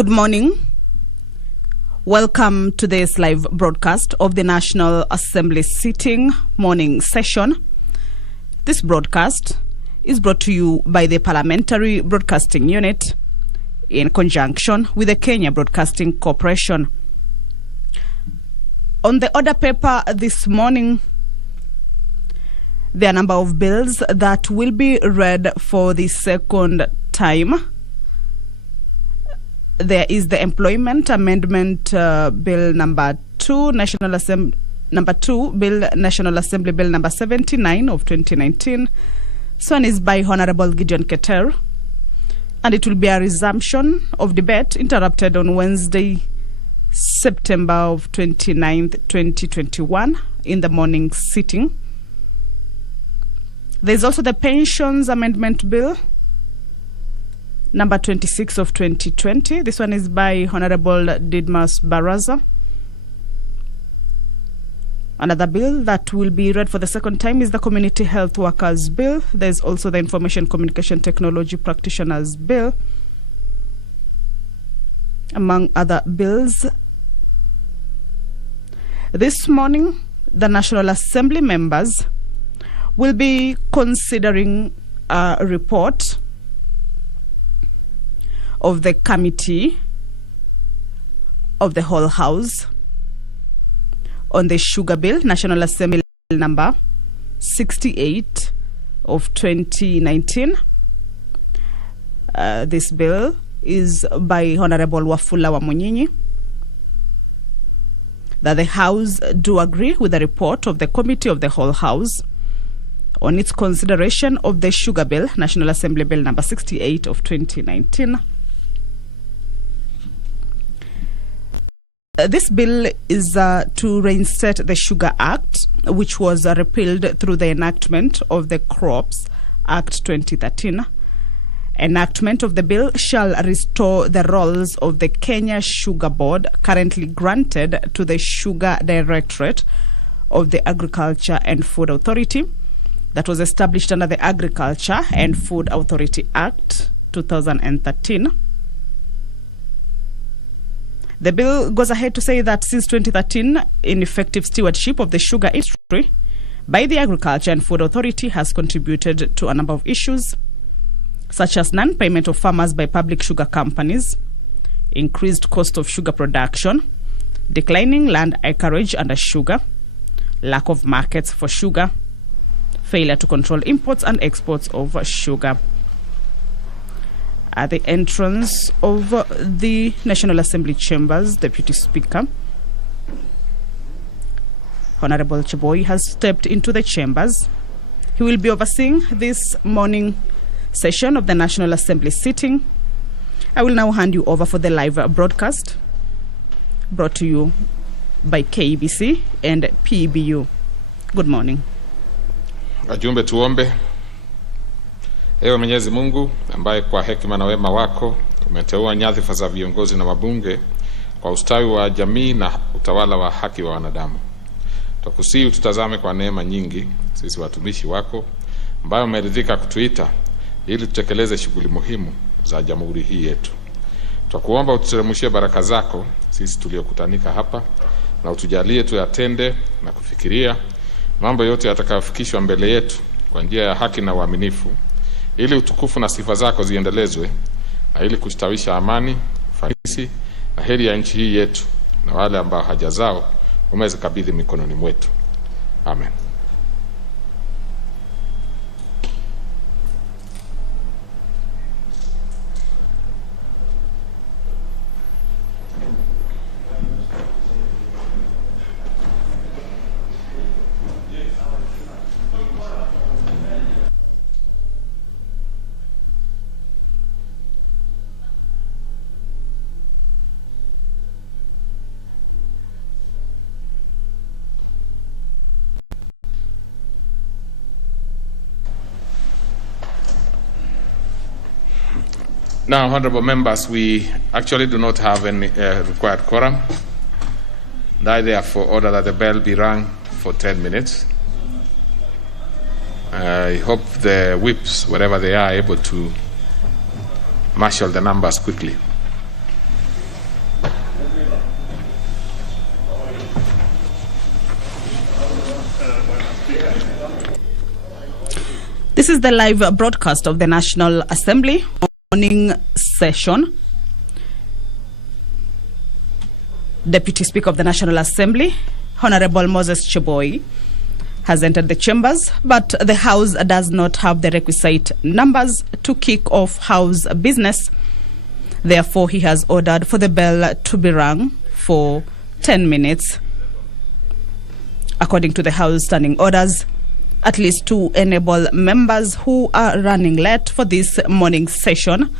Good morning. Welcome to this live broadcast of the National Assembly sitting morning session. This broadcast is brought to you by the Parliamentary Broadcasting Unit in conjunction with the Kenya Broadcasting Corporation. On the order paper this morning, there are a number of bills that will be read for the second time. There is the Employment Amendment Bill number 2, National Assembly Bill number 79 of 2019. This one is by Honorable Gideon Keter, and it will be a resumption of debate interrupted on Wednesday, September of 29th, 2021 in the morning sitting. There is also the Pensions Amendment Bill number 26 of 2020. This one is by Honorable Didmas Baraza. Another bill that will be read for the second time is the Community Health Workers Bill. There's also the Information Communication Technology Practitioners Bill, among other bills. This morning, the National Assembly members will be considering a report of the Committee of the Whole House on the Sugar Bill, National Assembly number 68 of 2019. This bill is by Honorable Wafula Wamunyinyi. That the House do agree with the report of the Committee of the Whole House on its consideration of the Sugar Bill, National Assembly Bill number 68 of 2019. This bill is to reinstate the Sugar Act, which was repealed through the enactment of the Crops Act 2013. Enactment of the bill shall restore the roles of the Kenya Sugar Board, currently granted to the Sugar Directorate of the Agriculture and Food Authority, that was established under the Agriculture and Food Authority Act 2013. The bill goes ahead to say that since 2013, ineffective stewardship of the sugar industry by the Agriculture and Food Authority has contributed to a number of issues, such as non-payment of farmers by public sugar companies, increased cost of sugar production, declining land acreage under sugar, lack of markets for sugar, failure to control imports and exports of sugar. At the entrance of the National Assembly chambers, Deputy Speaker Honorable Cheboy has stepped into the chambers. He will be overseeing this morning session of the National Assembly sitting. I will now hand you over for the live broadcast brought to you by KBC and PBU. Good morning. Wajumbe, tuombe. Ewe Mwenyezi Mungu, ambaye kwa hekima na wema wako umeteua nyadhifa za viongozi na wabunge kwa ustawi wa jamii na utawala wa haki wa wanadamu, tukusihi ututazame kwa neema nyingi sisi watumishi wako, ambaye umeridhika kutuita ili tutekeleze shughuli muhimu za jamhuri hii yetu. Tukuomba ututeremshie baraka zako sisi tuliokutanika hapa, na utujalie tuyatende na kufikiria mambo yote yatakayofikishwa mbele yetu kwa njia ya haki na uaminifu, ili utukufu na sifa zako ziendelezwe, na ili kustawisha amani, ufanisi na heri ya nchi hii yetu, na wale ambao haja zao umezikabidhi mikononi mwetu. Amen. Now, honorable members, we actually do not have any required quorum. I therefore order that the bell be rung for 10 minutes. I hope the whips, wherever they are, able to marshal the numbers quickly. This is the live broadcast of the National Assembly morning session. Deputy Speaker of the National Assembly, Honorable Moses Cheboy, has entered the chambers, but the House does not have the requisite numbers to kick off House business. Therefore, he has ordered for the bell to be rung for 10 minutes. According to the House standing orders, at least to enable members who are running late for this morning session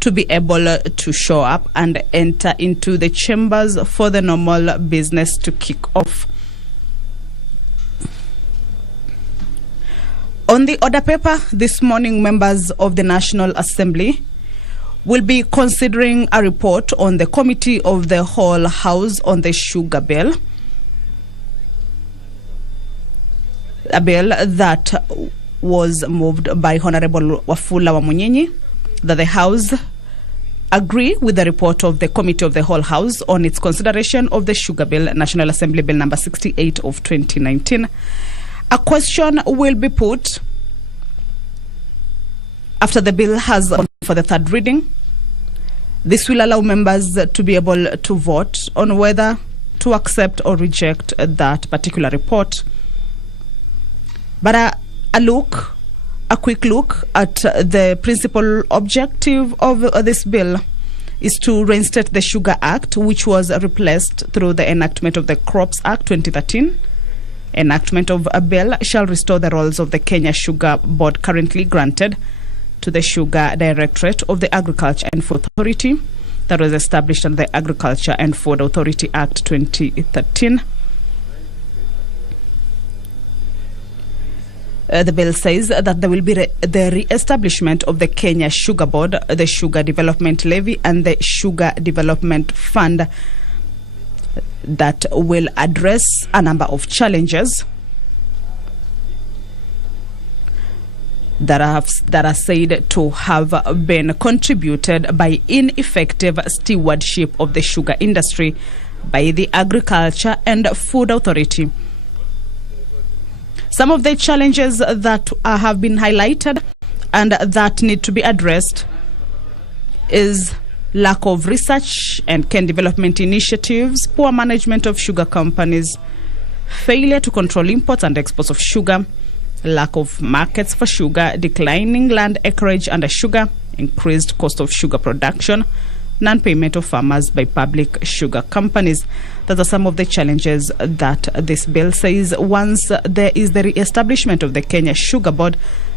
to be able to show up and enter into the chambers for the normal business to kick off. On the order paper this morning, members of the National Assembly will be considering a report on the Committee of the Whole House on the Sugar Bill, a bill that was moved by Honorable Wafula Wamunyinyi, that the House agree with the report of the Committee of the Whole House on its consideration of the Sugar Bill, National Assembly Bill number 68 of 2019. A question will be put after the bill has gone for the third reading. This will allow members to be able to vote on whether to accept or reject that particular report. But a quick look at the principal objective of this bill is to reinstate the Sugar Act, which was replaced through the enactment of the Crops Act 2013. Enactment of a bill shall restore the roles of the Kenya Sugar Board currently granted to the Sugar Directorate of the Agriculture and Food Authority that was established under the Agriculture and Food Authority Act 2013. The bill says that there will be the re-establishment of the Kenya Sugar Board, the Sugar Development Levy, and the Sugar Development Fund that will address a number of challenges that are said to have been contributed by ineffective stewardship of the sugar industry by the Agriculture and Food Authority. Some of the challenges that have been highlighted and that need to be addressed is lack of research and cane development initiatives, poor management of sugar companies, failure to control imports and exports of sugar, lack of markets for sugar, declining land acreage under sugar, increased cost of sugar production, non-payment of farmers by public sugar companies. Those are some of the challenges that this bill says once there is the re-establishment of the Kenya Sugar Board,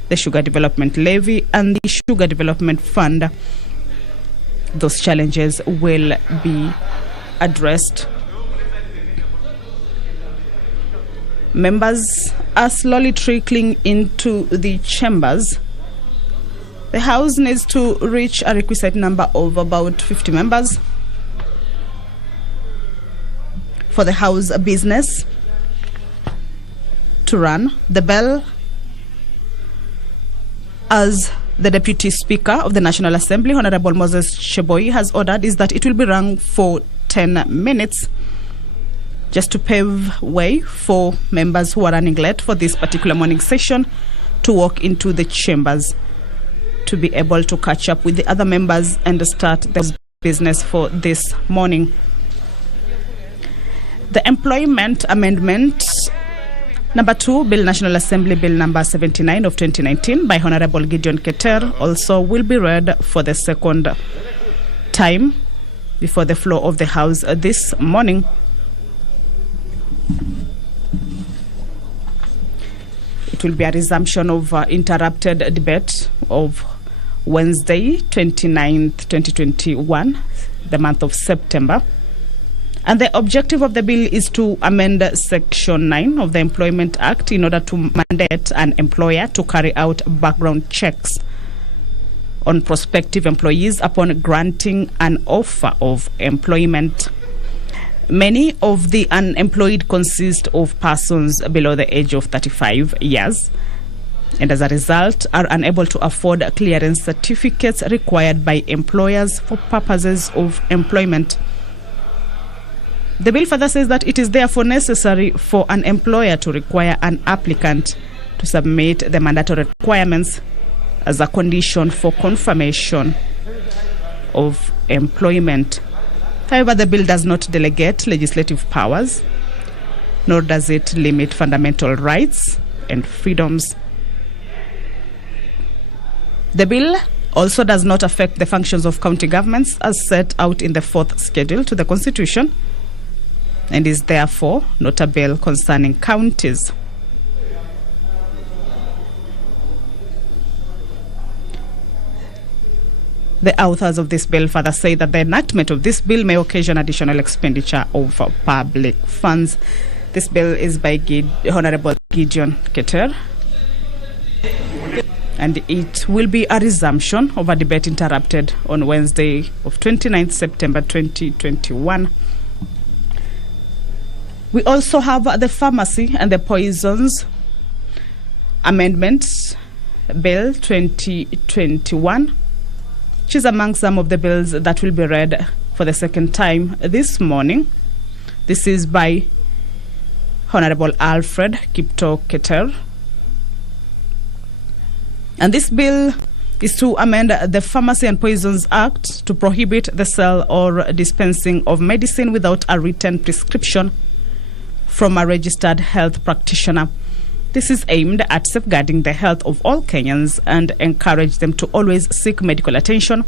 the Sugar Development Levy, and the Sugar Development Fund, those challenges will be addressed. Members are slowly trickling into the chambers. The House needs to reach a requisite number of about 50 members for the House business to run. The bell, as the Deputy Speaker of the National Assembly, Honorable Moses Cheboy, has ordered, is that it will be rung for 10 minutes just to pave way for members who are running late for this particular morning session to walk into the chambers to be able to catch up with the other members and start the business for this morning. The Employment Amendment Number 2, Bill National Assembly Bill number 79 of 2019 by Honorable Gideon Keter also will be read for the second time before the floor of the House this morning. It will be a resumption of interrupted debate of Wednesday, 29th, 2021, the month of September. And the objective of the bill is to amend Section 9 of the Employment Act in order to mandate an employer to carry out background checks on prospective employees upon granting an offer of employment. Many of the unemployed consist of persons below the age of 35 years and as a result are unable to afford clearance certificates required by employers for purposes of employment. The bill further says that it is therefore necessary for an employer to require an applicant to submit the mandatory requirements as a condition for confirmation of employment. However, the bill does not delegate legislative powers, nor does it limit fundamental rights and freedoms. The bill also does not affect the functions of county governments as set out in the 4th schedule to the Constitution, and is therefore not a bill concerning counties. The authors of this bill further say that the enactment of this bill may occasion additional expenditure of public funds. This bill is by Honorable Gideon Keter, and it will be a resumption of a debate interrupted on Wednesday of 29th September 2021. We also have the Pharmacy and the Poisons Amendment Bill 2021, which is among some of the bills that will be read for the second time this morning. This is by Honorable Alfred Kipto Keter. And this bill is to amend the Pharmacy and Poisons Act to prohibit the sale or dispensing of medicine without a written prescription from a registered health practitioner. This is aimed at safeguarding the health of all Kenyans and encourage them to always seek medical attention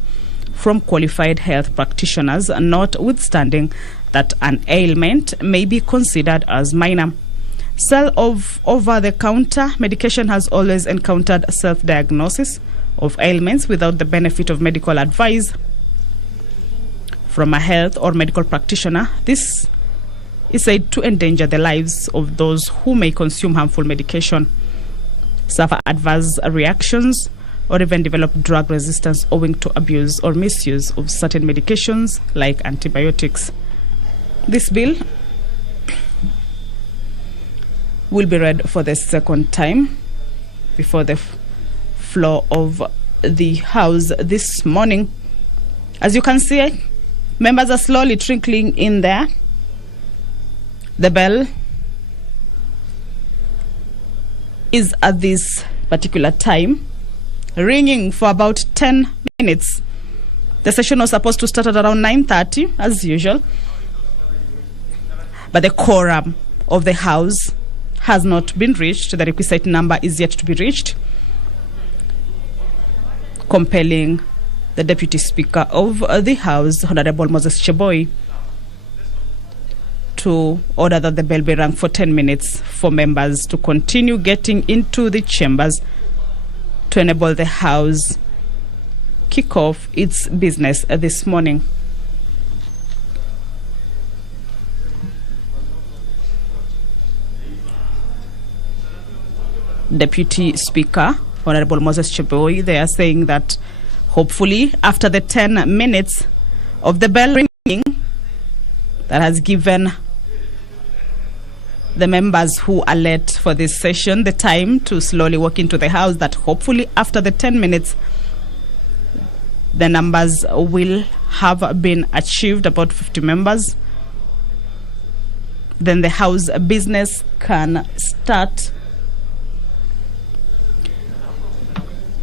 from qualified health practitioners, notwithstanding that an ailment may be considered as minor. Sale of over-the-counter medication has always encountered self-diagnosis of ailments without the benefit of medical advice from a health or medical practitioner. This is said to endanger the lives of those who may consume harmful medication, suffer adverse reactions, or even develop drug resistance owing to abuse or misuse of certain medications like antibiotics. This bill will be read for the second time before the floor of the House this morning. As you can see, members are slowly trickling in there. The bell is at this particular time ringing for about 10 minutes. The session was supposed to start at around 9:30 as usual, but the quorum of the House has not been reached. The requisite number is yet to be reached, compelling the Deputy Speaker of the House, Honorable Moses Cheboy, to order that the bell be rung for 10 minutes for members to continue getting into the chambers to enable the House kick off its business this morning. Deputy Speaker, Honorable Moses Cheboy, they are saying that hopefully after the 10 minutes of the bell ringing that has given the members who are late for this session the time to slowly walk into the House, that hopefully after the 10 minutes the numbers will have been achieved, about 50 members. Then the House business can start.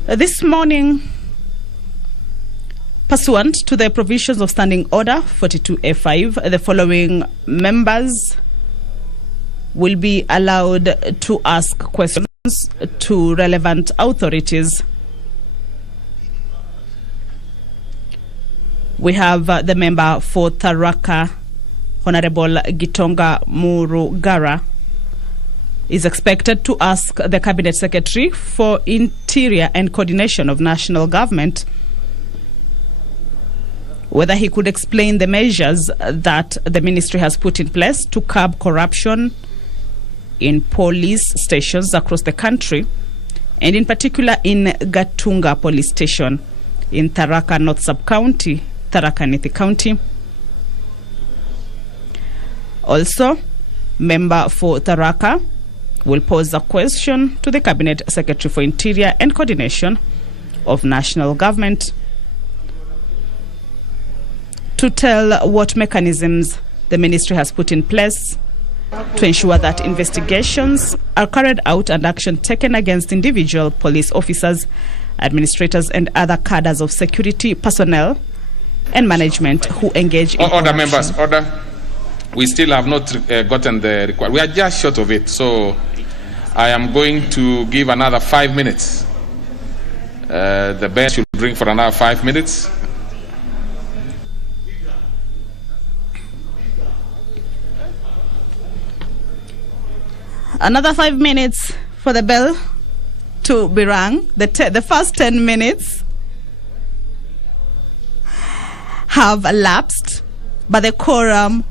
This morning, pursuant to the provisions of Standing Order 42A5, the following members will be allowed to ask questions to relevant authorities. We have the member for Tharaka, Honorable Gitonga Murugara, is expected to ask the Cabinet Secretary for Interior and Coordination of National Government whether he could explain the measures that the ministry has put in place to curb corruption in police stations across the country, and in particular in Gatunga Police Station in Tharaka North Sub-County, Tharaka Nithi County. Also, member for Tharaka will pose a question to the Cabinet Secretary for Interior and Coordination of National Government to tell what mechanisms the ministry has put in place to ensure that investigations are carried out and action taken against individual police officers, administrators, and other cadres of security personnel and management who engage in order, members, order. We still have not gotten the required. We are just short of it, so I am going to give another 5 minutes. The bench should drink for another 5 minutes. Another 5 minutes for the bell to be rung. The first 10 minutes have lapsed, but the quorum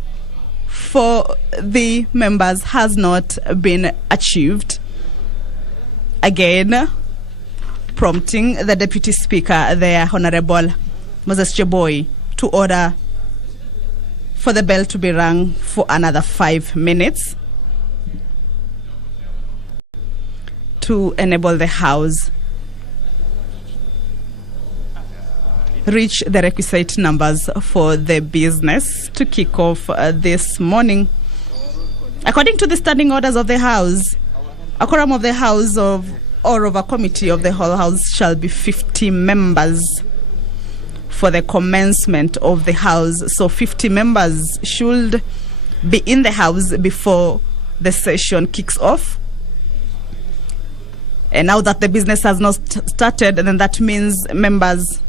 for the members has not been achieved. Again, prompting the Deputy Speaker, the Honorable Moses Cheboy, to order for the bell to be rung for another 5 minutes to enable the House reach the requisite numbers for the business to kick off this morning. According to the standing orders of the House, a quorum of the House or of a committee of the whole House shall be 50 members for the commencement of the House. So 50 members should be in the House before the session kicks off. And now that the business has not started, then that means members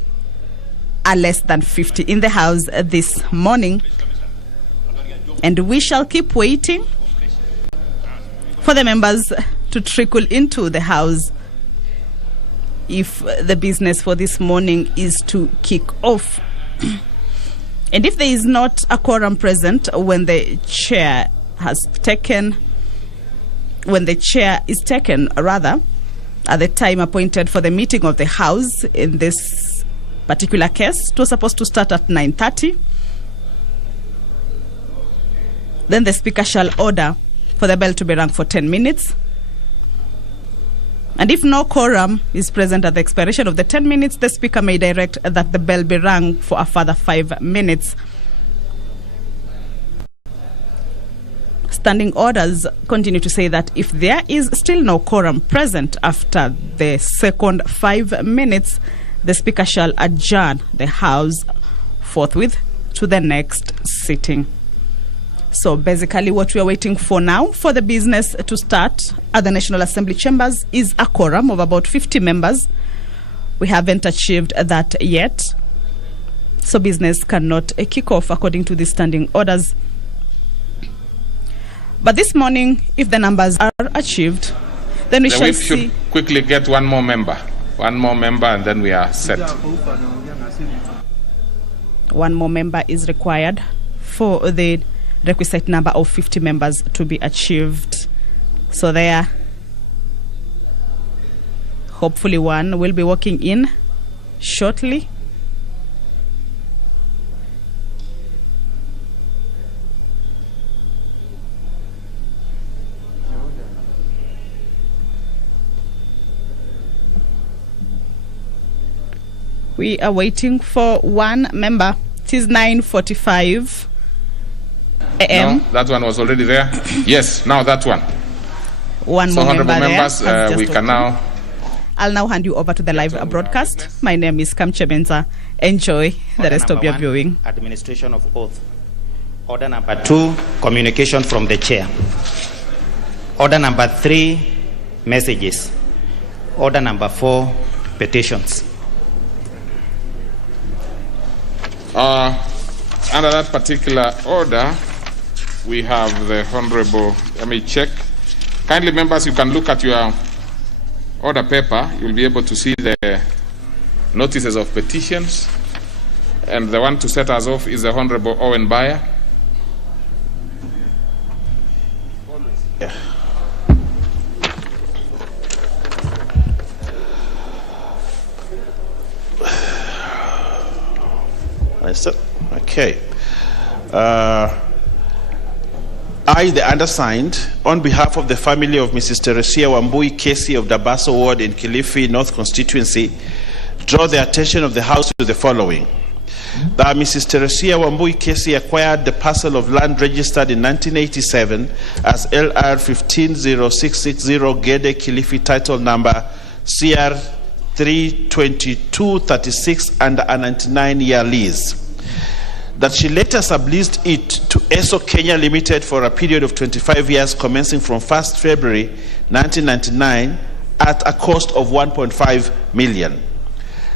are less than 50 in the House this morning. And we shall keep waiting for the members to trickle into the House if the business for this morning is to kick off. And if there is not a quorum present when the chair is taken, at the time appointed for the meeting of the House, in this particular case, it was supposed to start at 9:30. Then the Speaker shall order for the bell to be rung for 10 minutes. And if no quorum is present at the expiration of the 10 minutes, the Speaker may direct that the bell be rung for a further 5 minutes. Standing orders continue to say that if there is still no quorum present after the second 5 minutes, the Speaker shall adjourn the House forthwith to the next sitting. So basically what we are waiting for now for the business to start at the National Assembly chambers is a quorum of about 50 members. We haven't achieved that yet, so business cannot kick off according to the standing orders. But this morning, if the numbers are achieved, then we shall see. We should quickly get one more member, and then we are set. One more member is required for the requisite number of 50 members to be achieved. So there, hopefully one will be walking in shortly. We are waiting for one member. It is 9:45 a.m. No, that one was already there. Yes, now that one. One more member members, we can now. I'll now hand you over to the live broadcast. My name is Kamchebenza. Enjoy the rest of your viewing. Administration of oath. Order number 2, communication from the chair. Order number 3, messages. Order number 4, petitions. Under that particular order, we have the Honorable, let me check. Kindly members, you can look at your order paper. You'll be able to see the notices of petitions. And the one to set us off is the Honorable Owen Bayer. Yeah. Okay. I, the undersigned, on behalf of the family of Mrs. Teresia Wambui Casey of Dabaso Ward in Kilifi North Constituency, draw the attention of the House to the following. that Mrs. Teresia Wambui Kesi acquired the parcel of land registered in 1987 as LR 150660 Gede Kilifi, title number CR 32236, under a 99-year lease. That she later subleased it to ESO Kenya Limited for a period of 25 years commencing from 1st February 1999 at a cost of 1.5 million.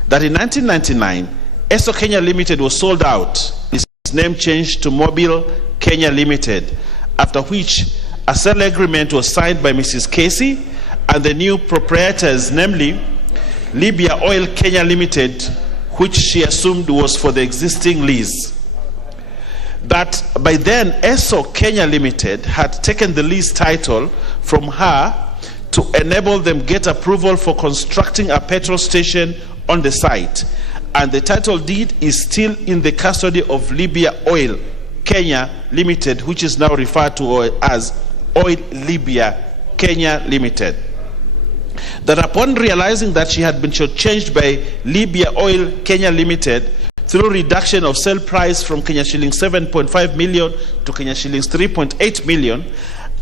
That in 1999, ESO Kenya Limited was sold out, its name changed to Mobile Kenya Limited, after which a sale agreement was signed by Mrs. Casey and the new proprietors, namely Libya Oil Kenya Limited, which she assumed was for the existing lease. That by then ESO Kenya Limited had taken the lease title from her to enable them get approval for constructing a petrol station on the site, and the title deed is still in the custody of Libya Oil Kenya Limited, which is now referred to as Oil Libya Kenya Limited. That upon realizing that she had been shortchanged by Libya Oil Kenya Limited through reduction of sale price from Kenya shillings 7.5 million to Kenya shillings 3.8 million,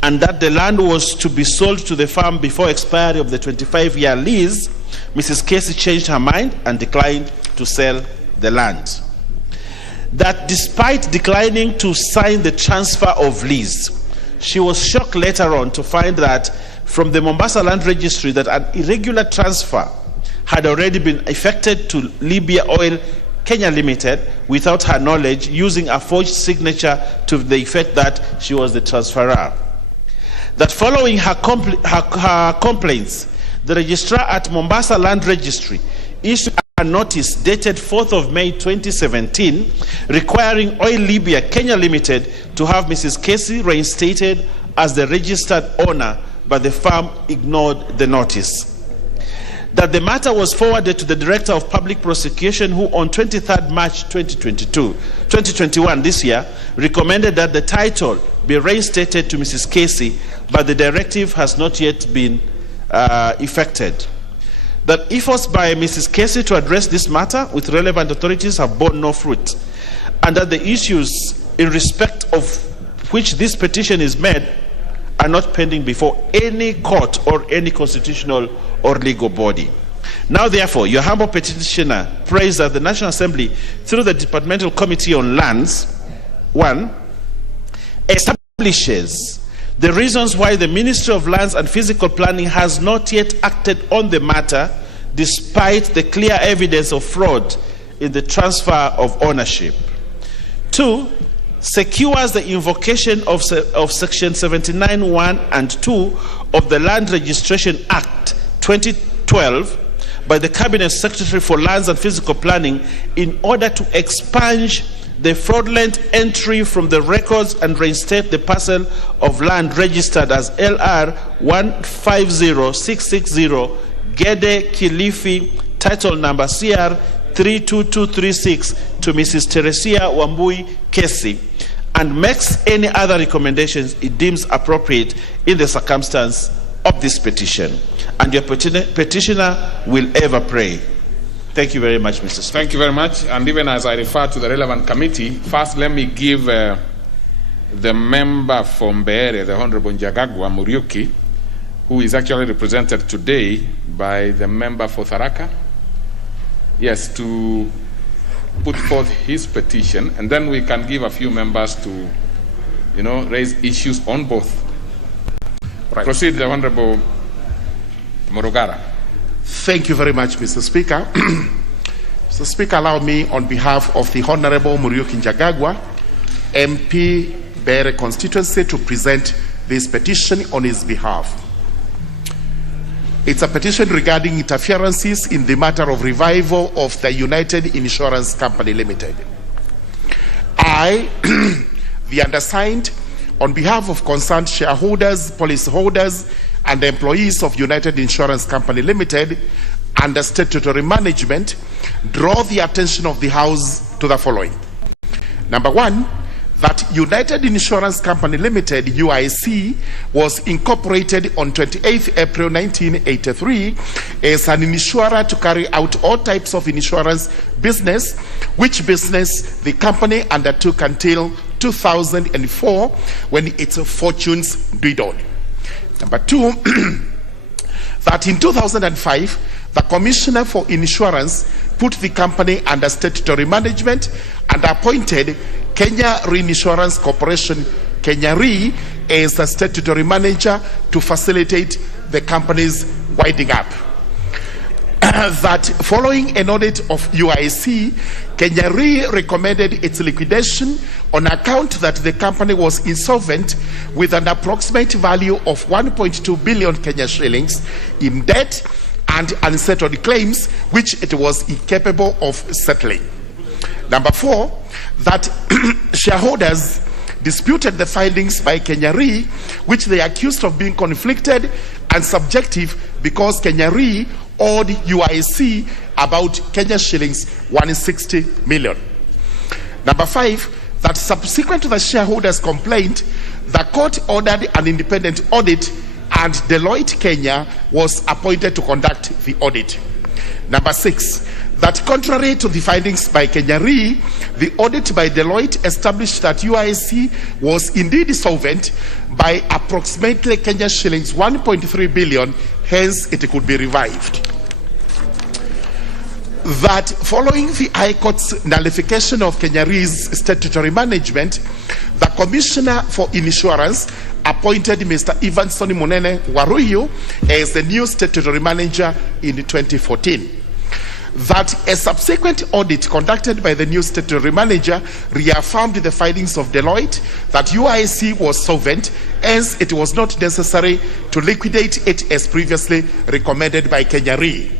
and that the land was to be sold to the farm before expiry of the 25-year lease, Mrs. Casey changed her mind and declined to sell the land. That despite declining to sign the transfer of lease, she was shocked later on to find that from the Mombasa Land Registry that an irregular transfer had already been effected to Libya Oil Kenya Limited without her knowledge, using a forged signature to the effect that she was the transferor. That following her complaints, the registrar at Mombasa Land Registry issued a notice dated 4th of May 2017 requiring Oil Libya Kenya Limited to have Mrs. Casey reinstated as the registered owner, but the firm ignored the notice. That the matter was forwarded to the Director of Public Prosecution, who on 23rd March 2021 this year recommended that the title be reinstated to Mrs. Casey, but the directive has not yet been effected. That efforts by Mrs. Casey to address this matter with relevant authorities have borne no fruit, and that the issues in respect of which this petition is made are not pending before any court or any constitutional or legal body. Now, therefore, your humble petitioner prays that the National Assembly, through the Departmental Committee on Lands, 1, establishes the reasons why the Ministry of Lands and Physical Planning has not yet acted on the matter, despite the clear evidence of fraud in the transfer of ownership. 2, secures the invocation of Section 79(1) and 2 of the Land Registration Act 2012 by the Cabinet Secretary for Lands and Physical Planning in order to expunge the fraudulent entry from the records and reinstate the parcel of land registered as LR 150660 Gede Kilifi, title number CR 32236 to Mrs. Teresia Wambui Kesi, and makes any other recommendations it deems appropriate in the circumstance of this petition. And your petitioner will ever pray. Thank you very much, Mr. Speaker. Thank you very much. And even as I refer to the relevant committee, first let me give the member from Beere, the Honorable Njagagwa Muriuki, who is actually represented today by the member for Tharaka, yes, to put forth his petition, and then we can give a few members to, raise issues on both. Right. Proceed, the Honorable Morogara. Thank you very much, Mr. Speaker. Mr. Speaker, allow me on behalf of the Honorable Muriuki Njagagwa, MP Beere constituency, to present this petition on his behalf. It's a petition regarding interferences in the matter of revival of the United Insurance Company Limited. I, the undersigned, on behalf of concerned shareholders, policyholders, and employees of United Insurance Company Limited under statutory management, draw the attention of the House to the following. Number one, that United Insurance Company Limited, UIC, was incorporated on 28th April 1983 as an insurer to carry out all types of insurance business, which business the company undertook until 2004 when its fortunes dwindled. Number two, that in 2005, the Commissioner for Insurance put the company under statutory management and appointed Kenya Reinsurance Corporation, Kenya Re, as the statutory manager to facilitate the company's winding up. That following an audit of UIC, Kenya Re recommended its liquidation on account that the company was insolvent with an approximate value of 1.2 billion Kenya shillings in debt and unsettled claims which it was incapable of settling. Number four, that shareholders disputed the findings by Kenya Re, which they accused of being conflicted and subjective because Kenya Re owed UIC about Kenya shillings 160 million. Number five, that subsequent to the shareholders' complaint, the court ordered an independent audit and Deloitte Kenya was appointed to conduct the audit. Number six, that contrary to the findings by Kenya Re, the audit by Deloitte established that UIC was indeed solvent by approximately Kenya shillings 1.3 billion, hence it could be revived. That following the High Court's nullification of Kenya Re's statutory management, the Commissioner for Insurance appointed Mr. Evanson Munene Waruyu as the new statutory manager in 2014. That a subsequent audit conducted by the new statutory manager reaffirmed the findings of Deloitte that UIC was solvent, hence it was not necessary to liquidate it as previously recommended by Kenya Re.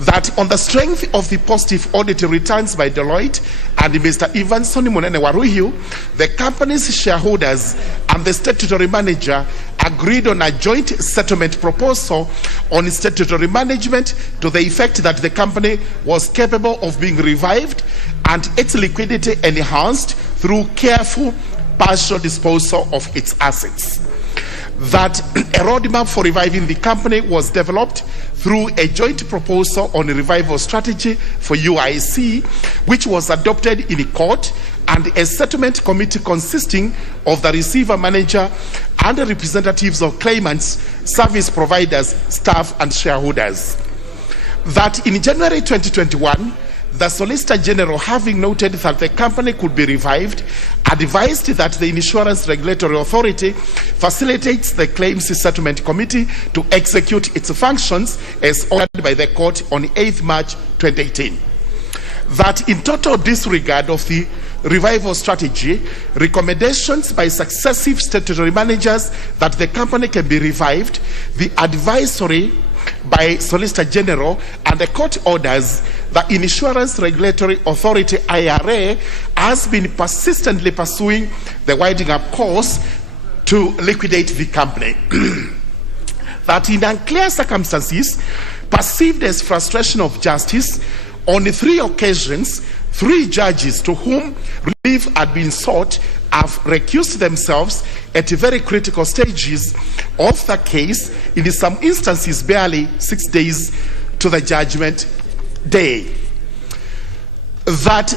That on the strength of the positive audit returns by Deloitte and Mr. Evanson Munene Waruyu, the company's shareholders and the statutory manager agreed on a joint settlement proposal on statutory management to the effect that the company was capable of being revived and its liquidity enhanced through careful partial disposal of its assets. That a roadmap for reviving the company was developed through a joint proposal on a revival strategy for UIC, which was adopted in court, and a settlement committee consisting of the receiver manager and the representatives of claimants, service providers, staff, and shareholders. That in January 2021, the Solicitor General, having noted that the company could be revived, advised that the Insurance Regulatory Authority facilitates the Claims Settlement Committee to execute its functions as ordered by the court on 8th March 2018. That in total disregard of the revival strategy, recommendations by successive statutory managers that the company can be revived, the advisory by Solicitor General, and the court orders, the Insurance Regulatory Authority IRA has been persistently pursuing the winding up course to liquidate the company. That in unclear circumstances, perceived as frustration of justice, on 3 occasions, 3 judges to whom relief had been sought have recused themselves at very critical stages of the case, in some instances barely 6 days to the judgment day. That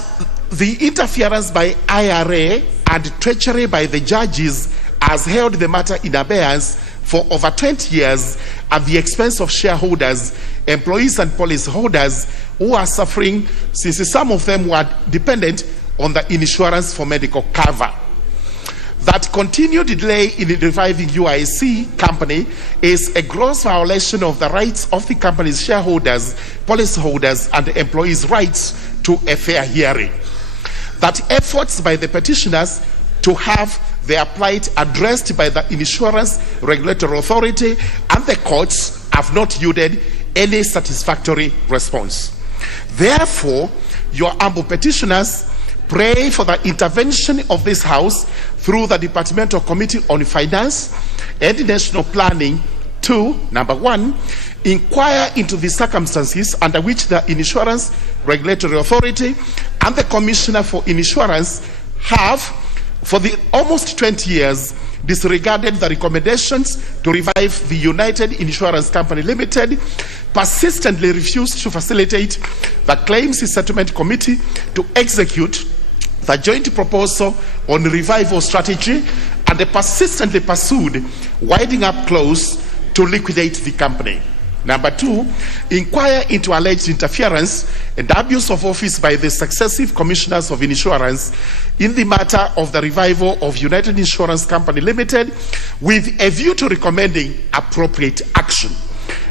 the interference by IRA and treachery by the judges has held the matter in abeyance for over 20 years at the expense of shareholders, employees, and policyholders who are suffering, since some of them were dependent on the insurance for medical cover. That continued delay in reviving UIC company is a gross violation of the rights of the company's shareholders, policyholders, and employees' rights to a fair hearing. That efforts by the petitioners to have their plight addressed by the Insurance Regulatory Authority and the courts have not yielded any satisfactory response. Therefore, your humble petitioners pray for the intervention of this House through the Departmental Committee on Finance and National Planning to, number 1, inquire into the circumstances under which the Insurance Regulatory Authority and the Commissioner for Insurance have for the almost 20 years, disregarded the recommendations to revive the United Insurance Company Limited, persistently refused to facilitate the Claims Settlement Committee to execute the joint proposal on revival strategy, and they persistently pursued winding up clause to liquidate the company. Number 2, inquire into alleged interference and abuse of office by the successive commissioners of insurance in the matter of the revival of United Insurance Company Limited with a view to recommending appropriate action.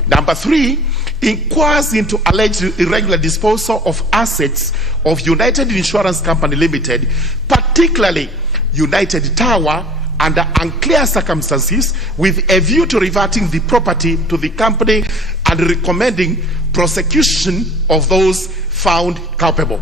Number 3, inquires into alleged irregular disposal of assets of United Insurance Company Limited, particularly United Tower, under unclear circumstances, with a view to reverting the property to the company and recommending prosecution of those found culpable.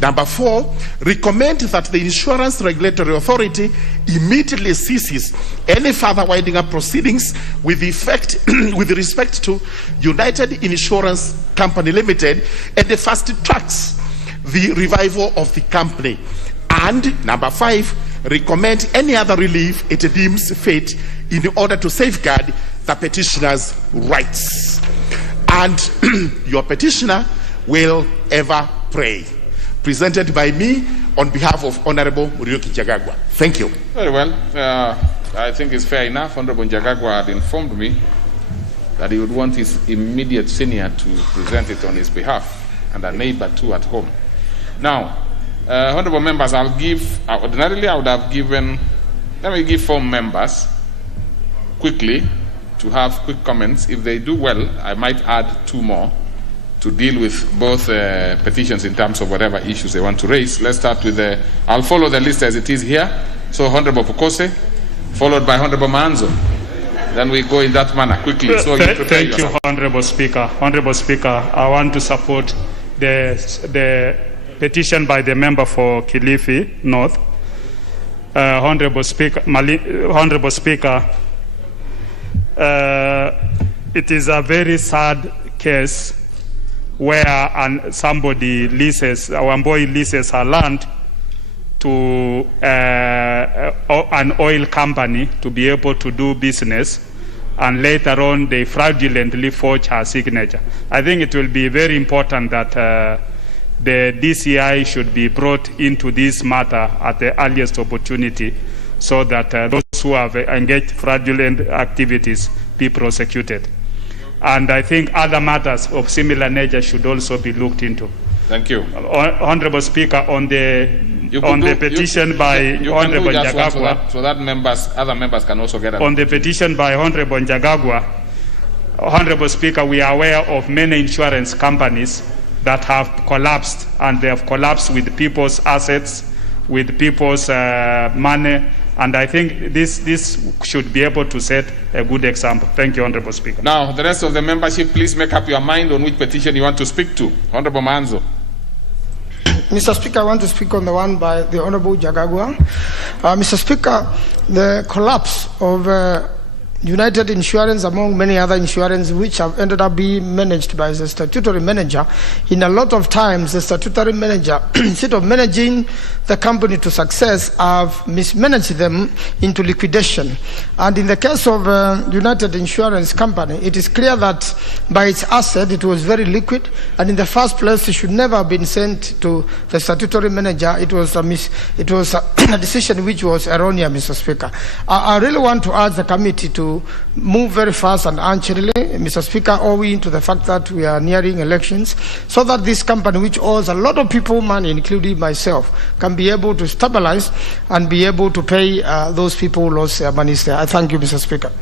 Number 4, recommend that the Insurance Regulatory Authority immediately ceases any further winding up proceedings with respect to United Insurance Company Limited, and the fast tracks the revival of the company. And number 5, recommend any other relief it deems fit in order to safeguard the petitioner's rights. And your petitioner will ever pray. Presented by me on behalf of Honorable Muriuki Njagagwa. Thank you. Very well. I think it's fair enough. Honorable Njagagwa had informed me that he would want his immediate senior to present it on his behalf, and a neighbor too at home. Now, honorable members, ordinarily I would have given, let me give 4 members quickly to have quick comments. If they do well, I might add 2 more to deal with both petitions in terms of whatever issues they want to raise. Let's start with I'll follow the list as it is here. So Honorable Pokose, followed by Honorable Manzo. Then we go in that manner quickly. So thank you, Honorable Speaker. Honorable Speaker, I want to support the petition by the member for Kilifi North. Honorable Speaker, it is a very sad case where somebody leases, Wamboi leases her land to an oil company to be able to do business, and later on they fraudulently forge her signature. I think it will be very important that the DCI should be brought into this matter at the earliest opportunity, so that those who have engaged fraudulent activities be prosecuted. And I think other matters of similar nature should also be looked into. Thank you. Honorable Speaker, on the petition by Honorable Njagagwa, so that other members can also get on the petition by Honorable Njagagwa, Honorable Speaker, we are aware of many insurance companies that have collapsed, and they have collapsed with people's assets, with people's money, and I think this should be able to set a good example. Thank you, Honorable Speaker. Now, the rest of the membership, please make up your mind on which petition you want to speak to. Honorable Manzo. Mr. Speaker, I want to speak on the one by the Honorable Njagagwa. Mr. Speaker, the collapse of United Insurance, among many other insurance, which have ended up being managed by the statutory manager. In a lot of times, the statutory manager, instead of managing the company to success, have mismanaged them into liquidation. And in the case of United Insurance Company, it is clear that by its asset, it was very liquid, and in the first place, it should never have been sent to the statutory manager. It was a decision which was erroneous, Mr. Speaker. I really want to urge the committee to move very fast and anxiously, Mr. Speaker, owing to the fact that we are nearing elections, so that this company, which owes a lot of people money, including myself, can be able to stabilize and be able to pay those people who lost their money there. I thank you, Mr. Speaker.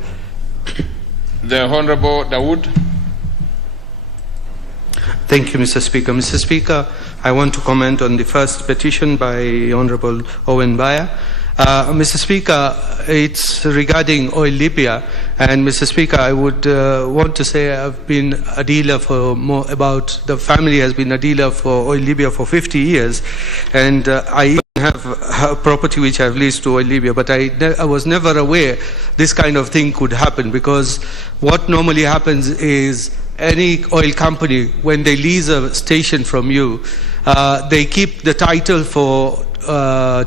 The Honorable Dawood. Thank you, Mr. Speaker. Mr. Speaker, I want to comment on the first petition by Honorable Owen Baya. Mr. Speaker, it's regarding Oil Libya, and Mr. Speaker, I would want to say I've been a dealer the family has been a dealer for Oil Libya for 50 years, and I even have a property which I've leased to Oil Libya, but I was never aware this kind of thing could happen, because what normally happens is any oil company, when they lease a station from you, they keep the title for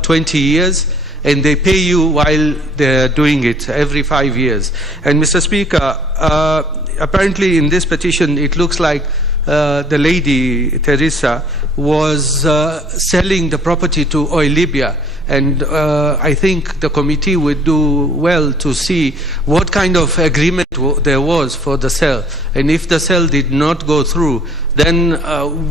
20 years, and they pay you while they're doing it every 5 years. And Mr. Speaker, apparently in this petition, it looks like the lady, Teresa, was selling the property to Oil Libya. And I think the committee would do well to see what kind of agreement there was for the sale. And if the sale did not go through, then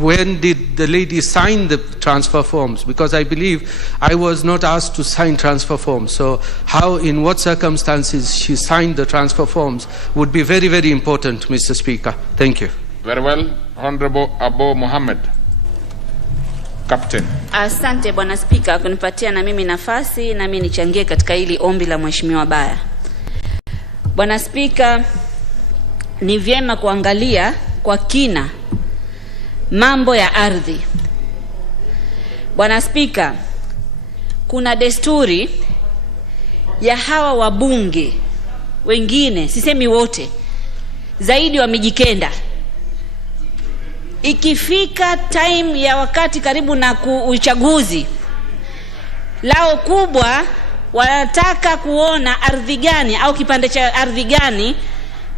when did the lady sign the transfer forms? Because I believe I was not asked to sign transfer forms. So how, in what circumstances she signed the transfer forms would be very, very important, Mr. Speaker. Thank you. Very well. Honorable Abo Mohammed. Captain. Asante Bwana Spika kunipatia na mimi nafasi na mimi nichangie katika hili ombi la Mheshimiwa Baya. Bwana Spika, ni vyema kuangalia kwa kina mambo ya ardhi. Bwana Spika, kuna desturi ya hawa wabunge wengine, sisemi wote, zaidi wa Mijikenda. Ikifika time ya wakati karibu na uchaguzi, lao kubwa wanataka kuona ardhi gani au kipande cha ardhi gani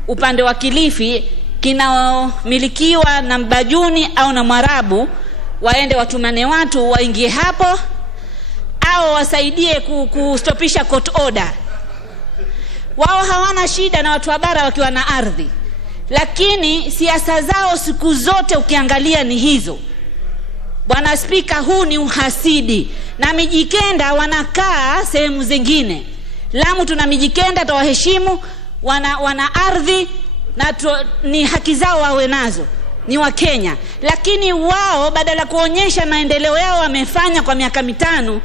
upande wa Kilifi kinaomilikiwa na Mbajuni au na Mwarabu, waende watumane watu waingie hapo au wasaidie kustopisha court order. Wao hawana shida na watu wa bara wakiwa na ardhi, lakini siasa zao siku zote ukiangalia ni hizo. Bwana Spika, huu ni uhasidi, na Mijikenda wanakaa sehemu zingine. Lamu tuna Mijikenda, tawaheshimu, wana ardhi na ni haki zao wawe nazo, ni wa Kenya. Lakini wao badala kuonyesha maendeleo yao wamefanya kwa miaka 5,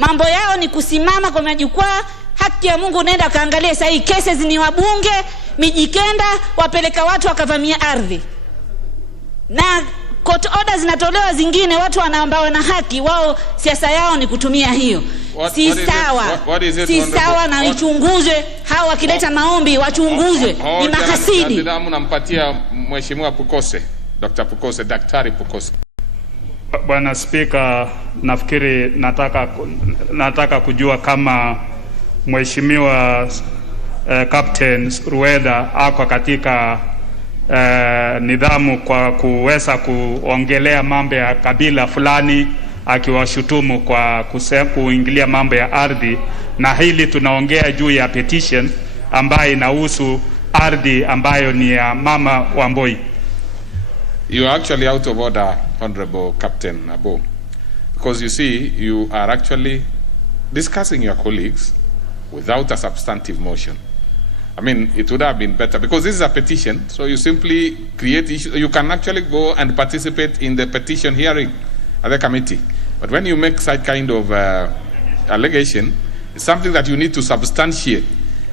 mambo yao ni kusimama kwa majukwaa. Haki ya Mungu, unaenda kaangalia sasa hii cases ni wabunge Mijikenda wapeleka watu wakavamia ardhi, na court orders zinatolewa zingine, watu ambao wana haki, wao siasa yao ni kutumia hiyo. Si sawa na ichunguzwe. Hao wakileta maombi wachunguzwe, ni mahasidi. Ndidamu nampatia Mheshimiwa Pukose, Dr. Pukose, Daktari Pukose. Bwana Spika, nafikiri nataka kujua kama Mheshimiwa Captain Rueda ako katika nidhamu kwa kuweza kuongelea mambo ya kabila fulani, akiwashutumu kwa kuingilia mambo ya ardhi, na hili tunaongea juu ya petition ambayo inahusu ardhi ambayo ni ya Mama Wamboi. You are actually out of order, Honorable Captain Abo, because you see you are actually discussing your colleagues without a substantive motion. I mean, it would have been better, because this is a petition, so you simply create issues. You can actually go and participate in the petition hearing at the committee. But when you make such kind of allegation, it's something that you need to substantiate.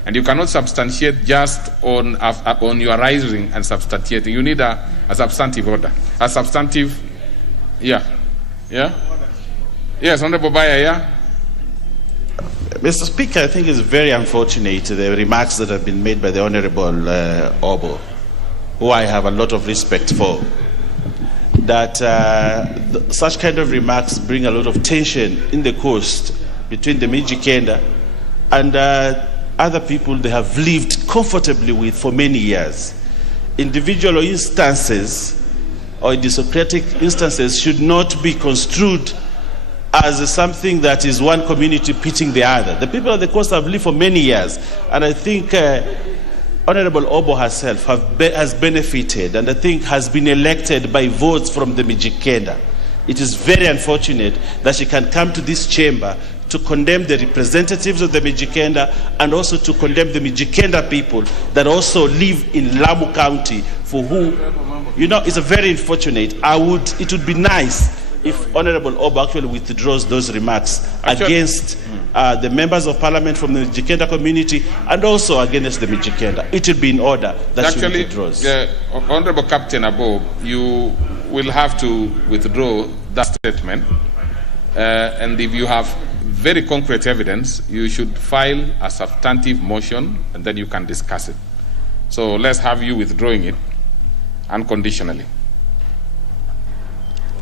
And you cannot substantiate just on your rising and substantiating. You need a substantive order. A substantive, yeah. Yes, Honorable Baya, yeah? Mr. Speaker, I think it's very unfortunate, the remarks that have been made by the Honorable Obo, who I have a lot of respect for, that such kind of remarks bring a lot of tension in the coast between the Mijikenda and other people they have lived comfortably with for many years. Individual instances or idiosyncratic instances should not be construed as something that is one community pitting the other. The people of the coast have lived for many years, and I think Honorable Obo herself has benefited, and I think has been elected by votes from the Mijikenda. It is very unfortunate that she can come to this chamber to condemn the representatives of the Mijikenda and also to condemn the Mijikenda people that also live in Lamu County, for who, you know, it's a very unfortunate. It would be nice if Honorable Obo actually withdraws those remarks against the members of parliament from the Mijikenda community and also against the Mijikenda. It would be in order that she withdraws. Honorable Captain Abo, you will have to withdraw that statement. And if you have very concrete evidence, you should file a substantive motion and then you can discuss it. So let's have you withdrawing it unconditionally.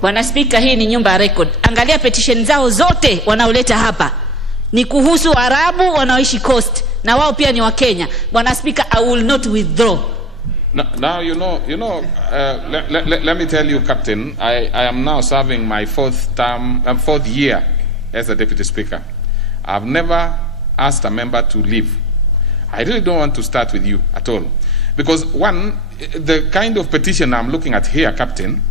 Bwana Spika, hii ni nyumba ya record. Angalia petition zao zote wanaoleta hapa. ni kuhusu Arabu wanaoishi coast na wao pia ni wa Kenya. Bwana Speaker, I will not withdraw. Now let me tell you, Captain, I am now serving my fourth year as a Deputy Speaker. I've never asked a member to leave. I really don't want to start with you at all. Because one, the kind of petition I'm looking at here, Captain,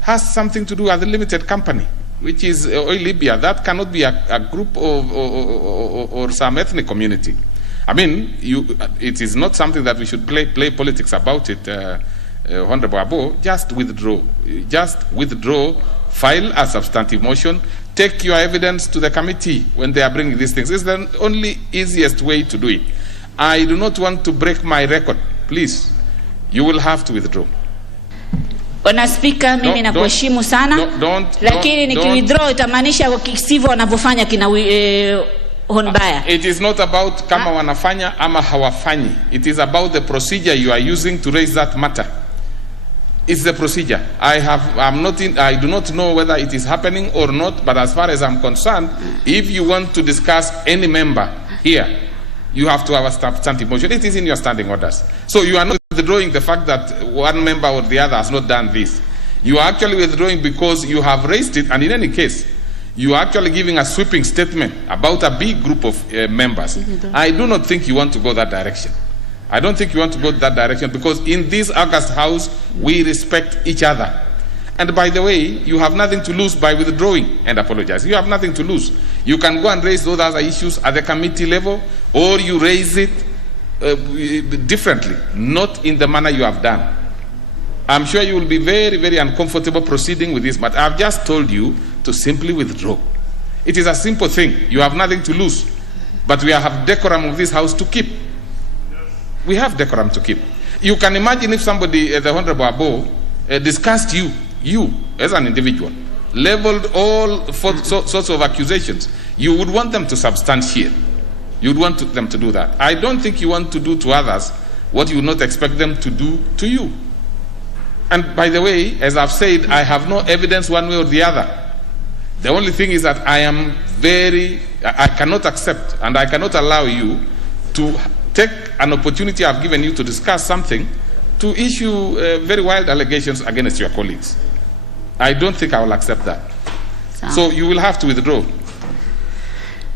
has something to do with a limited company, which is Oil Libya. That cannot be a group or some ethnic community. I mean, it is not something that we should play politics about it, Honorable Abo. Just withdraw. Just withdraw, file a substantive motion, take your evidence to the committee when they are bringing these things. It's the only easiest way to do it. I do not want to break my record. Please, you will have to withdraw. Bwana Speaker, mimi nakuheshimu sana, lakini nikiwithdraw itamaanisha kisivyo wanavyofanya kina Honbaya. It is not about kama wanafanya ama hawafanyi. It is about the procedure you are using to raise that matter. It's the procedure. I do not know whether it is happening or not, but as far as I'm concerned, if you want to discuss any member here, you have to have a substantive motion. It is in your standing orders. So you are not withdrawing the fact that one member or the other has not done this. You are actually withdrawing because you have raised it, and in any case, you are actually giving a sweeping statement about a big group of members. I do not think you want to go that direction. I don't think you want to go that direction because in this August House, we respect each other. And by the way, you have nothing to lose by withdrawing and apologize. You have nothing to lose. You can go and raise those other issues at the committee level, or you raise it differently, not in the manner you have done. I'm sure you will be very, very uncomfortable proceeding with this, but I've just told you to simply withdraw. It is a simple thing. You have nothing to lose. But we have decorum of this house to keep. We have decorum to keep. You can imagine if somebody, the Honorable Abo, discussed you as an individual, leveled all sorts of accusations. You would want them to substantiate. You would want them to do that. I don't think you want to do to others what you would not expect them to do to you. And by the way, as I've said, I have no evidence one way or the other. The only thing is that I cannot accept and I cannot allow you to take an opportunity I've given you to discuss something to issue very wild allegations against your colleagues. I don't think I will accept that. So you will have to withdraw.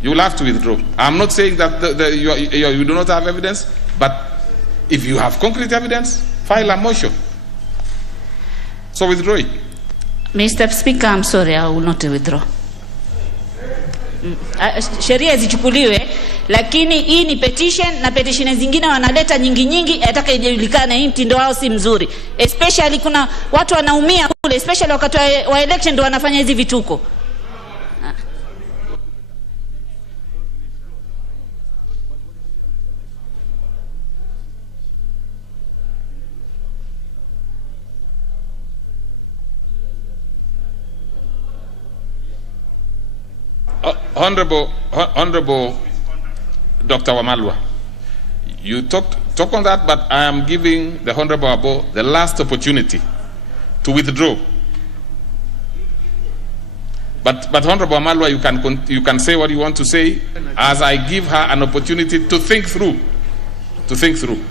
You will have to withdraw. I'm not saying that you do not have evidence, but if you have concrete evidence, file a motion. So withdraw it. Mr. Speaker, I'm sorry, I will not withdraw. Sheria zichukuliwe, lakini hii ni petition na petition zingine wanaleta nyingi ataka ijulikane hii mtindo wao si mzuri. Especially kuna watu wanaumia kule, especially wakati wa election ndio wanafanya hizi vituko. Honorable Dr. Wamalwa, you talk on that, but I am giving the Honorable Abo the last opportunity to withdraw. But Honorable Wamalwa, you can say what you want to say as I give her an opportunity to think through. To think through.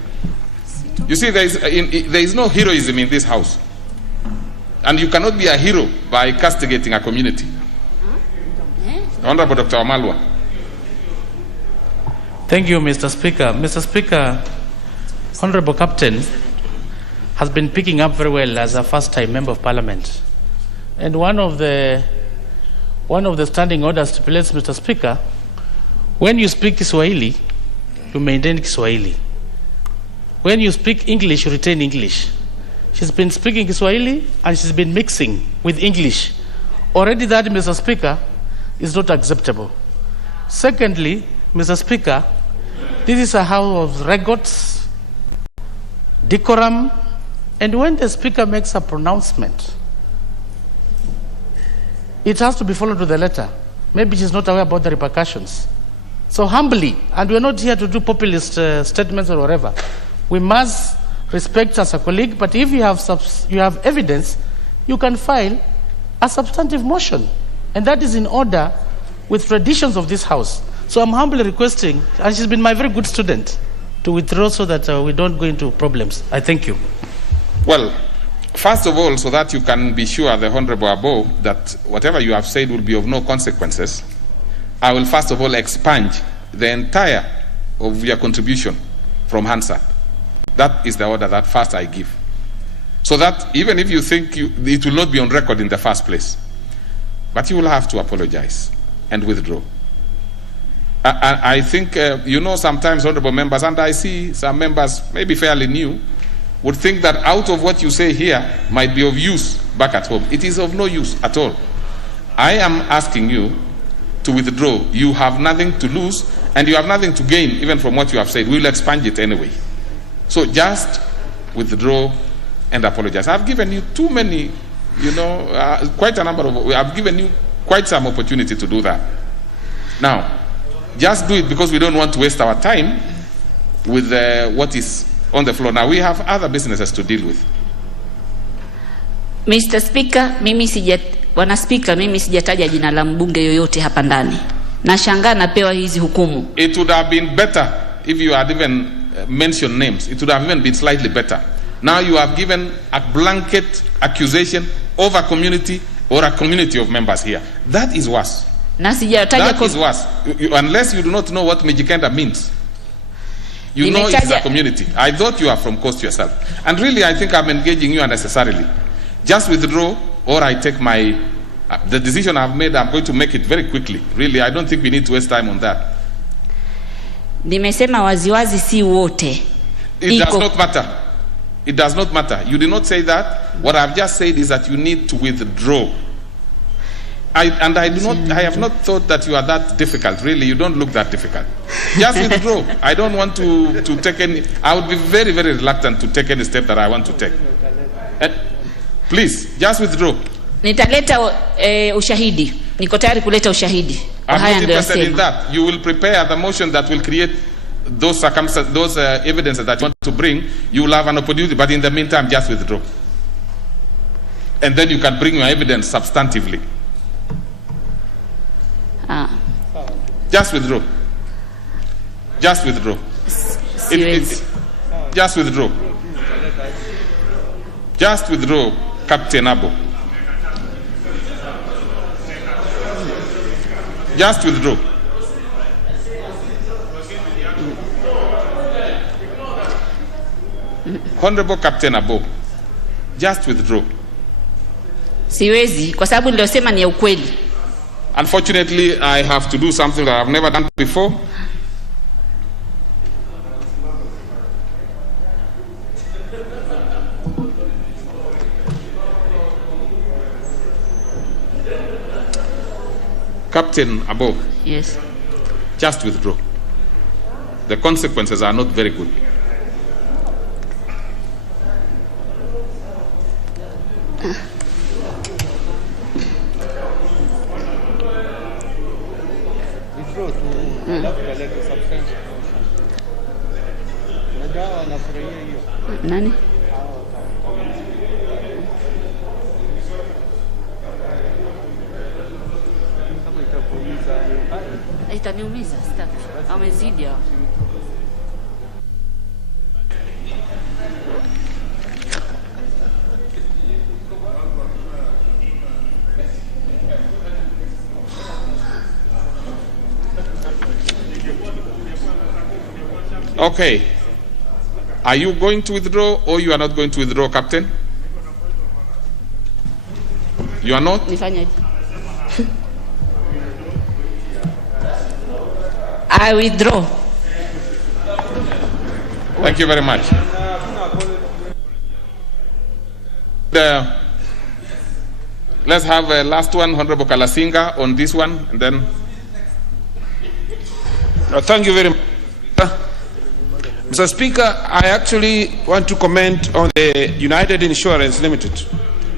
You see, there is no heroism in this house, and you cannot be a hero by castigating a community. Honorable Dr. Wamalwa. Thank you, Mr. Speaker. Mr. Speaker, Honorable Captain has been picking up very well as a first-time member of Parliament. And one of the standing orders stipulates, Mr. Speaker, when you speak Kiswahili, you maintain Kiswahili. When you speak English, you retain English. She's been speaking Kiswahili and she's been mixing with English. Already that, Mr. Speaker, is not acceptable. Secondly, Mr. Speaker, this is a house of records, decorum, and when the Speaker makes a pronouncement, it has to be followed to the letter. Maybe she's not aware about the repercussions. So humbly, and we're not here to do populist statements or whatever, we must respect as a colleague, but if you have evidence, you can file a substantive motion. And that is in order with traditions of this house. So I'm humbly requesting, and she's been my very good student, to withdraw so that we don't go into problems. I thank you. Well, first of all, so that you can be sure, the Honorable above, that whatever you have said will be of no consequences, I will first of all expunge the entire of your contribution from Hansard. That is the order that first I give. So that even if you think it will not be on record in the first place, but you will have to apologize and withdraw. I think, sometimes honorable members, and I see some members, maybe fairly new, would think that out of what you say here might be of use back at home. It is of no use at all. I am asking you to withdraw. You have nothing to lose, and you have nothing to gain even from what you have said. We will expunge it anyway. So just withdraw and apologize. I've given you too many, quite a number of, I've given you quite some opportunity to do that. Now, just do it because we don't want to waste our time with what is on the floor. Now, we have other businesses to deal with. Mr. Speaker, Bwana Speaker, mimi sijataja jina la mbunge yoyote hapa ndani. Nashangaa napewa hizi hukumu. It would have been better if you had even mentioned names. It would have even been slightly better. Now you have given a blanket accusation of a community or a community of members here. That is worse. That is worse. Unless you do not know what Mijikenda means. You know it's a community. I thought you are from Coast yourself. And really, I think I'm engaging you unnecessarily. Just withdraw, or I take the decision I've made, I'm going to make it very quickly. Really, I don't think we need to waste time on that. Nimesema waziwazi si wote. It does not matter. It does not matter. You did not say that. What I've just said is that you need to withdraw. I have not thought that you are that difficult. Really, you don't look that difficult. Just withdraw. I don't want to take any. I would be very, very reluctant to take any step that I want to take. Please, just withdraw. Nitaleta ushahidi. Niko tayari kuleta ushahidi. I'm not interested in that. You will prepare the motion that will create those circumstances, those evidences that you want to bring. You will have an opportunity, but in the meantime, just withdraw. And then you can bring your evidence substantively. Just withdraw. Just withdraw. Just withdraw. Just withdraw, Captain Abo. Just withdraw. Honorable Captain Abo, just withdraw. Siwezi, kwa sababu niliosema ni ya ukweli. Unfortunately, I have to do something that I've never done before. Captain Abo. Yes. Just withdraw. The consequences are not very good. Nani? Itaniumiza, sitaki. Amezidi. Okay. Are you going to withdraw or you are not going to withdraw, Captain? You are not? I withdraw. Thank you very much. Let's have a last one, Honorable Kalasinga, on this one, and then. Thank you very much. Mr. Speaker, I actually want to comment on the United Insurance Limited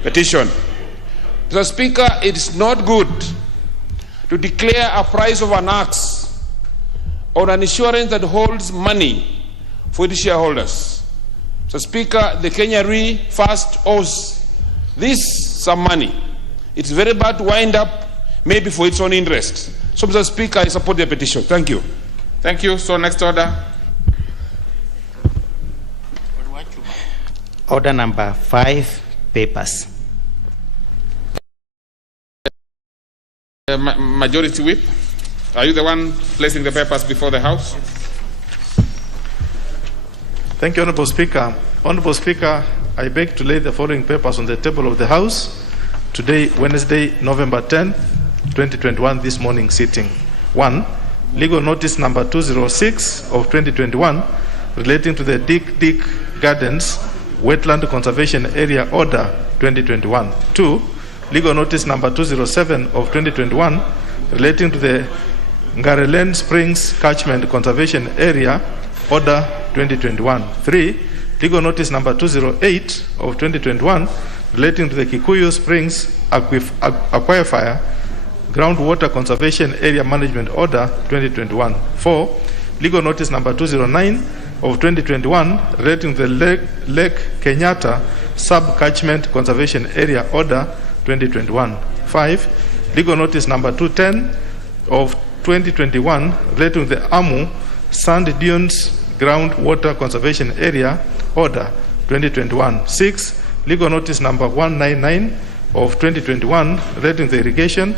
petition. Mr. Speaker, it's not good to declare a price of an axe on an insurance that holds money for the shareholders. Mr. Speaker, the Kenya Re first owes this some money. It's very bad to wind up maybe for its own interest. So, Mr. Speaker, I support the petition. Thank you. Thank you. So, next order. Order number 5, papers. Majority Whip, are you the one placing the papers before the House? Thank you, Honorable Speaker. Honorable Speaker, I beg to lay the following papers on the table of the House today, Wednesday, November 10, 2021, this morning sitting. 1. Legal notice number 206 of 2021 relating to the Dick Gardens Wetland Conservation Area Order 2021. 2. Legal notice number 207 of 2021 relating to the Ngarelen Springs Catchment Conservation Area Order 2021. 3. Legal notice number 208 of 2021 relating to the Kikuyu Springs Aquifer Groundwater Conservation Area Management Order 2021. 4. Legal notice number 209 of 2021 relating to the Lake Kenyatta Sub-Catchment Conservation Area Order 2021. 5. Legal notice number 210 of 2021 relating to the Amu Sand Dunes Groundwater Conservation Area Order 2021. 6. Legal notice number 199 of 2021 relating to the irrigation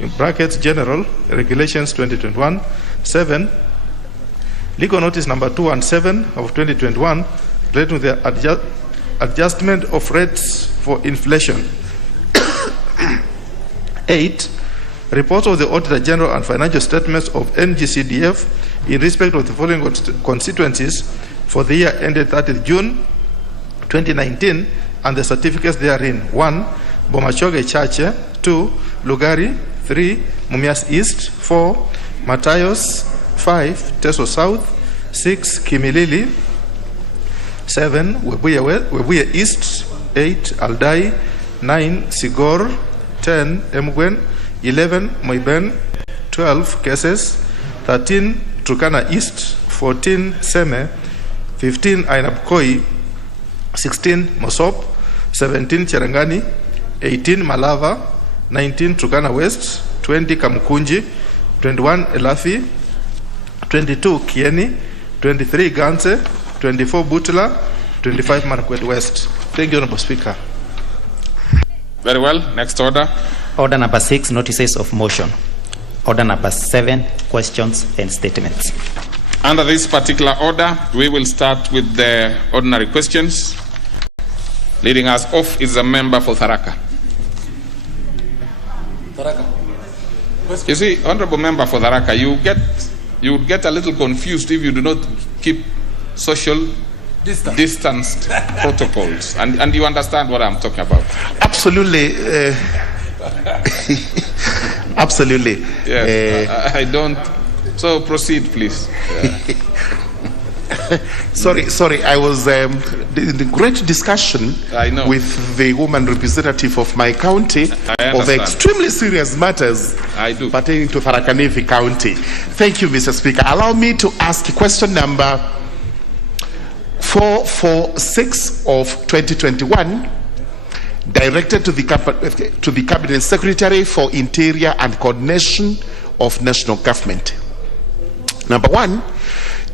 in brackets General Regulations 2021. 7. Legal notice number 217 of 2021 relating to the adjustment of rates for inflation. 8. Reports of the Auditor General and financial statements of NGCDF in respect of the following constituencies for the year ended 30th June 2019 and the certificates therein. 1. Bomachoge Chache. 2. Lugari. 3. Mumias East. 4. Matayos. 5. Teso South. 6. Kimilili. 7. Webuye East. 8. Aldai. 9. Sigor. 10. Emgwen. 11. Moiben. 12. Keses. 13. Turkana East. 14. Seme. 15. Ainabkoi. 16. Mosop. 17. Cherangani. 18. Malava. 19. Turkana West. 20. Kamukunji. 21. Elafi. 22. Kieni. 23. Ganse. 24. Butula. 25. Marakwet West. Thank you, Honorable Speaker. Very well. Next order. Order number 6, notices of motion. Order number 7, questions and statements. Under this particular order, we will start with the ordinary questions. Leading us off is a member for Tharaka. You see, Honorable Member for Tharaka, you would get a little confused if you do not keep social distanced protocols. And you understand what I'm talking about? Absolutely. Absolutely. Yes, I don't. So proceed, please. Sorry. I was in the great discussion with the woman representative of my county of extremely serious matters pertaining to Tharaka Nithi County. Thank you, Mr. Speaker. Allow me to ask question number 446 of 2021, directed to the Cabinet Secretary for Interior and Coordination of National Government. Number 1,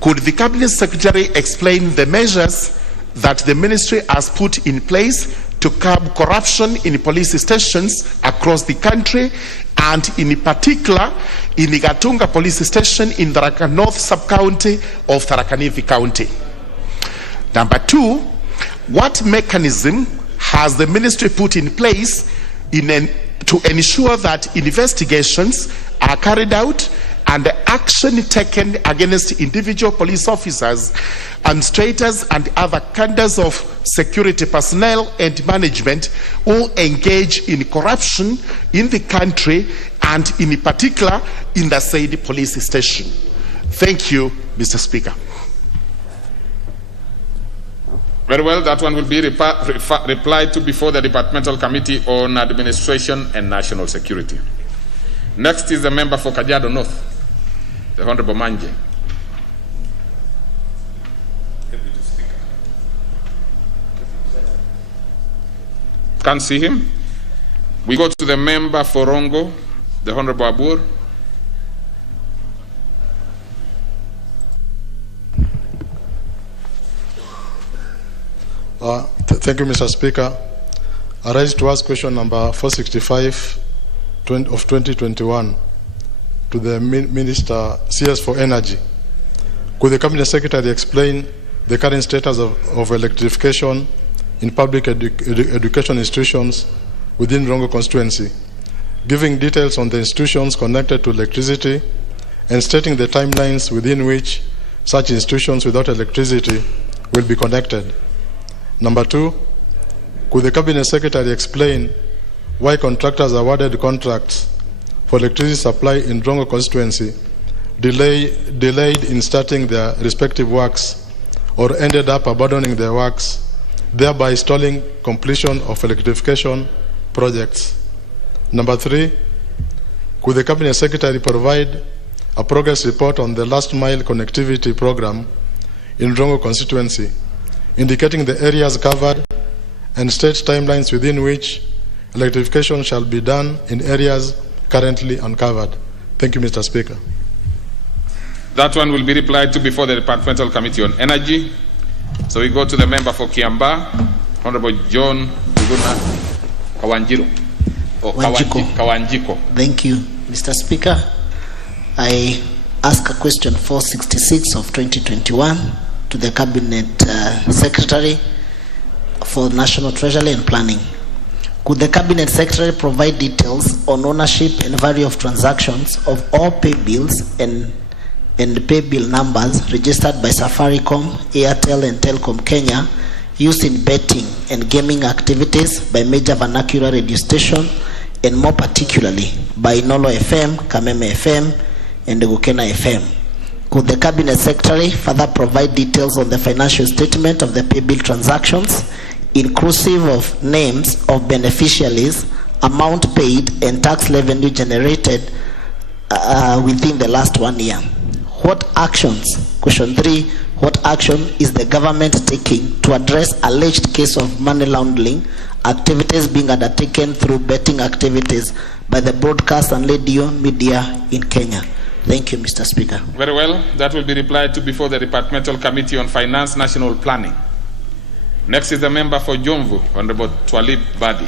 could the Cabinet Secretary explain the measures that the ministry has put in place to curb corruption in police stations across the country, and in particular in the Gatunga Police Station in the Tharaka North Sub-County of Tharaka Nithi County? Number 2, what mechanism has the ministry put in place to ensure that investigations are carried out and action taken against individual police officers, administrators, and other cadres of security personnel and management who engage in corruption in the country, and in particular in the said police station? Thank you, Mr. Speaker. Very well, that one will be replied to before the Departmental Committee on Administration and National Security. Next is the member for Kajiado North, the Honorable Manje. Can't see him. We go to the member for Rongo, the Honorable Abur. Thank you, Mr. Speaker. I rise to ask question number 465 of 2021 to the Minister CS for Energy. Could the Cabinet Secretary explain the current status of electrification in public education institutions within Rongo constituency, giving details on the institutions connected to electricity and stating the timelines within which such institutions without electricity will be connected? Number 2, could the Cabinet Secretary explain why contractors awarded contracts for electricity supply in Rongo constituency delayed in starting their respective works or ended up abandoning their works, thereby stalling completion of electrification projects? Number 3, could the Cabinet Secretary provide a progress report on the last mile connectivity program in Rongo constituency, indicating the areas covered and state timelines within which electrification shall be done in areas currently uncovered? Thank you, Mr. Speaker. That one will be replied to before the Departmental Committee on Energy. So we go to the member for Kiambaa, Honorable John Duguna Kawanjiro. Kawanjiko. Thank you, Mr. Speaker. I ask a question 466 of 2021 to the Cabinet Secretary for National Treasury and Planning. Could the Cabinet Secretary provide details on ownership and value of transactions of all pay bills and pay bill numbers registered by Safaricom, Airtel and Telcom Kenya used in betting and gaming activities by major vernacular radio station, and more particularly by Nolo FM, Kameme FM and Gukena FM? Could the Cabinet Secretary further provide details on the financial statement of the pay bill transactions, inclusive of names of beneficiaries, amount paid and tax revenue generated within the last 1 year? What actions, question 3, what action is the government taking to address alleged case of money laundering activities being undertaken through betting activities by the broadcast and radio media in Kenya? Thank you, Mr. Speaker. Very well. That will be replied to before the Departmental Committee on Finance, National Planning. Next is the member for Jomvu, Honorable Twalib Badi.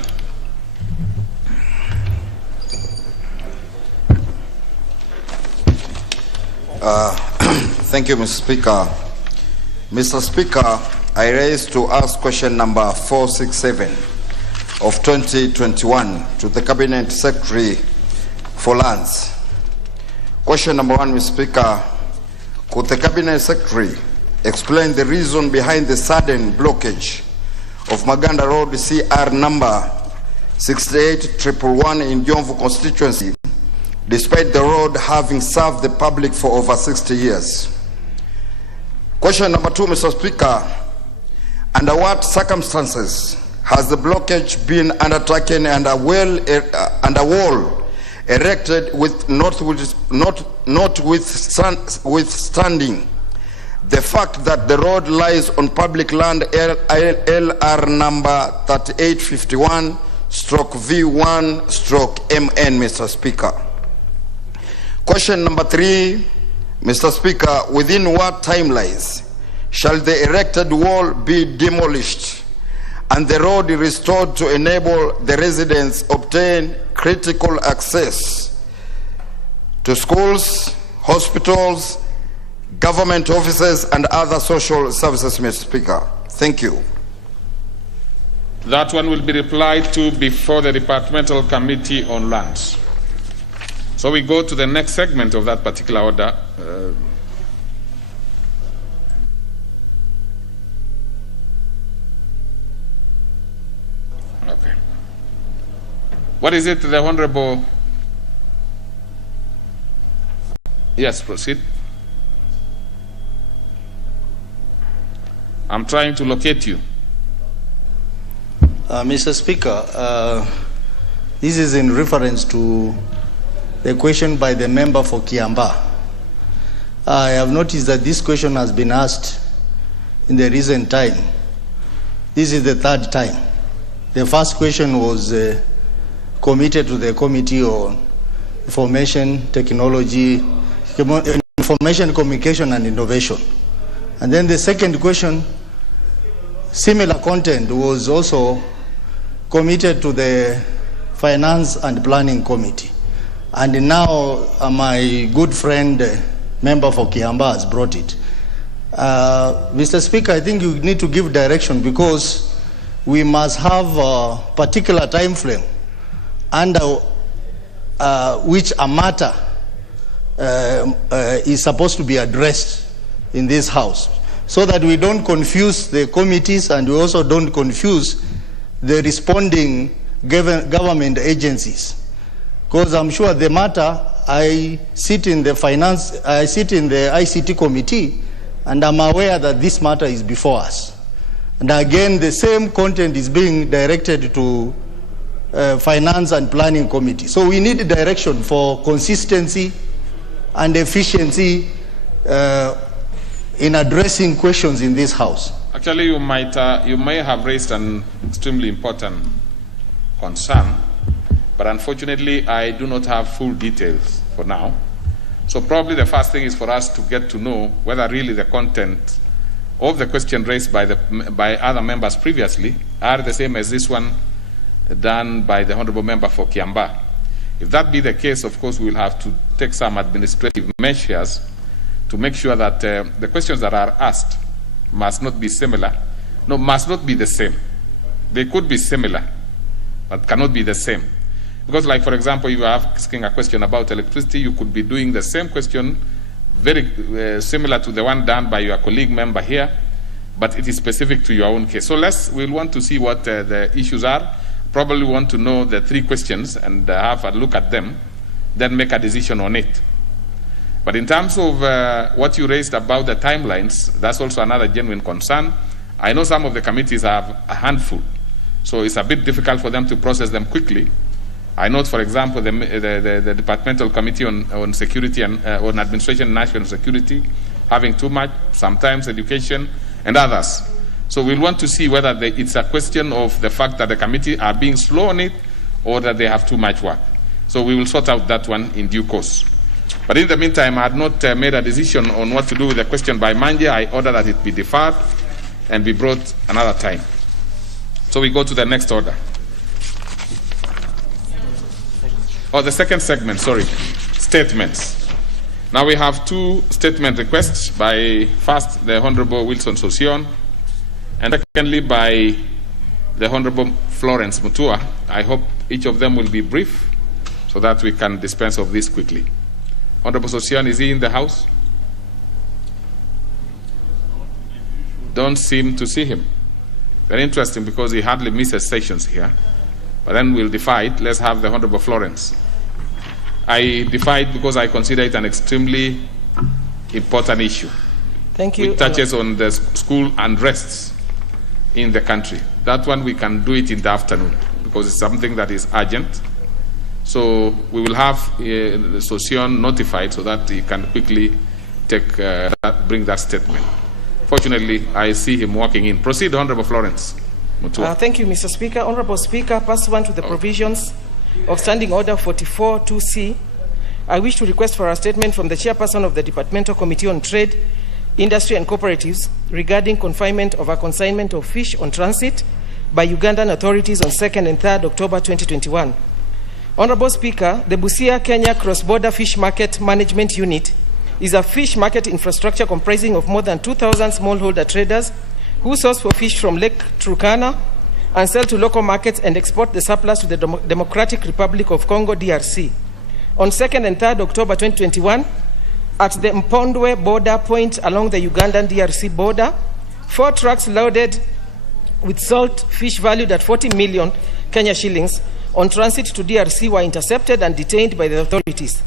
Thank you, Mr. Speaker. Mr. Speaker, I raise to ask question number 467 of 2021 to the Cabinet Secretary for Lands. Question number 1, Mr. Speaker, could the Cabinet Secretary explain the reason behind the sudden blockage of Maganda Road CR number 68111 in Jomvu constituency, despite the road having served the public for over 60 years? Question number 2, Mr. Speaker, under what circumstances has the blockage been undertaken and a wall erected with notwithstanding the fact that the road lies on public land LR number 3851/V1/MN, Mr. Speaker? Question number 3, Mr. Speaker, within what timelines shall the erected wall be demolished and the road restored to enable the residents obtain critical access to schools, hospitals, government offices and other social services, Mr. Speaker? Thank you. That one will be replied to before the Departmental Committee on Lands. So we go to the next segment of that particular order. Okay. What is it, the Honorable? Yes, proceed. I'm trying to locate you. Mr. Speaker, this is in reference to the question by the member for Kiambaa. I have noticed that this question has been asked in the recent time. This is the third time. The first question was committed to the Committee on Information Technology, Information, Communication and Innovation. And then the second question similar content was also committed to the Finance and Planning Committee. And now my good friend, member for Kiambaa, has brought it. Mr. Speaker, I think you need to give direction, because we must have a particular time frame under which a matter is supposed to be addressed in this House, so that we don't confuse the committees and we also don't confuse the responding government agencies. Because I'm sure the matter, I sit in the ICT committee, and I'm aware that this matter is before us. And again, the same content is being directed to Finance and Planning Committee. So we need direction for consistency and efficiency in addressing questions in this House. Actually, you may have raised an extremely important concern, but unfortunately, I do not have full details for now. So probably the first thing is for us to get to know whether really the content of the question raised by other members previously are the same as this one done by the Honourable Member for Kiambaa. If that be the case, of course, we will have to take some administrative measures to make sure that the questions that are asked must not be similar. No, must not be the same. They could be similar, but cannot be the same. Because, like, for example, if you are asking a question about electricity, you could be doing the same question very similar to the one done by your colleague member here, but it is specific to your own case. So we'll want to see what the issues are. Probably want to know the three questions and have a look at them, then make a decision on it. But in terms of what you raised about the timelines, that's also another genuine concern. I know some of the committees have a handful, so it's a bit difficult for them to process them quickly. I note, for example, the Departmental Committee on Security and on Administration and National Security having too much, sometimes education, and others. So we'll want to see whether it's a question of the fact that the committee are being slow on it or that they have too much work. So we will sort out that one in due course. But in the meantime, I had not made a decision on what to do with the question by Manja. I order that it be deferred and be brought another time. So we go to the next order. Oh, the second segment, sorry. Statements. Now we have two statement requests by, first, the Honourable Wilson Sosion, and secondly by the Honourable Florence Mutua. I hope each of them will be brief so that we can dispense of this quickly. Honourable Sosion, is he in the House? Don't seem to see him. Very interesting, because he hardly misses sessions here. But then we'll defer it. Let's have the Honourable Florence. I defer it because I consider it an extremely important issue. Thank you. Which touches on the school unrests in the country. That one we can do it in the afternoon because it's something that is urgent. So we will have the Sosion notified so that he can quickly bring that statement. Fortunately, I see him walking in. Proceed, Honourable Florence Mutua. Thank you, Mr. Speaker. Honourable Speaker, pursuant to the provisions of Standing Order 44-2C, I wish to request for a statement from the Chairperson of the Departmental Committee on Trade, Industry and Cooperatives regarding confinement of a consignment of fish on transit by Ugandan authorities on 2nd and 3rd October 2021. Honourable Speaker, the Busia, Kenya Cross-Border Fish Market Management Unit is a fish market infrastructure comprising of more than 2,000 smallholder traders who source for fish from Lake Turkana and sell to local markets and export the surplus to the Democratic Republic of Congo, DRC. On 2nd and 3rd October 2021, at the Mpondwe border point along the Ugandan-DRC border, 4 trucks loaded with salt fish valued at 40 million Kenya shillings on transit to DRC were intercepted and detained by the authorities.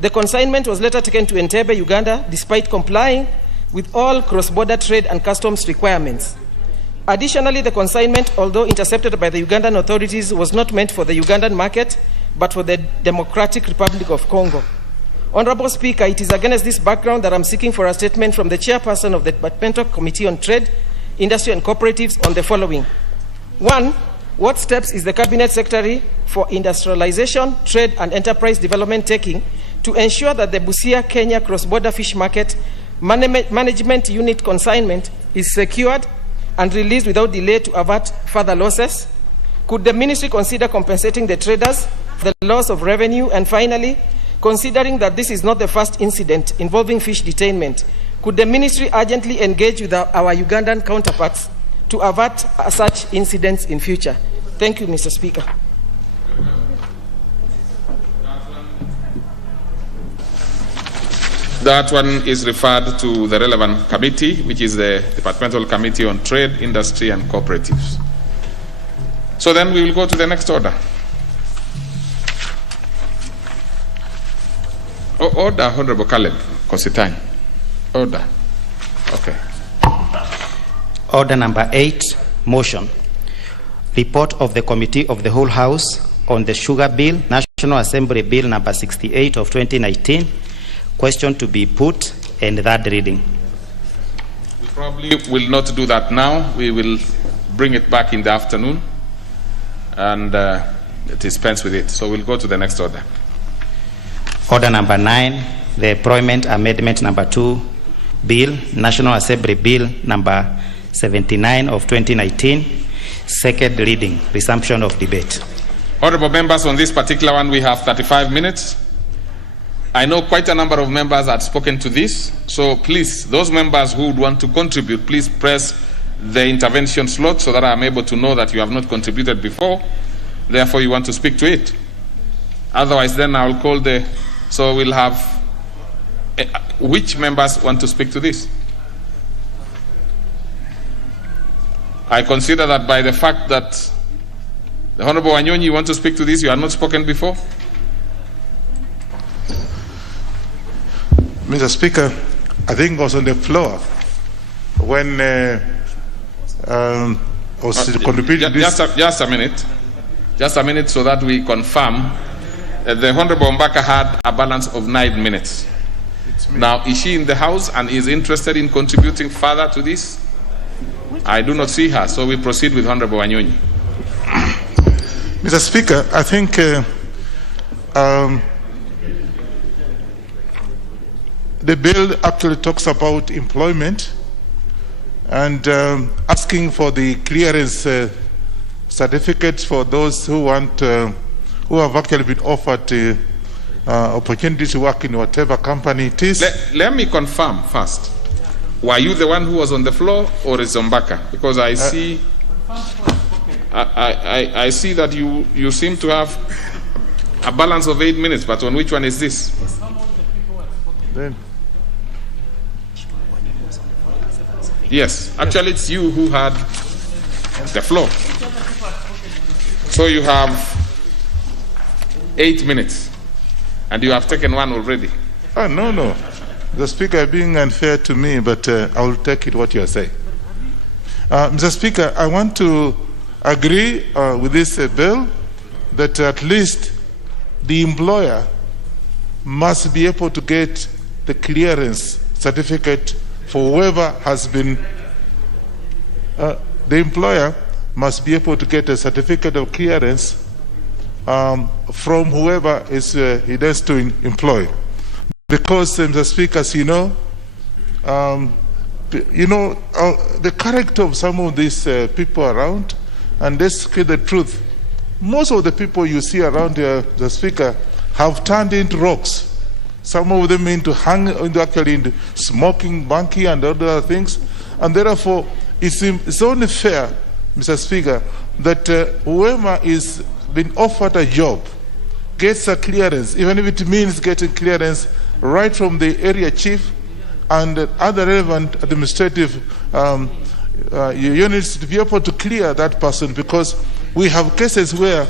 The consignment was later taken to Entebbe, Uganda, despite complying with all cross-border trade and customs requirements. Additionally, the consignment, although intercepted by the Ugandan authorities, was not meant for the Ugandan market, but for the Democratic Republic of Congo. Honourable Speaker, it is against this background that I'm seeking for a statement from the Chairperson of the Departmental Committee on Trade, Industry and Cooperatives on the following. 1. What steps is the Cabinet Secretary for Industrialization, Trade and Enterprise Development taking to ensure that the Busia, Kenya Cross-Border Fish Market Management Unit consignment is secured and released without delay to avert further losses? Could the ministry consider compensating the traders for the loss of revenue? And finally, considering that this is not the first incident involving fish detainment, could the ministry urgently engage with our Ugandan counterparts to avert such incidents in future? Thank you, Mr. Speaker. That one is referred to the relevant committee, which is the Departmental Committee on Trade, Industry and Cooperatives. So then we will go to the next order. Order, Honorable Caleb Kositany. Order. Okay. Order number 8, motion. Report of the Committee of the Whole House on the Sugar Bill, National Assembly Bill number 68 of 2019. Question to be put and third reading. We probably will not do that now. We will bring it back in the afternoon and dispense with it. So we'll go to the next order. Order number 9, the Employment Amendment number 2 Bill, National Assembly Bill number 79 of 2019. Second reading, resumption of debate. Honorable members, on this particular one we have 35 minutes. I know quite a number of members had spoken to this, so please, those members who would want to contribute, please press the intervention slot so that I am able to know that you have not contributed before, therefore you want to speak to it. Otherwise then I will call the, so we'll have, which members want to speak to this? I consider that by the fact that the Honorable Wanyonyi, you want to speak to this, you have not spoken before? Mr. Speaker, I think I was on the floor when I was contributing this. Just a minute so that we confirm. The Honorable Mbaka had a balance of 9 minutes. Now, is she in the House and is interested in contributing further to this? I do not see her, so we proceed with Honorable Wanyonyi. Mr. Speaker, I think the bill actually talks about employment and asking for the clearance certificates for those who want, who have actually been offered opportunities to work in whatever company it is. Let me confirm first. Were you the one who was on the floor, or is Zombaka? Because I see, I see that you seem to have a balance of 8 minutes. But on which one is this? Then. Yes, actually it's you who had the floor. So you have 8 minutes, and you have taken one already. Oh, no. The Speaker being unfair to me, but I will take it what you are saying. Mr. Speaker, I want to agree with this bill that at least the employer must be able to get the clearance certificate for whoever has been, the employer must be able to get a certificate of clearance from whoever is he does to employ. Because, Mr. Speaker, as you know, the character of some of these people around, and let's get the truth, most of the people you see around here, the Speaker, have turned into rocks. Some of them into smoking, banking, and other things. And therefore, it's only fair, Mr. Speaker, that whoever is being offered a job gets a clearance, even if it means getting clearance right from the area chief and other relevant administrative units to be able to clear that person, because we have cases where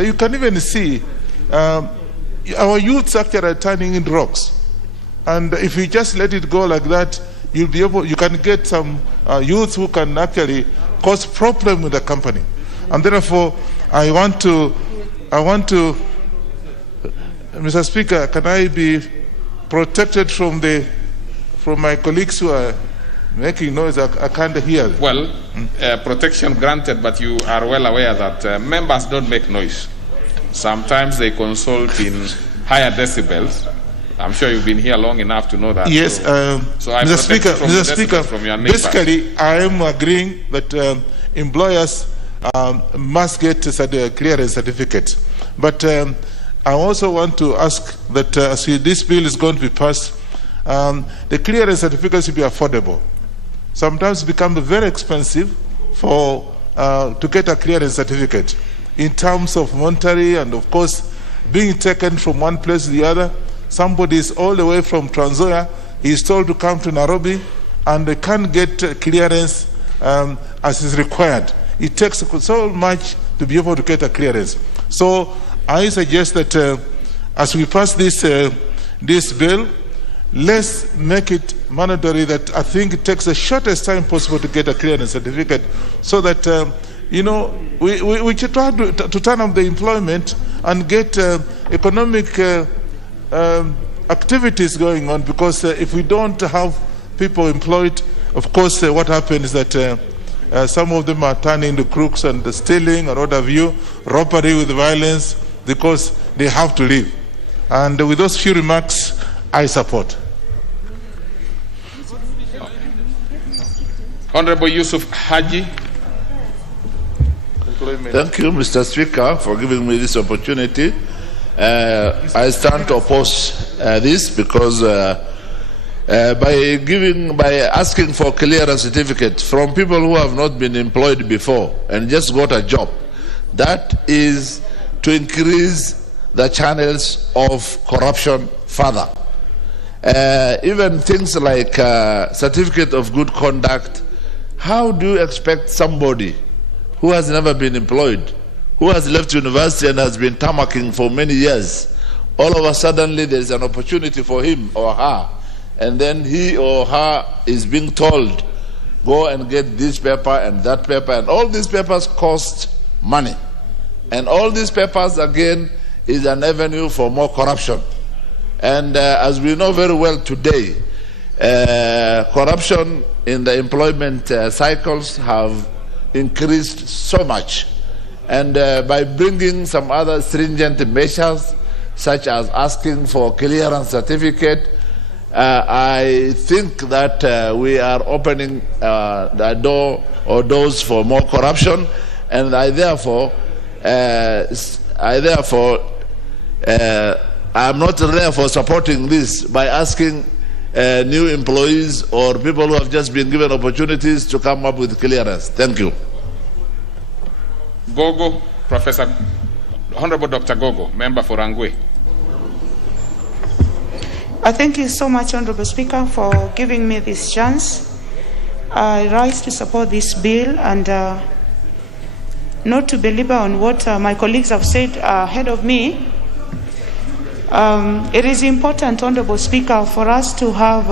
you can even see our youths actually are turning in rocks, and if you just let it go like that, you'll be able, you can get some youths who can actually cause problem with the company. And therefore, I want to, Mr. Speaker, can I be protected from my colleagues who are making noise? I can't hear them. Well, protection granted, but you are well aware that members don't make noise. Sometimes they consult in higher decibels, I'm sure you've been here long enough to know that. Yes, so I Mr. Speaker, from Mr. Speaker, from your neighbors. basically I am agreeing that employers must get a clearance certificate. But I also want to ask that as this bill is going to be passed, the clearance certificate should be affordable. Sometimes it becomes very expensive to get a clearance certificate in terms of monetary and, of course, being taken from one place to the other. Somebody is all the way from Trans Nzoia, he is told to come to Nairobi, and they can't get clearance as is required. It takes so much to be able to get a clearance. So I suggest that as we pass this bill, let's make it mandatory that I think it takes the shortest time possible to get a clearance certificate, so that we should try to turn up the employment and get economic activities going on, because if we don't have people employed, of course what happens is that some of them are turning into crooks and stealing or what have you, robbery with violence, because they have to leave. And with those few remarks, I support. Honorable Yusuf Haji. Thank you, Mr. Speaker, for giving me this opportunity. I stand to oppose this because by asking for clearance certificate from people who have not been employed before and just got a job, that is to increase the channels of corruption further. Even things like certificate of good conduct. How do you expect somebody who has never been employed, who has left university and has been tarmacking for many years, all of a sudden there is an opportunity for him or her, and then he or her is being told, go and get this paper and that paper, and all these papers cost money. And all these papers, again, is an avenue for more corruption. And as we know very well today, corruption in the employment cycles have increased so much. And by bringing some other stringent measures, such as asking for clearance certificate, I think that we are opening the door or doors for more corruption, and I'm not therefore supporting this by asking new employees or people who have just been given opportunities to come up with clearance. Thank you. Gogo, Professor Honorable Dr. Gogo, member for Rangwe. Thank you so much, Honorable Speaker, for giving me this chance. I rise to support this bill and not to belabor on what my colleagues have said ahead of me. It is important, Honorable Speaker, for us to have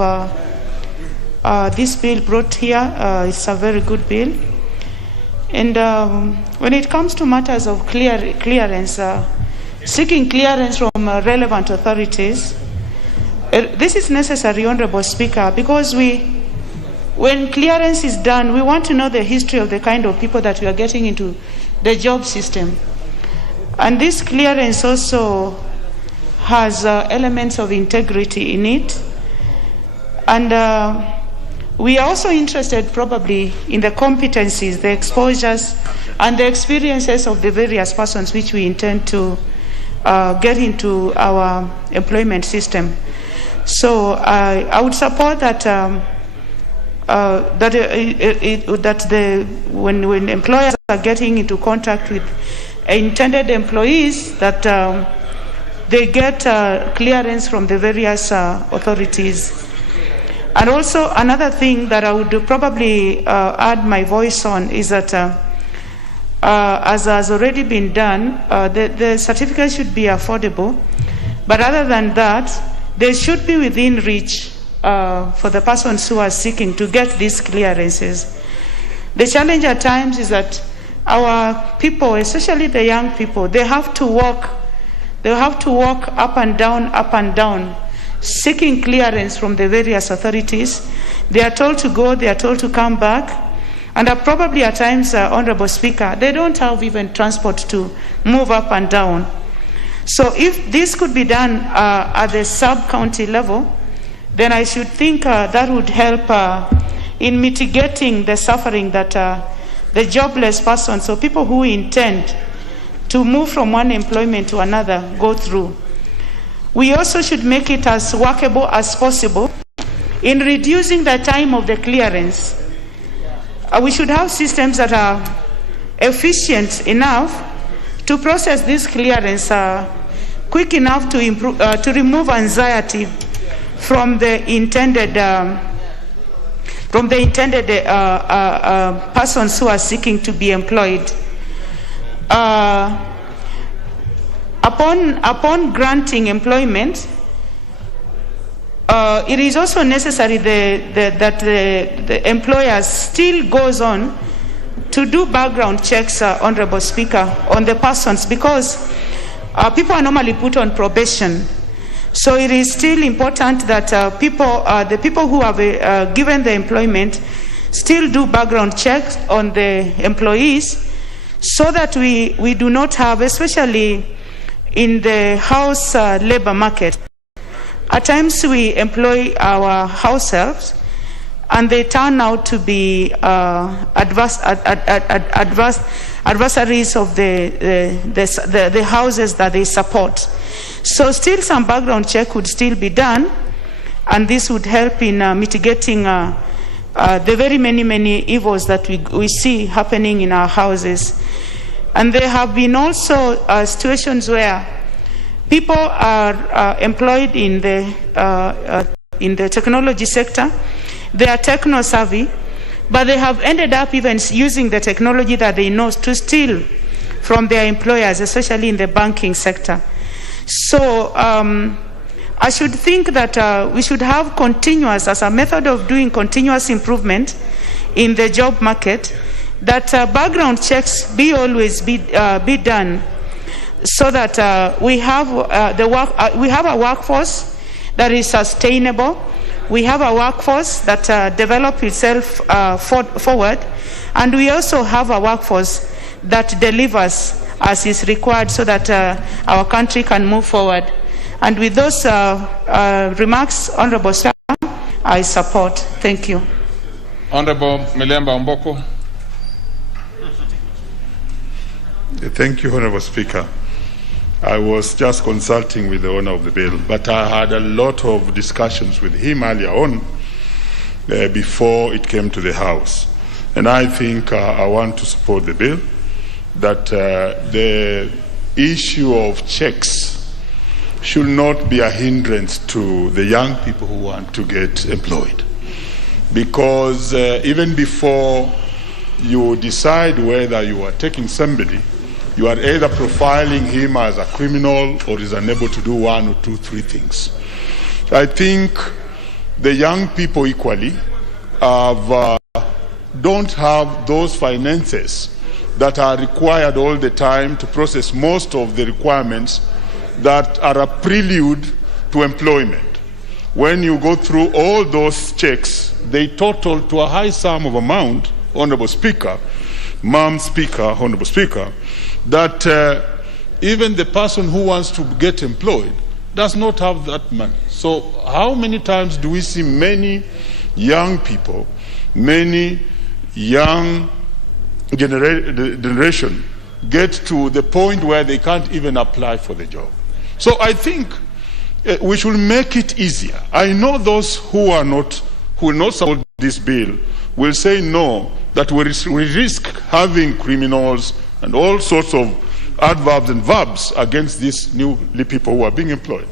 this bill brought here. It's a very good bill. And when it comes to matters of clearance, seeking clearance from relevant authorities, this is necessary, Honorable Speaker, because when clearance is done, we want to know the history of the kind of people that we are getting into the job system. And this clearance also has elements of integrity in it. And we are also interested probably in the competencies, the exposures, and the experiences of the various persons which we intend to get into our employment system. So I would support that when employers are getting into contact with intended employees, that they get clearance from the various authorities. And also another thing that I would probably add my voice on is that as has already been done, the certificate should be affordable. But other than that, they should be within reach for the persons who are seeking to get these clearances. The challenge at times is that our people, especially the young people, they have to walk up and down, seeking clearance from the various authorities. They are told to go, they are told to come back, and probably at times, Honorable Speaker, they don't have even transport to move up and down. So if this could be done at the sub-county level, then I should think that would help in mitigating the suffering that the jobless persons, so people who intend to move from one employment to another, go through. We also should make it as workable as possible in reducing the time of the clearance. We should have systems that are efficient enough to process this clearance quick enough to improve, to remove anxiety from the intended persons who are seeking to be employed. Upon granting employment, it is also necessary that the employer still goes on to do background checks, Honorable Speaker, on the persons, because people are normally put on probation. So it is still important that the people who have given the employment still do background checks on the employees, so that we do not have, especially in the house labor market, at times we employ our house helps and they turn out to be adversaries of the houses that they support. So still some background check could still be done, and this would help in mitigating the very many evils that we see happening in our houses. And there have been also situations where people are employed in the technology sector. They are techno-savvy, but they have ended up even using the technology that they know to steal from their employers, especially in the banking sector. So I should think that we should have continuous, as a method of doing continuous improvement in the job market, that background checks always be done, so that we have a workforce that is sustainable. We have a workforce that develops itself forward, and we also have a workforce that delivers as is required, so that our country can move forward. And with those remarks, Honorable Speaker, I support. Thank you. Honorable Milemba Omboko. Thank you, Honorable Speaker. I was just consulting with the owner of the bill, but I had a lot of discussions with him earlier on before it came to the House. And I think I want to support the bill, that the issue of checks should not be a hindrance to the young people who want to get employed. Because even before you decide whether you are taking somebody, you are either profiling him as a criminal or is unable to do one or two, three things. I think the young people equally don't have those finances that are required all the time to process most of the requirements that are a prelude to employment. When you go through all those checks, they total to a high sum of amount, Honorable Speaker, Madam Speaker, Honorable Speaker, that even the person who wants to get employed does not have that money. So how many times do we see many young people, many young generation get to the point where they can't even apply for the job? So I think we should make it easier. I know those who will not support this bill will say no, that we risk having criminals and all sorts of adverbs and verbs against these new people who are being employed.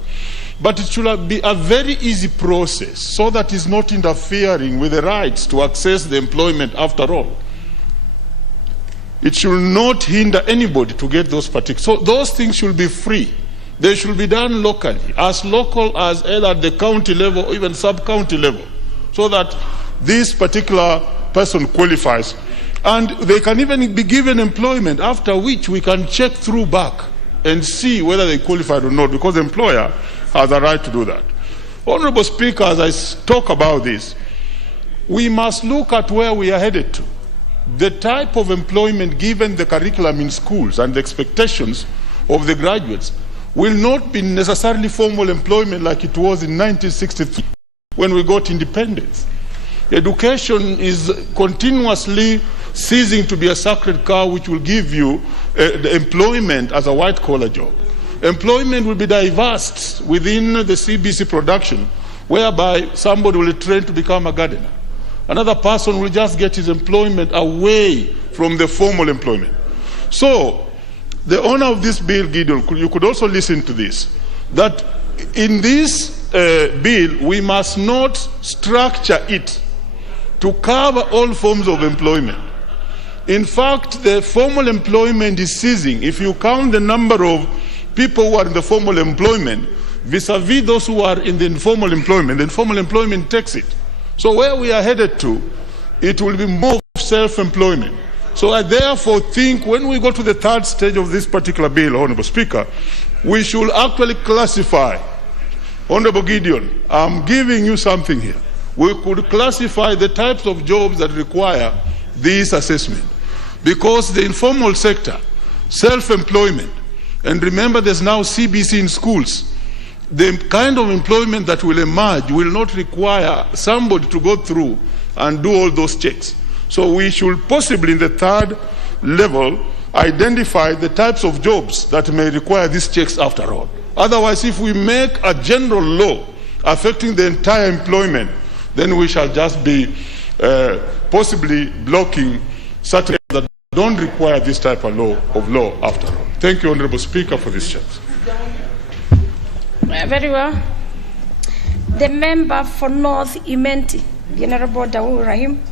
But it should be a very easy process, so that it's not interfering with the rights to access the employment after all. It should not hinder anybody to get those particulars. So those things should be free. They should be done locally, as local as either at the county level or even sub-county level, so that this particular person qualifies. And they can even be given employment, after which we can check through back and see whether they qualified or not, because the employer has a right to do that. Honorable Speaker, as I talk about this, we must look at where we are headed to. The type of employment, given the curriculum in schools and the expectations of the graduates, will not be necessarily formal employment like it was in 1963 when we got independence. Education is continuously ceasing to be a sacred cow which will give you the employment as a white-collar job. Employment will be diverse within the CBC production, whereby somebody will train to become a gardener. Another person will just get his employment away from the formal employment. So, the owner of this bill, Gideon, you could also listen to this, that in this bill, we must not structure it to cover all forms of employment. In fact, the formal employment is ceasing. If you count the number of people who are in the formal employment vis-a-vis those who are in the informal employment, the informal employment takes it. So where we are headed to, it will be more self-employment. So I therefore think when we go to the third stage of this particular bill, Honorable Speaker, we should actually classify. Honorable Gideon, I'm giving you something here. We could classify the types of jobs that require this assessment. Because the informal sector, self-employment, and remember there's now CBC in schools, the kind of employment that will emerge will not require somebody to go through and do all those checks. So we should possibly in the third level identify the types of jobs that may require these checks after all. Otherwise, if we make a general law affecting the entire employment, then we shall just be possibly blocking certain that don't require this type of law after all. Thank you, Honorable Speaker, for this chance. Very well. The member for North Imenti, the Honorable Dawood Rahim.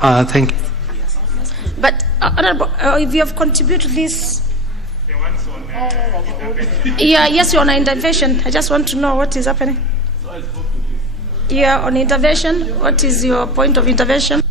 Thank you. But Honorable, if you have contributed this, yes, you're on intervention. I just want to know what is happening. Yeah, on intervention. What is your point of intervention?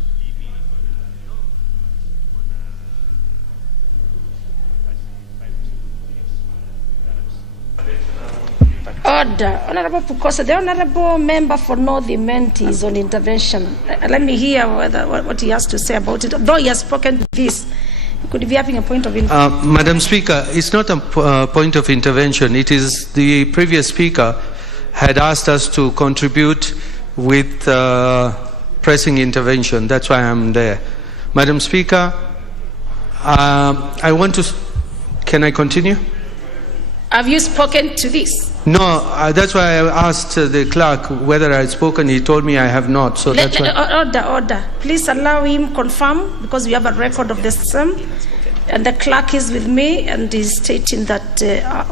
Order. Honorable Pukosa, the Honorable Member for North Imenti is on intervention. Let me hear what he has to say about it. Though he has spoken to this, he could be having a point of intervention. Madam Speaker, it's not a point of intervention. It is the previous speaker had asked us to contribute with pressing intervention. That's why I'm there. Madam Speaker, I want to... Can I continue? Have you spoken to this? No, that's why I asked the clerk whether I had spoken. He told me I have not. So that's why... Order. Please allow him confirm, because we have a record of the same. And the clerk is with me and is stating that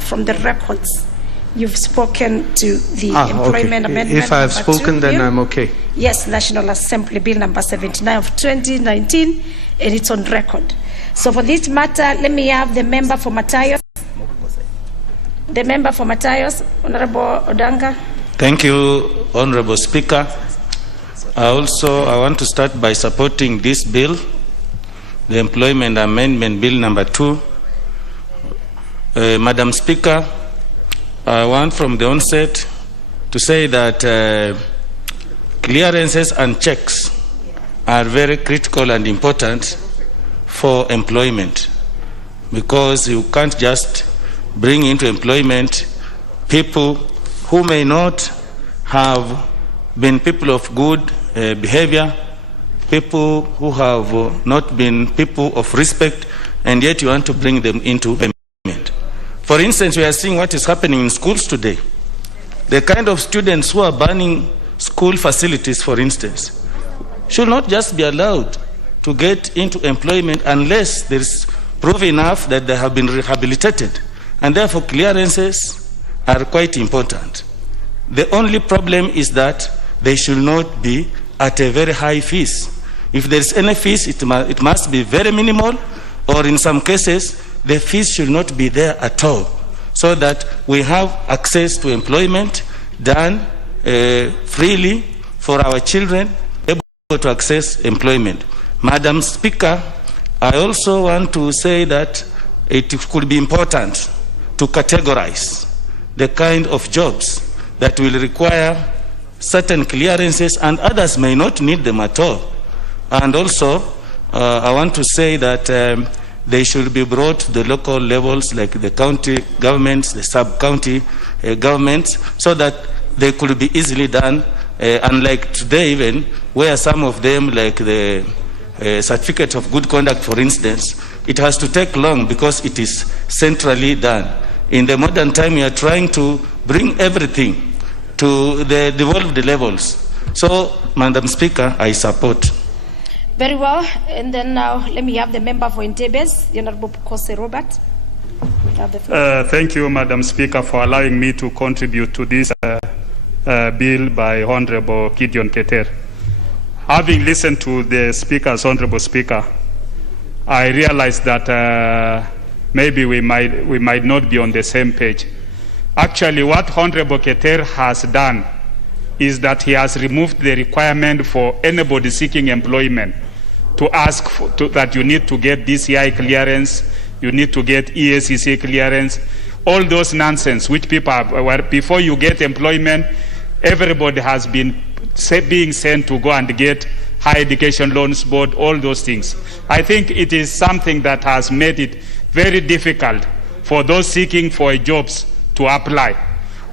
from the records, you've spoken to the employment amendment. If I have spoken, then I'm okay. Yes, National Assembly Bill number 79 of 2019, and it's on record. So for this matter, let me have the member for Matayos. The member for Matayos, Honorable Odanga. Thank you, Honorable Speaker. I want to start by supporting this bill, the Employment Amendment Bill number 2. Madam Speaker, I want from the onset to say that clearances and checks are very critical and important for employment, because you can't just bring into employment people who may not have been people of good behavior, people who have not been people of respect, and yet you want to bring them into employment. For instance, we are seeing what is happening in schools today. The kind of students who are burning school facilities, for instance, should not just be allowed to get into employment unless there is proof enough that they have been rehabilitated. And therefore, clearances are quite important. The only problem is that they should not be at a very high fees. If there is any fees, it must be very minimal, or in some cases, the fees should not be there at all, so that we have access to employment done freely for our children, able to access employment. Madam Speaker, I also want to say that it could be important to categorize the kind of jobs that will require certain clearances and others may not need them at all. And also, I want to say that they should be brought to the local levels like the county governments, the sub-county governments, so that they could be easily done, unlike today even, where some of them, like the certificate of good conduct, for instance, it has to take long because it is centrally done. In the modern time, we are trying to bring everything to the devolved levels. So, Madam Speaker, I support. Very well. And then now let me have the member for Entebbe, the Honorable Kose Robert. Thank you, Madam Speaker, for allowing me to contribute to this bill by Honorable Gideon Keter. Having listened to the speakers, Honorable Speaker, I realized that maybe we might not be on the same page. Actually, what Honorable Keter has done is that he has removed the requirement for anybody seeking employment to ask that you need to get DCI clearance, you need to get EACC clearance, all those nonsense which people are, before you get employment, everybody has been being sent to go and get Higher Education Loans Board, all those things. I think it is something that has made it very difficult for those seeking for jobs to apply.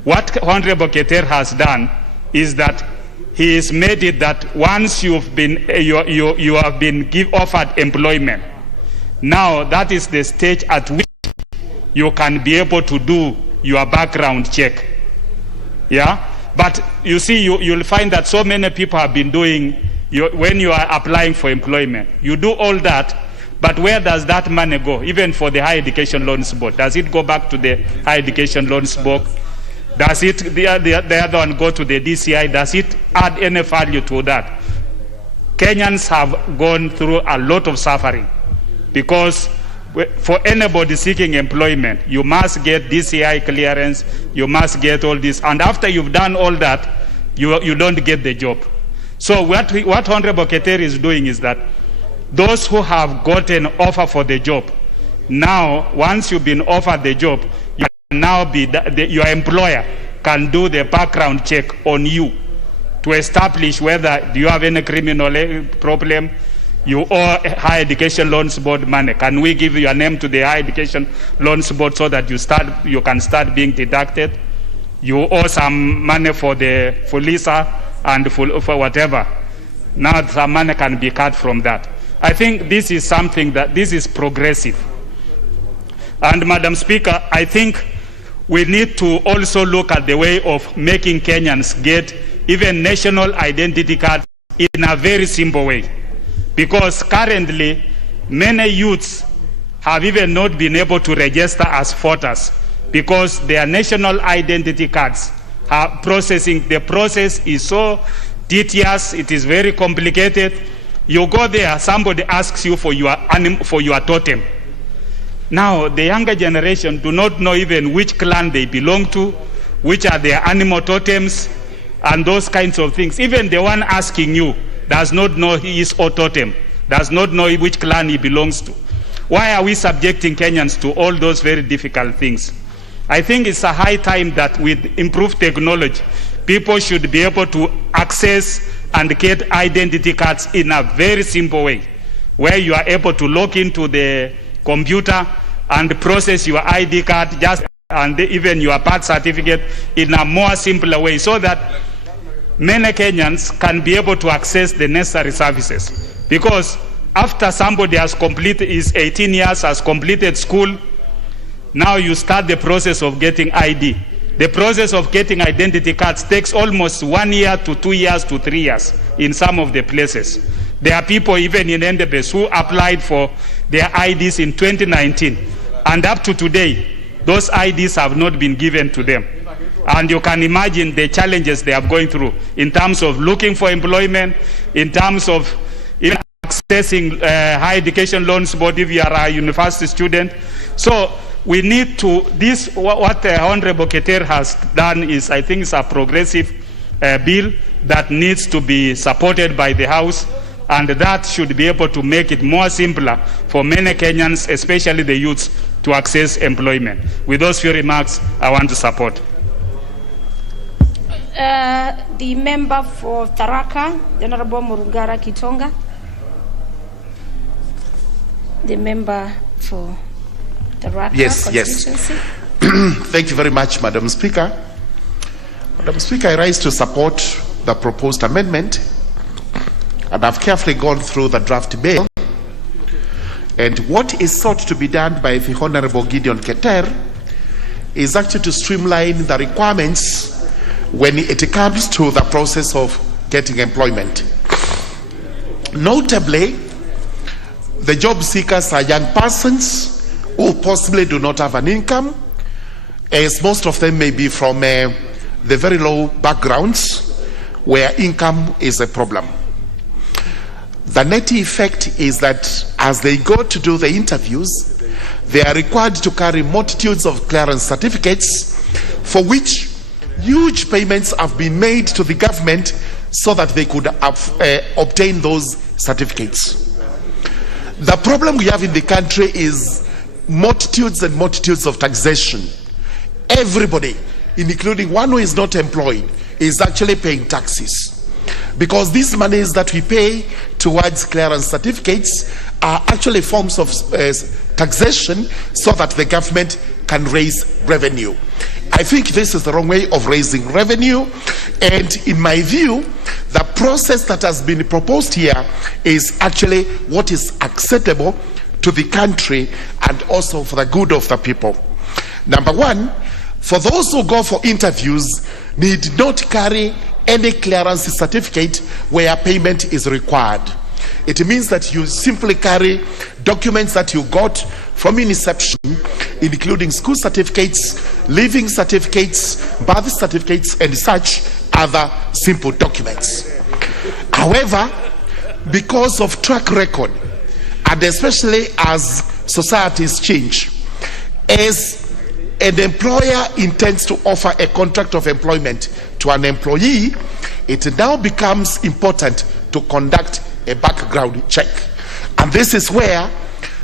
What Honorable Keter has done is that he has made it that once you've been you have been offered employment, now that is the stage at which you can be able to do your background check. Yeah, but you see, you'll find that so many people have been doing. When you are applying for employment, you do all that, but where does that money go? Even for the Higher Education Loans Board, does it go back to the Higher Education Loans Board? Does it the other one go to the DCI? Does it add any value to that? Kenyans have gone through a lot of suffering because for anybody seeking employment, you must get DCI clearance, you must get all this, and after you've done all that, you don't get the job. So what Honorable Keter is doing is that those who have gotten offer for the job, now once you've been offered the job, you can now be your employer can do the background check on you to establish whether do you have any criminal problem. You owe Higher Education Loans Board money. Can we give your name to the Higher Education Loans Board so that you can start being deducted? You owe some money for Lisa and for whatever. Now some money can be cut from that. I think this is something that this is progressive. And Madam Speaker, I think we need to also look at the way of making Kenyans get even national identity cards in a very simple way. Because currently, many youths have even not been able to register as voters because their national identity cards are processing. The process is so tedious, it is very complicated. You go there, somebody asks you for your totem. Now, the younger generation do not know even which clan they belong to, which are their animal totems, and those kinds of things. Even the one asking you does not know his or totem, does not know which clan he belongs to. Why are we subjecting Kenyans to all those very difficult things? I think it's a high time that with improved technology, people should be able to access and get identity cards in a very simple way, where you are able to log into the computer and process your ID card and even your birth certificate in a more simpler way, so that many Kenyans can be able to access the necessary services. Because after somebody has completed his 18 years, has completed school, now you start the process of getting ID. The process of getting identity cards takes almost 1 year to 2 years to 3 years in some of the places. There are people even in Entebbe who applied for their IDs in 2019, and up to today, those IDs have not been given to them. And you can imagine the challenges they are going through in terms of looking for employment, in terms of accessing Higher Education Loans Board if you are a university student. So we need to, what Honorable Keter has done is, I think, it's a progressive bill that needs to be supported by the House, and that should be able to make it more simpler for many Kenyans, especially the youths, to access employment. With those few remarks, I want to support. The member for Tharaka, the Honorable Murugara Kitonga. The member for the Raqqa constituency. Thank you very much, Madam Speaker. Madam Speaker, I rise to support the proposed amendment, and I've carefully gone through the draft bill. And what is sought to be done by the Honorable Gideon Keter is actually to streamline the requirements when it comes to the process of getting employment. Notably, the job seekers are young persons who possibly do not have an income, as most of them may be from the very low backgrounds where income is a problem. The net effect is that as they go to do the interviews, they are required to carry multitudes of clearance certificates for which huge payments have been made to the government so that they could obtain those certificates. The problem we have in the country is multitudes and multitudes of taxation. Everybody, including one who is not employed, is actually paying taxes, because these monies that we pay towards clearance certificates are actually forms of taxation so that the government can raise revenue. I think this is the wrong way of raising revenue, and in my view, the process that has been proposed here is actually what is acceptable to the country and also for the good of the people. Number one, for those who go for interviews need not carry any clearance certificate where payment is required. It means that you simply carry documents that you got from inception, including school certificates, living certificates, birth certificates, and such other simple documents. However, because of track record, and especially as societies change, as an employer intends to offer a contract of employment to an employee, it now becomes important to conduct a background check. And this is where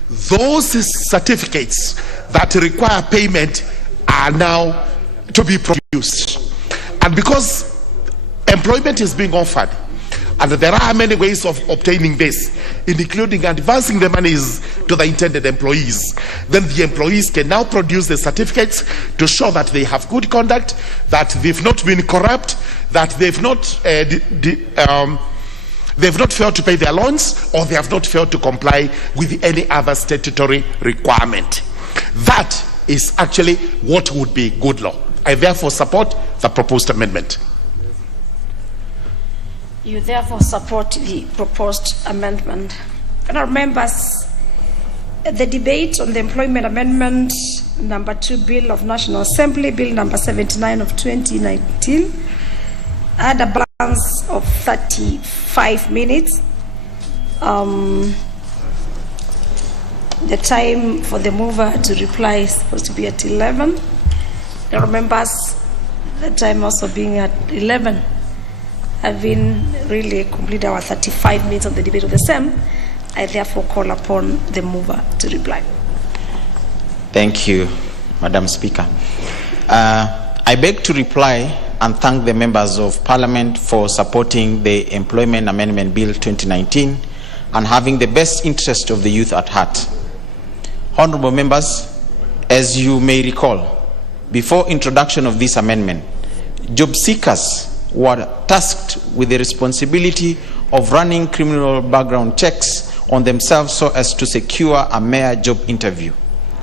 those certificates that require payment are now to be produced. And because employment is being offered, and there are many ways of obtaining this, including advancing the monies to the intended employees, then the employees can now produce the certificates to show that they have good conduct, that they've not been corrupt, that they've not failed to pay their loans, or they have not failed to comply with any other statutory requirement. That is actually what would be good law. I therefore support the proposed amendment. You therefore support the proposed amendment. Honourable members, the debate on the employment amendment number 2 Bill of National Assembly, Bill number 79 of 2019, had a balance of 35 minutes. The time for the mover to reply is supposed to be at 11. Honourable members, the time also being at 11. Having really completed our 35 minutes of the debate of the same, I therefore call upon the mover to reply. Thank you, Madam Speaker. I beg to reply and thank the members of Parliament for supporting the Employment Amendment Bill 2019 and having the best interest of the youth at heart. Honourable members, as you may recall, before introduction of this amendment, job seekers were tasked with the responsibility of running criminal background checks on themselves so as to secure a mere job interview.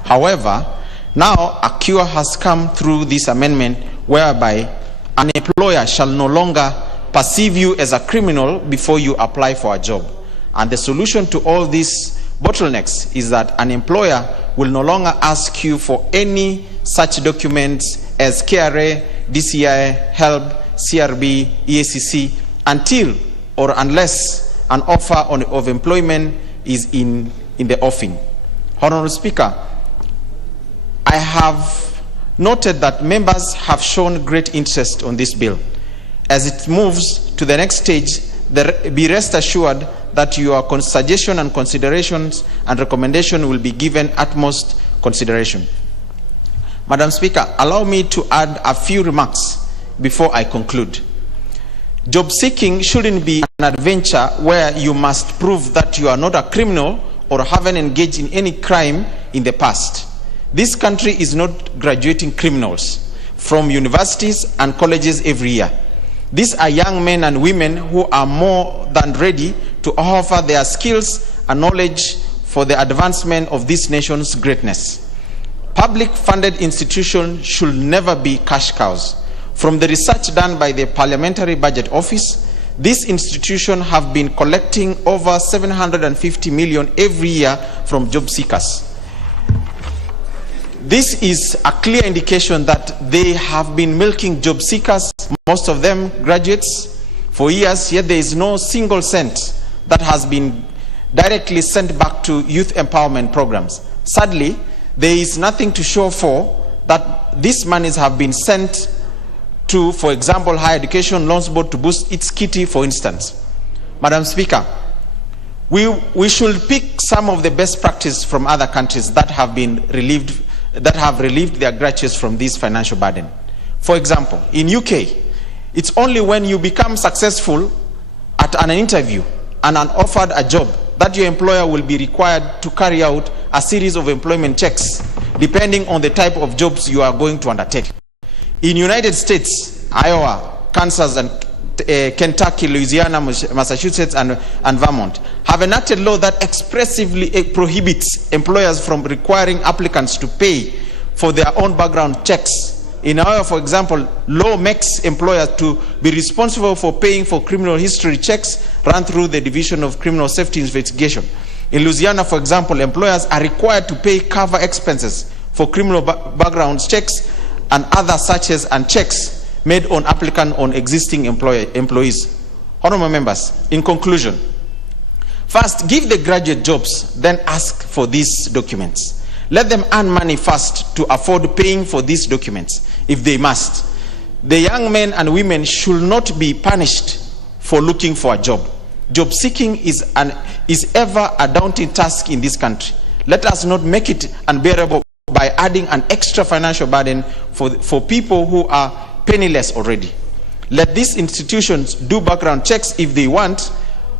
However, now a cure has come through this amendment whereby an employer shall no longer perceive you as a criminal before you apply for a job. And the solution to all these bottlenecks is that an employer will no longer ask you for any such documents as KRA, DCI, HELB, CRB, EACC until or unless an offer of employment is in the offing. Honourable Speaker, I have noted that members have shown great interest on this bill. As it moves to the next stage, be rest assured that your suggestions and considerations and recommendations will be given utmost consideration. Madam Speaker, allow me to add a few remarks before I conclude. Job seeking shouldn't be an adventure where you must prove that you are not a criminal or haven't engaged in any crime in the past. This country is not graduating criminals from universities and colleges every year. These are young men and women who are more than ready to offer their skills and knowledge for the advancement of this nation's greatness. Public funded institutions should never be cash cows. From the research done by the Parliamentary Budget Office, these institutions have been collecting over 750 million every year from job seekers. This is a clear indication that they have been milking job seekers, most of them graduates, for years, yet there is no single cent that has been directly sent back to youth empowerment programs. Sadly, there is nothing to show for that these monies have been sent to, for example, Higher Education Loans Board to boost its kitty, for instance. Madam Speaker, we should pick some of the best practice from other countries that have relieved their graduates from this financial burden. For example, in UK, it's only when you become successful at an interview and are offered a job that your employer will be required to carry out a series of employment checks depending on the type of jobs you are going to undertake. In United States, Iowa, Kansas, and Kentucky, Louisiana, Massachusetts, and Vermont have enacted law that expressively prohibits employers from requiring applicants to pay for their own background checks. In Iowa, for example, law makes employers to be responsible for paying for criminal history checks run through the Division of Criminal Safety Investigation. In Louisiana, for example, employers are required to pay cover expenses for criminal background checks and other searches and checks made on applicant on existing employees. Honorable members, in conclusion, first, give the graduate jobs, then ask for these documents. Let them earn money first to afford paying for these documents, if they must. The young men and women should not be punished for looking for a job. Job seeking is ever a daunting task in this country. Let us not make it unbearable by adding an extra financial burden for people who are penniless already. Let these institutions do background checks if they want,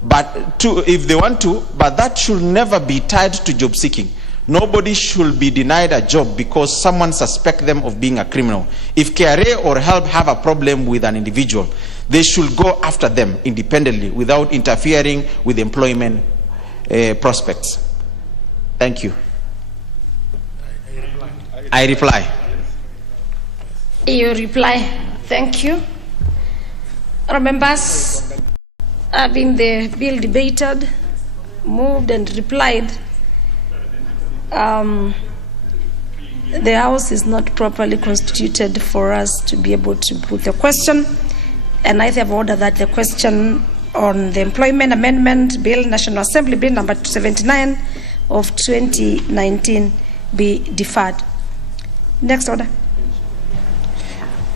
but that should never be tied to job seeking. Nobody should be denied a job because someone suspects them of being a criminal. If KRA or HELP have a problem with an individual, they should go after them independently without interfering with employment prospects. Thank you. I reply. You reply. Thank you. Members, having the bill debated, moved and replied, the House is not properly constituted for us to be able to put the question, and I have ordered that the question on the Employment Amendment Bill, National Assembly Bill number 79 of 2019 be deferred. Next order.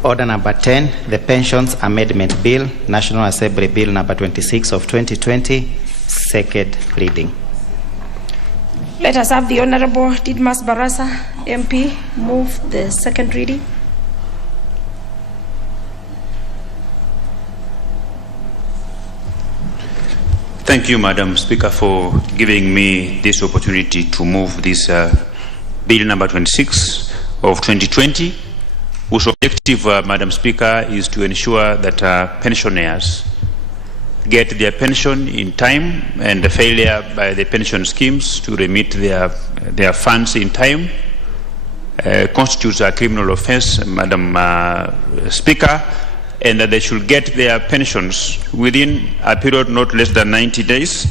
Order number 10, the Pensions Amendment Bill, National Assembly Bill number 26 of 2020, second reading. Let us have the Honorable Didmas Barasa, MP, move the second reading. Thank you, Madam Speaker, for giving me this opportunity to move this Bill number 26 of 2020, whose objective, Madam Speaker, is to ensure that pensioners get their pension in time, and the failure by the pension schemes to remit their funds in time constitutes a criminal offense, Madam Speaker, and that they should get their pensions within a period not less than 90 days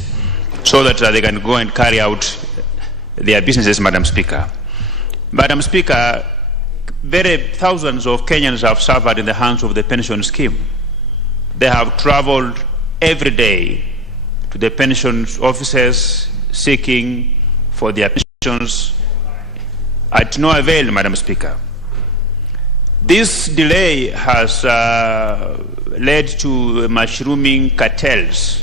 so that they can go and carry out their businesses, Madam Speaker. Madam Speaker, thousands of Kenyans have suffered in the hands of the pension scheme. They have traveled every day to the pension offices seeking for their pensions at no avail, Madam Speaker. This delay has led to mushrooming cartels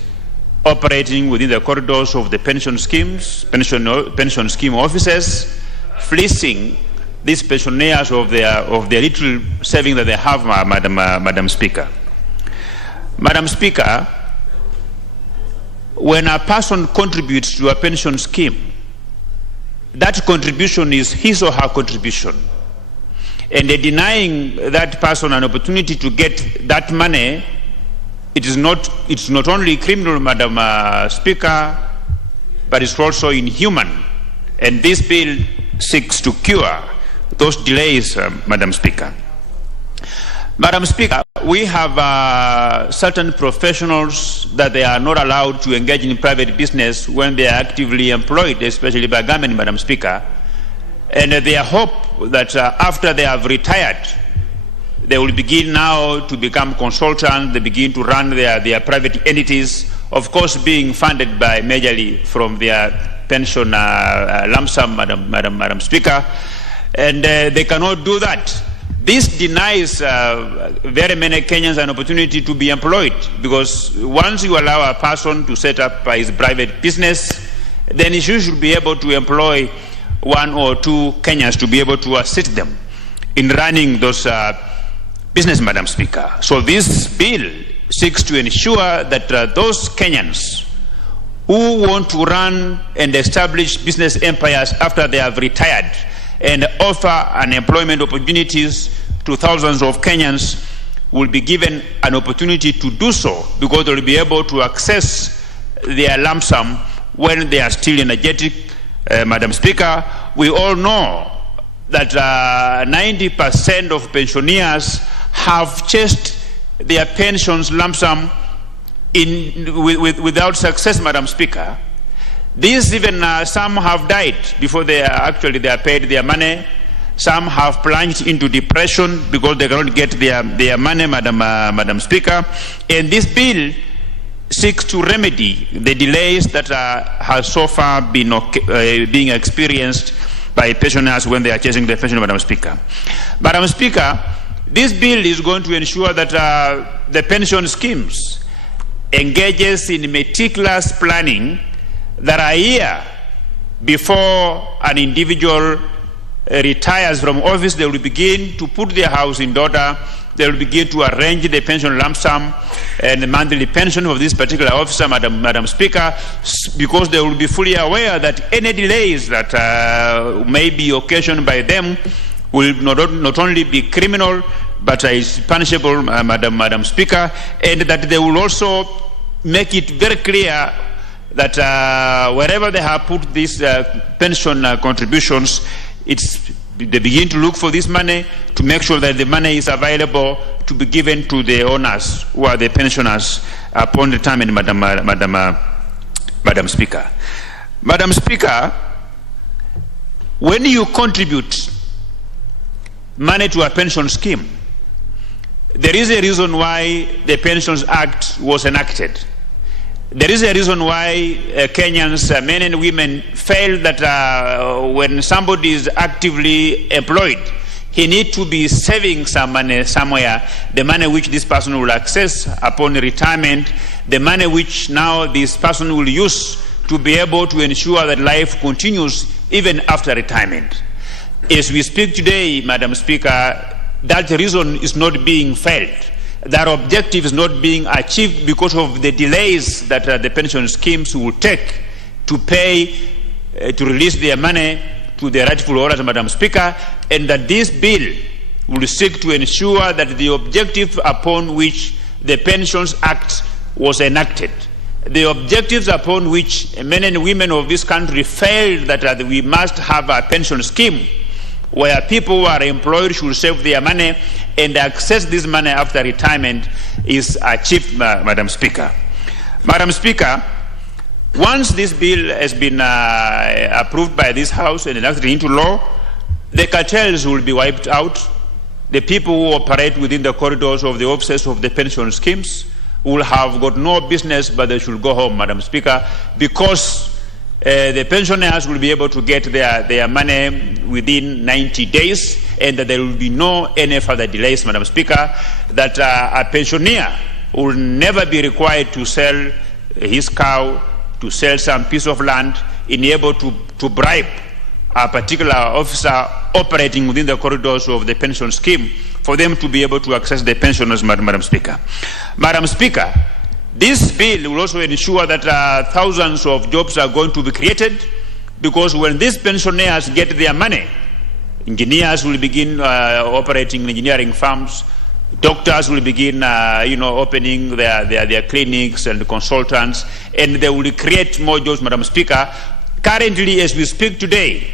operating within the corridors of the pension schemes, pension scheme offices, fleecing these pensioners of their little saving that they have, Madam Speaker. Madam Speaker, when a person contributes to a pension scheme, that contribution is his or her contribution. And denying that person an opportunity to get that money, it's not only criminal, Madam Speaker, but it's also inhuman. And this bill seeks to cure those delays, Madam Speaker. Madam Speaker, we have certain professionals that they are not allowed to engage in private business when they are actively employed, especially by government, Madam Speaker. And they hope that after they have retired, they will begin now to become consultants, they begin to run their private entities, of course being funded by majorly from their pension lump sum, Madam Speaker. And they cannot do that. This denies very many Kenyans an opportunity to be employed, because once you allow a person to set up his private business, then he should be able to employ one or two Kenyans to be able to assist them in running those business, Madam Speaker. So this bill seeks to ensure that those Kenyans who want to run and establish business empires after they have retired and offer unemployment opportunities to thousands of Kenyans will be given an opportunity to do so, because they will be able to access their lump sum when they are still energetic. Madam Speaker, we all know that 90% of pensioners have chased their pensions lump sum without success, Madam Speaker. These even some have died before they are paid their money. Some have plunged into depression because they cannot get their money, Madam Speaker. And this bill seeks to remedy the delays that have so far been being experienced by pensioners when they are chasing their pension, Madam Speaker. Madam Speaker, this bill is going to ensure that the pension schemes engages in meticulous planning that a year before an individual retires from office, they will begin to put their house in order. They will begin to arrange the pension lump sum and the monthly pension of this particular officer, Madam Speaker, because they will be fully aware that any delays that may be occasioned by them will not only be criminal, but is punishable, Madam Speaker, and that they will also make it very clear that wherever they have put these pension contributions, they begin to look for this money to make sure that the money is available to be given to the owners who are the pensioners upon retirement, Madam Speaker. Madam Speaker, when you contribute money to a pension scheme, there is a reason why the Pensions Act was enacted. There is a reason why Kenyans, men and women, feel that when somebody is actively employed, he needs to be saving some money somewhere, the money which this person will access upon retirement, the money which now this person will use to be able to ensure that life continues even after retirement. As we speak today, Madam Speaker, that reason is not being felt. That objective is not being achieved because of the delays that the pension schemes will take to pay, to release their money to the rightful owners, Madam Speaker, and that this bill will seek to ensure that the objective upon which the Pensions Act was enacted, the objectives upon which men and women of this country felt that we must have a pension scheme where people who are employed should save their money and access this money after retirement is achieved, Madam Speaker. Madam Speaker, once this bill has been approved by this House and enacted into law, the cartels will be wiped out. The people who operate within the corridors of the offices of the pension schemes will have got no business, but they should go home, Madam Speaker, because the pensioners will be able to get their money within 90 days, and that there will be no any further delays, Madam Speaker, that a pensioner will never be required to sell his cow, to sell some piece of land, in able to bribe a particular officer operating within the corridors of the pension scheme for them to be able to access the pensioners, Madam Speaker. Madam Speaker, this bill will also ensure that thousands of jobs are going to be created, because when these pensioners get their money, engineers will begin operating engineering firms, doctors will begin opening their clinics and consultants, and they will create more jobs, Madam Speaker. Currently, as we speak today,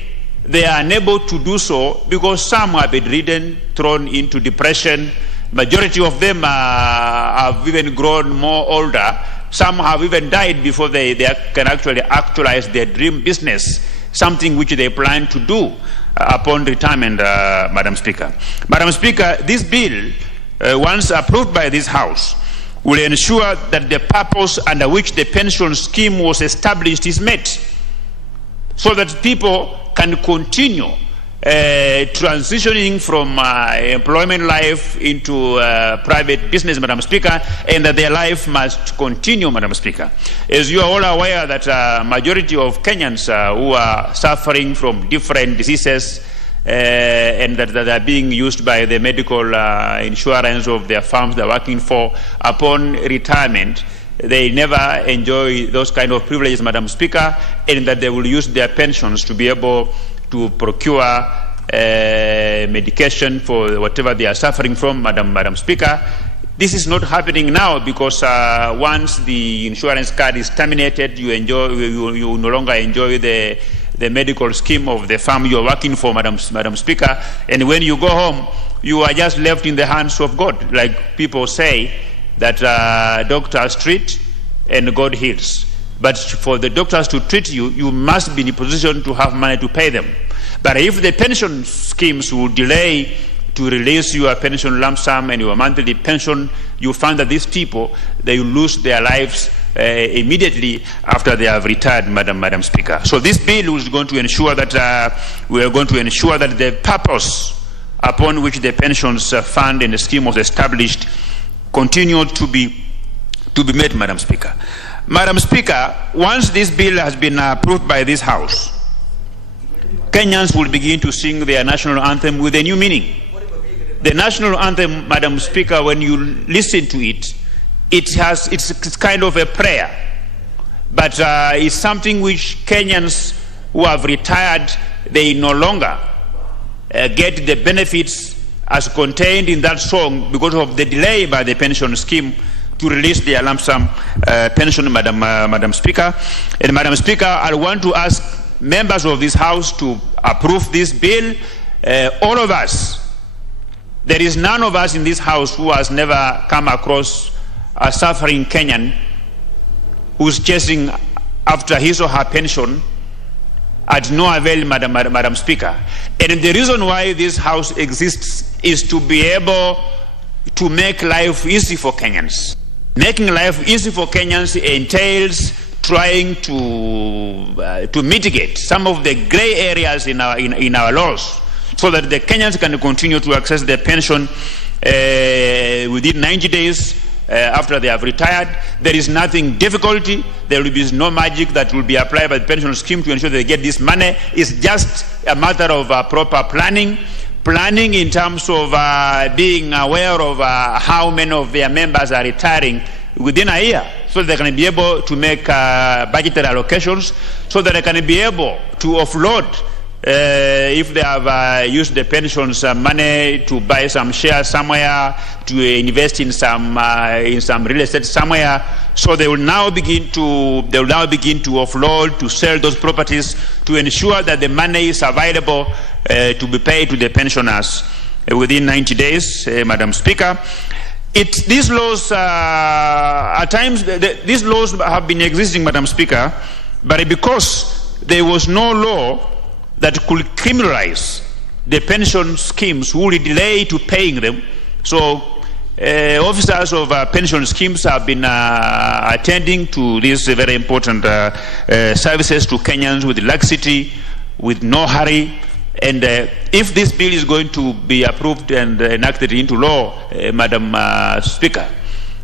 they are unable to do so because some have been ridden, thrown into depression. Majority of them have even grown more older. Some have even died before they can actually actualize their dream business, something which they plan to do upon retirement, Madam Speaker. Madam Speaker, this bill, once approved by this House, will ensure that the purpose under which the pension scheme was established is met, so that people can continue transitioning from employment life into private business, Madam Speaker, and that their life must continue, Madam Speaker. As you are all aware that majority of Kenyans who are suffering from different diseases and that are being used by the medical insurance of their firms they're working for, upon retirement, they never enjoy those kind of privileges, Madam Speaker, and that they will use their pensions to be able to procure medication for whatever they are suffering from, Madam Speaker. This is not happening now because once the insurance card is terminated, you no longer enjoy the medical scheme of the firm you are working for, Madam Speaker. And when you go home, you are just left in the hands of God. Like people say that doctors treat and God heals. But for the doctors to treat you, you must be in a position to have money to pay them. But if the pension schemes will delay to release your pension lump sum and your monthly pension, you find that these people, they will lose their lives immediately after they have retired, Madam Speaker. So this bill is going to ensure that we are going to ensure that the purpose upon which the pensions fund and the scheme was established continue to be met, Madam Speaker. Madam Speaker, once this bill has been approved by this House, Kenyans will begin to sing their national anthem with a new meaning. The national anthem, Madam Speaker, when you listen to it, it's kind of a prayer, but it's something which Kenyans who have retired, they no longer get the benefits as contained in that song because of the delay by the pension scheme to release their lump sum pension, Madam Speaker. And Madam Speaker, I want to ask members of this House to approve this bill. All of us, there is none of us in this House who has never come across a suffering Kenyan who's chasing after his or her pension at no avail, Madam Speaker. And the reason why this House exists is to be able to make life easy for Kenyans. Making life easy for Kenyans entails trying to mitigate some of the gray areas in our laws, so that the Kenyans can continue to access their pension within 90 days after they have retired. There is nothing difficulty. There will be no magic that will be applied by the pension scheme to ensure they get this money. It's just a matter of proper planning in terms of being aware of how many of their members are retiring within a year, so that they can be able to make budgetary allocations, so that they can be able to offload if they have used the pensions money to buy some shares somewhere, to invest in some real estate somewhere. So they will now begin to offload, to sell those properties, to ensure that the money is available to be paid to the pensioners within 90 days, Madam Speaker. These laws, at times, these laws have been existing, Madam Speaker, but because there was no law that could criminalize the pension schemes who will delay to paying them, so officers of pension schemes have been attending to these very important services to Kenyans with laxity, with no hurry. And if this bill is going to be approved and enacted into law, Madam Speaker,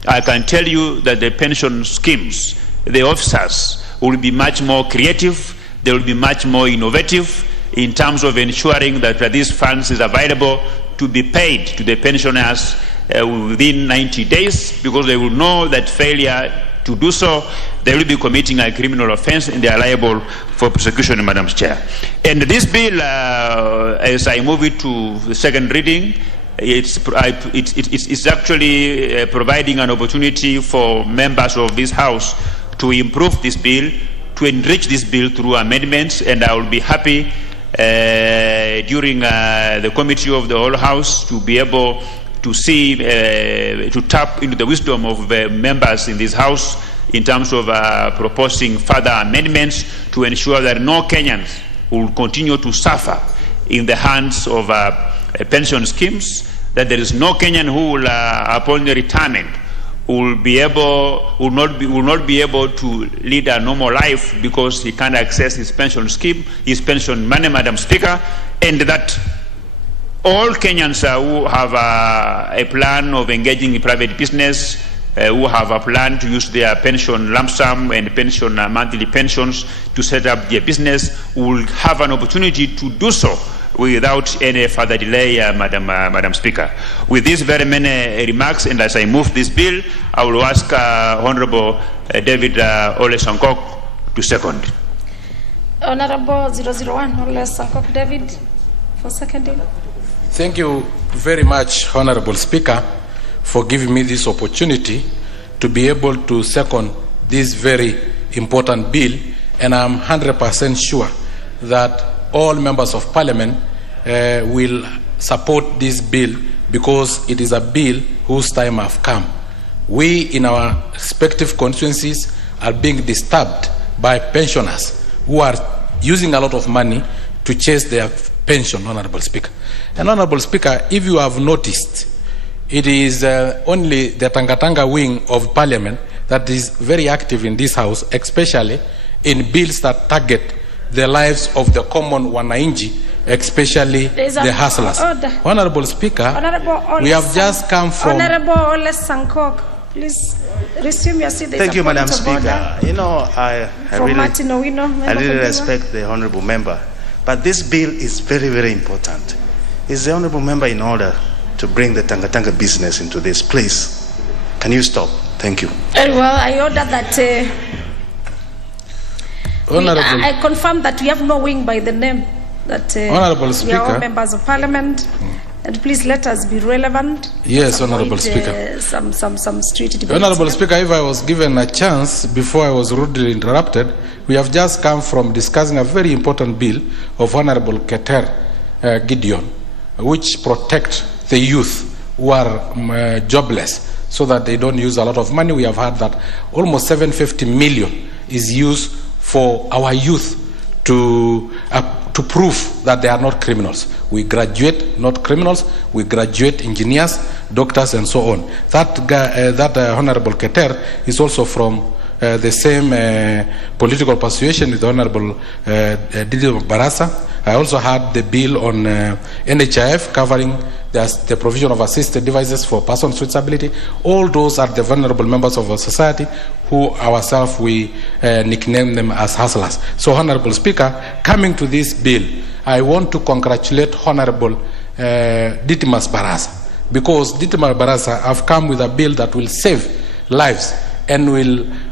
I can tell you that the pension schemes, the officers will be much more creative, they will be much more innovative in terms of ensuring that these funds is available to be paid to the pensioners within 90 days, because they will know that failure to do so, they will be committing a criminal offense and they are liable for prosecution, Madam Chair. And this bill, as I move it to the second reading, it's actually providing an opportunity for members of this House to improve this bill, to enrich this bill through amendments, and I will be happy during the committee of the whole House to be able to see, to tap into the wisdom of the members in this House in terms of proposing further amendments to ensure that no Kenyans will continue to suffer in the hands of pension schemes, that there is no Kenyan who will, upon retirement, will not be able to lead a normal life because he can't access his pension scheme, his pension money, Madam Speaker, and that all Kenyans who have a plan of engaging in private business, who have a plan to use their pension lump sum and pension monthly pensions to set up their business, will have an opportunity to do so without any further delay, Madam Speaker. With these very many remarks, and as I move this bill, I will ask Honorable David Ole Sankok to second. Honorable 001 Ole Sankok David for seconding. Thank you very much, Honorable Speaker, for giving me this opportunity to be able to second this very important bill, and I'm 100% sure that all members of Parliament will support this bill because it is a bill whose time has come. We in our respective constituencies are being disturbed by pensioners who are using a lot of money to chase their pension, Honorable Speaker. And Honorable Speaker, if you have noticed, it is only the Tangatanga wing of Parliament that is very active in this House, especially in bills that target the lives of the common wanainchi, especially the hustlers. Honorable Speaker, we have just come from... Honorable Ole Sankok, please resume your seat. Thank you, Madam Speaker. You know, I really respect the honorable member, but this bill is very, very important. Is the honorable member in order to bring the Tangatanga business into this place? Can you stop? Thank you. Well, I order that... I confirm that we have no wing by the name, that Honorable Speaker, we are all members of Parliament, and please let us be relevant. Yes, Honorable Speaker. Some street debates. Honorable Speaker, if I was given a chance before I was rudely interrupted, we have just come from discussing a very important bill of Honorable Keter Gideon, which protect the youth who are jobless so that they don't use a lot of money. We have heard that almost 750 million is used for our youth to prove that they are not criminals. We graduate not criminals, we graduate engineers, doctors, and so on. That Honorable Keter is also from the same political persuasion with the Honorable Didier Barasa. I also had the bill on NHIF covering the provision of assisted devices for persons with disability. All those are the vulnerable members of our society who ourselves we nickname them as hustlers. So, Honorable Speaker, coming to this bill, I want to congratulate Honorable Ditimas Barasa, because Ditimas Barasa have come with a bill that will save lives and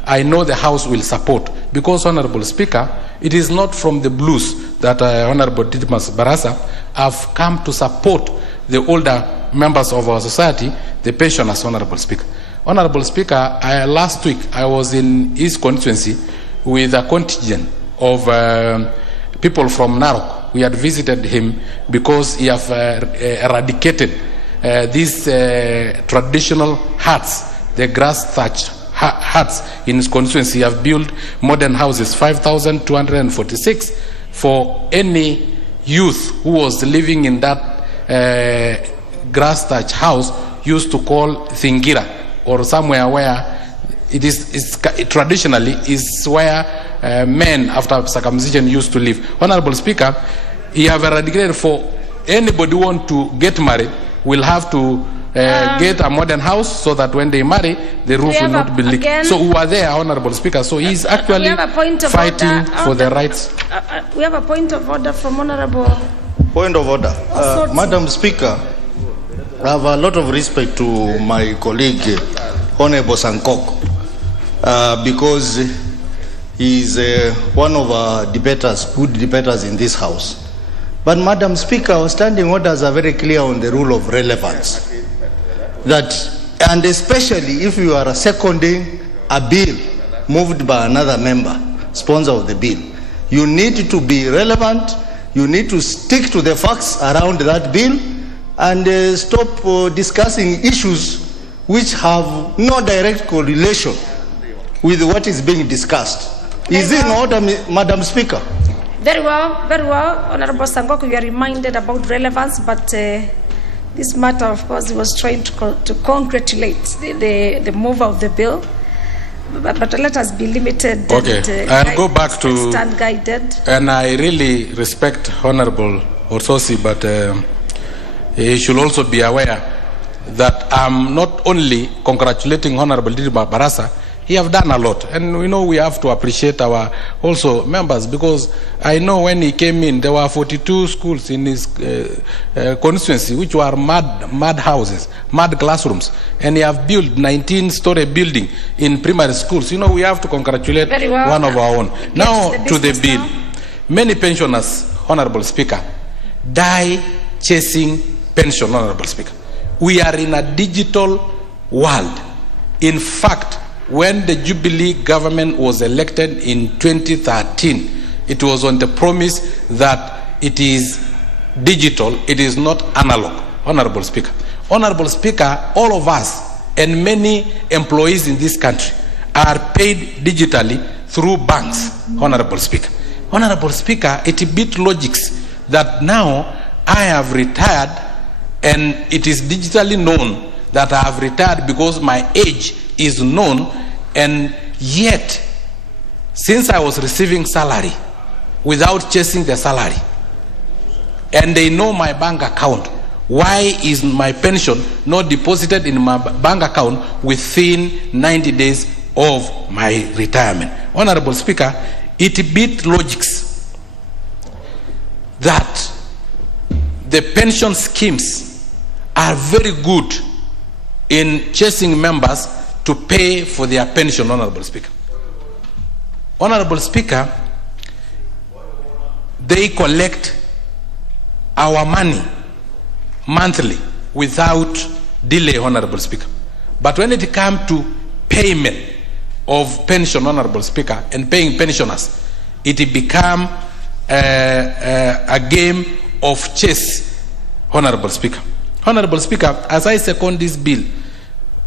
I know the House will support, because, Honorable Speaker, it is not from the blues that Honorable Ditimas Barasa have come to support the older members of our society, the pensioners, Honorable Speaker. Honorable Speaker, last week I was in his constituency with a contingent of people from Narok. We had visited him because he have eradicated these traditional huts, the grass-thatched huts in his constituency. He have built modern houses, 5,246, for any youth who was living in that grass-thatched house used to call Thingira, or somewhere where it traditionally is where men after circumcision used to live. Honorable Speaker, he have eradicated for anybody who want to get married will have to get a modern house so that when they marry, the roof will not be leaked. So we are there, Honorable Speaker. So he's actually fighting for the rights. We have a point of order from Honorable. Point of order. Madam Speaker, I have a lot of respect to my colleague, Honorable Sankok. because he's one of our debaters, good debaters in this House. But Madam Speaker, our standing orders are very clear on the rule of relevance. That, and especially if you are seconding a bill moved by another member, sponsor of the bill, you need to be relevant, you need to stick to the facts around that bill, and stop discussing issues which have no direct correlation with what is being discussed. Is it in order, Madam Speaker? Very well, Honorable Sangoko, you are reminded about relevance, but this matter, of course, he was trying to congratulate the mover of the bill, but let us be limited. Okay, I'll go back to stand guided. And I really respect Honorable Orsosi, but he should also be aware that I'm not only congratulating Honorable Didima Barasa. He have done a lot, and we know we have to appreciate our also members, because I know when he came in there were 42 schools in his constituency which were mud houses, mud classrooms, and he have built 19-story building in primary schools. You know, we have to congratulate one of our own. Now to the bill. Many pensioners, Honorable Speaker, die chasing pension, Honorable Speaker. We are in a digital world. In fact, when the Jubilee government was elected in 2013, it was on the promise that it is digital, it is not analog, Honorable Speaker. Honorable Speaker, all of us and many employees in this country are paid digitally through banks, Honorable Speaker. Honorable Speaker, it beat logics that now I have retired and it is digitally known that I have retired because my age is known, and yet since I was receiving salary without chasing the salary, and they know my bank account, why is my pension not deposited in my bank account within 90 days of my retirement? Honorable Speaker, it beat logics that the pension schemes are very good in chasing members to pay for their pension, Honorable Speaker. Honorable Speaker, they collect our money monthly without delay, Honorable Speaker. But when it comes to payment of pension, Honorable Speaker, and paying pensioners, it become a game of chess, Honorable Speaker. Honorable Speaker, as I second this bill,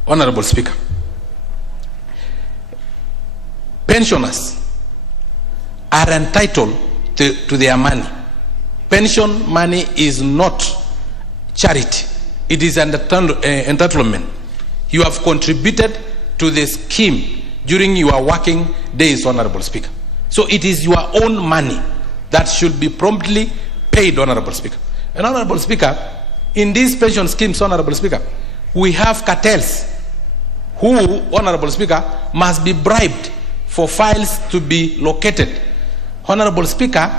Honorable Speaker, pensioners are entitled to their money. Pension money is not charity. It is an entitlement. You have contributed to the scheme during your working days, Honorable Speaker. So it is your own money that should be promptly paid, Honorable Speaker. And Honorable Speaker, in these pension schemes, Honorable Speaker, we have cartels who, Honorable Speaker, must be bribed for files to be located. Honorable Speaker,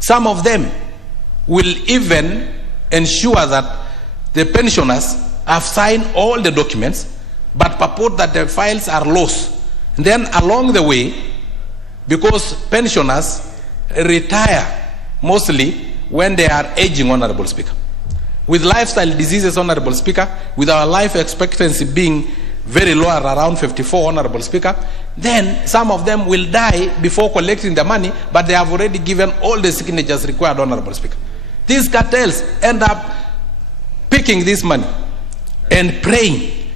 some of them will even ensure that the pensioners have signed all the documents but purport that the files are lost. And then along the way, because pensioners retire mostly when they are aging, Honorable Speaker, with lifestyle diseases, Honorable Speaker, with our life expectancy being very low at around 54, Honorable Speaker, then some of them will die before collecting the money, but they have already given all the signatures required, Honorable Speaker. These cartels end up picking this money and preying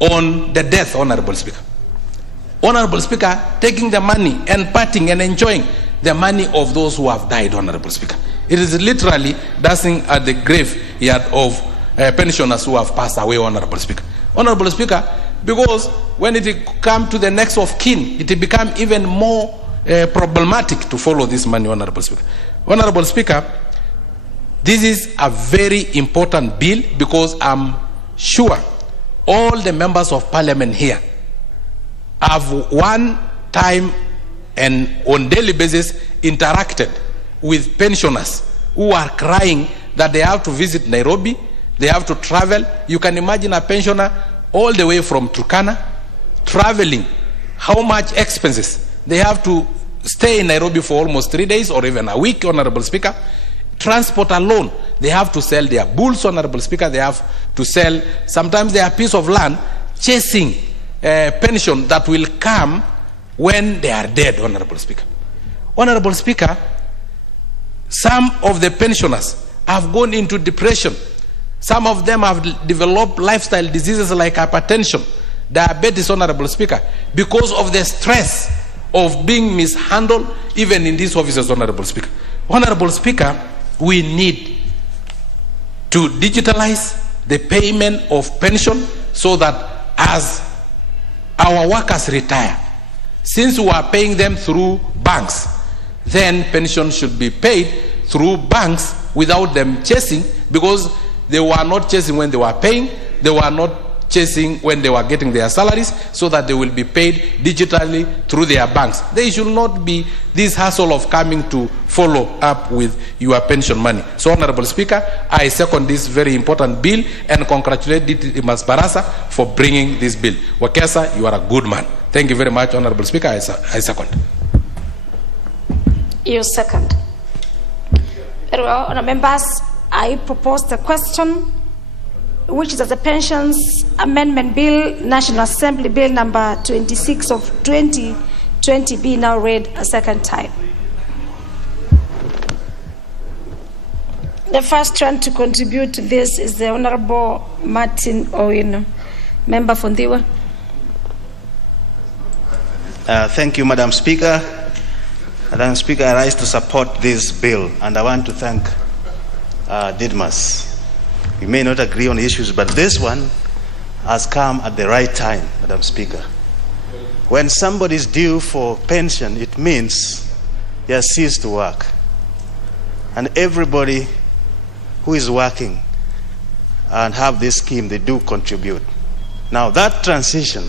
on the death, Honorable Speaker. Honorable Speaker, taking the money and parting and enjoying the money of those who have died, Honorable Speaker. It is literally dancing at the graveyard of pensioners who have passed away, Honorable Speaker. Honorable Speaker, because when it comes to the next of kin, it becomes even more problematic to follow this money, Honorable Speaker. Honorable Speaker, this is a very important bill because I'm sure all the members of parliament here have one time and on daily basis interacted with pensioners who are crying that they have to visit Nairobi, they have to travel. You can imagine a pensioner all the way from Turkana traveling how much expenses. They have to stay in Nairobi for almost 3 days or even a week, Honorable Speaker. Transport alone, they have to sell their bulls, Honorable Speaker. They have to sell, sometimes their piece of land, chasing pension that will come when they are dead, Honorable Speaker. Honorable Speaker, some of the pensioners have gone into depression. Some of them have developed lifestyle diseases like hypertension, diabetes, Honorable Speaker, because of the stress of being mishandled even in these offices, Honorable Speaker. Honorable Speaker, we need to digitalize the payment of pension so that as our workers retire, since we are paying them through banks, then pension should be paid through banks without them chasing, because they were not chasing when they were paying, they were not chasing when they were getting their salaries, so that they will be paid digitally through their banks. They should not be this hassle of coming to follow up with your pension money. So, Honorable Speaker, I second this very important bill and congratulate Dimas Barasa for bringing this bill. Wakesa, you are a good man. Thank you very much, Honorable Speaker. I second. You second. Very well, Honourable members, I propose the question, which is the Pensions Amendment Bill, National Assembly Bill number 26 of 2020, be now read a second time. The first one to contribute to this is the Honourable Martin Owino, member for Ndiwa. Thank you, Madam Speaker. Madam Speaker, I rise to support this bill, and I want to thank Didmas. We may not agree on issues, but this one has come at the right time, Madam Speaker. When somebody is due for pension, it means he has ceased to work. And everybody who is working and have this scheme, they do contribute. Now, that transition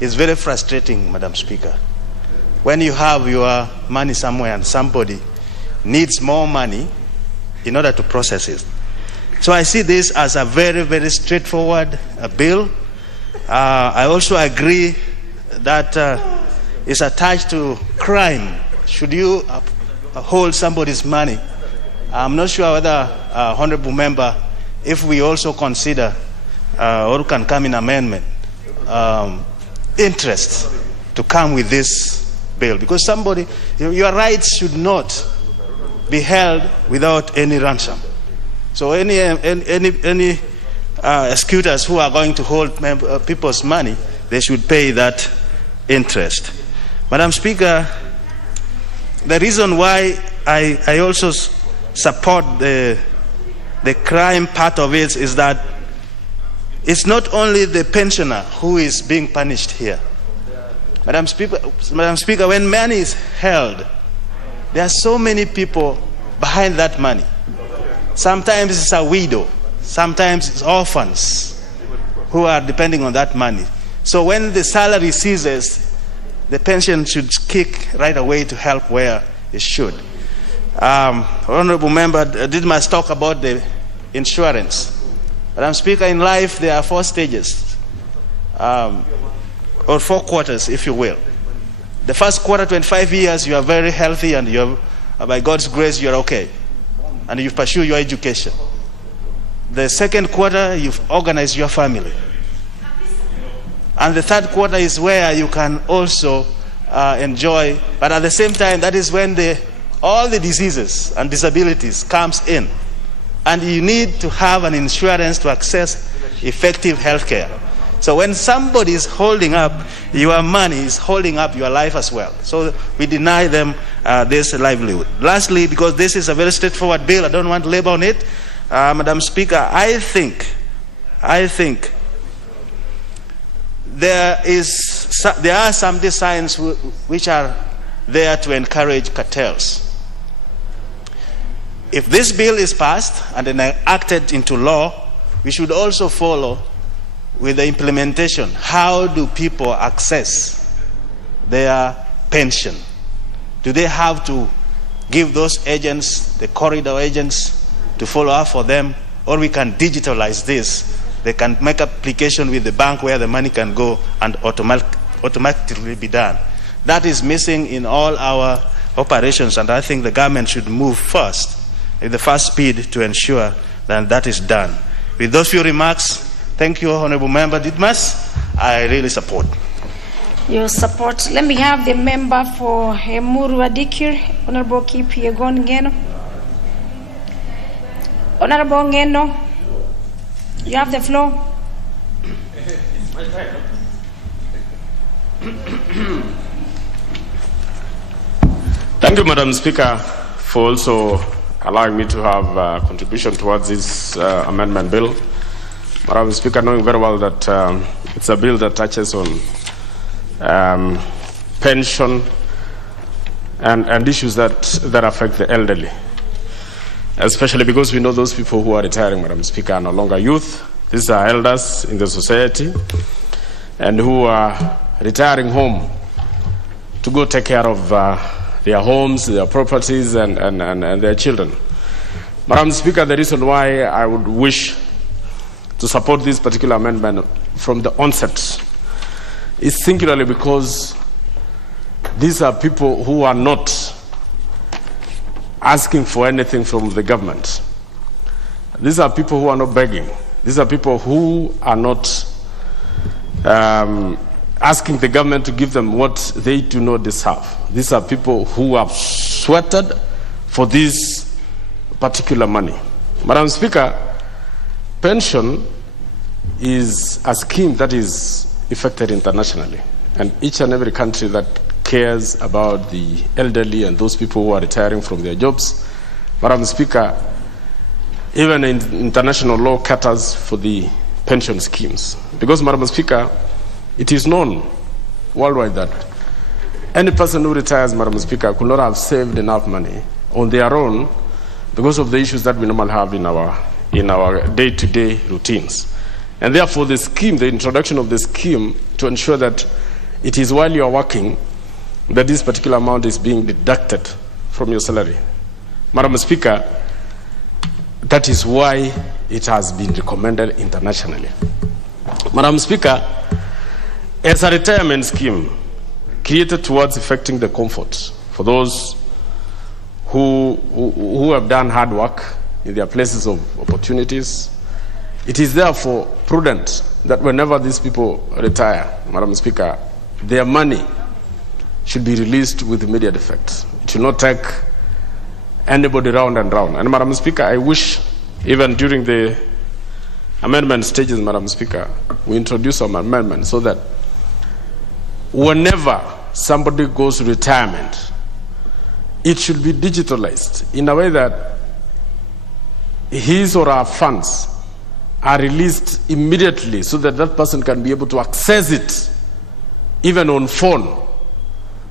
is very frustrating, Madam Speaker. When you have your money somewhere and somebody needs more money in order to process it. So I see this as a very, very straightforward bill. I also agree that it's attached to crime. Should you hold somebody's money? I'm not sure whether, Honourable Member, if we also consider, or can come in amendment, interest to come with this bill. Because somebody, your rights should not be held without any ransom. So any executors who are going to hold people's money, they should pay that interest. Madam Speaker, the reason why I also support the crime part of it is that it's not only the pensioner who is being punished here. Madam Speaker, when money is held, there are so many people behind that money. Sometimes it's a widow, sometimes it's orphans who are depending on that money. So when the salary ceases, the pension should kick right away to help where it should. Honourable Member Didmas talk about the insurance. Madam Speaker, in life there are 4 stages, or 4 quarters, if you will. The first quarter, 25 years, you are very healthy and you are, by God's grace, you are okay. And you pursue your education. The second quarter, you've organized your family. And the third quarter is where you can also enjoy, but at the same time, that is when all the diseases and disabilities comes in. And you need to have an insurance to access effective health care. So when somebody is holding up your money, is holding up your life as well. So we deny them this livelihood. Lastly, because this is a very straightforward bill, I don't want to labor on it. Madam Speaker, I think there are some designs which are there to encourage cartels. If this bill is passed and enacted into law, we should also follow with the implementation. How do people access their pension? Do they have to give those agents, the corridor agents, to follow up for them? Or we can digitalize this. They can make application with the bank where the money can go and automatically be done. That is missing in all our operations, and I think the government should move first, with the first speed, to ensure that that is done. With those few remarks, thank you, Honorable Member Ditmas. I really support. Your support. Let me have the member for Emuru Adikir, Honorable Kipyegon Ngeno. Honorable Ngeno, you have the floor. Thank you, Madam Speaker, for also allowing me to have a contribution towards this amendment bill. Madam Speaker, knowing very well that it's a bill that touches on pension and issues that affect the elderly, especially because we know those people who are retiring, Madam Speaker, are no longer youth. These are elders in the society and who are retiring home to go take care of their homes, their properties, and their children. Madam Speaker, the reason why I would wish to support this particular amendment from the onset is singularly because these are people who are not asking for anything from the government. These are people who are not begging. These are people who are not asking the government to give them what they do not deserve. These are people who have sweated for this particular money. Madam Speaker, pension is a scheme that is effected internationally, and each and every country that cares about the elderly and those people who are retiring from their jobs, Madam Speaker, even in international law caters for the pension schemes. Because, Madam Speaker, it is known worldwide that any person who retires, Madam Speaker, could not have saved enough money on their own because of the issues that we normally have in our day-to-day routines. And therefore, the scheme, the introduction of the scheme to ensure that it is while you are working that this particular amount is being deducted from your salary. Madam Speaker, that is why it has been recommended internationally. Madam Speaker, as a retirement scheme created towards effecting the comfort for those who have done hard work in their places of opportunities, it is therefore prudent that whenever these people retire, Madam Speaker, their money should be released with immediate effect. It should not take anybody round and round. And Madam Speaker, I wish even during the amendment stages, Madam Speaker, we introduce some amendments so that whenever somebody goes to retirement, it should be digitalized in a way that his or her funds are released immediately so that that person can be able to access it even on phone.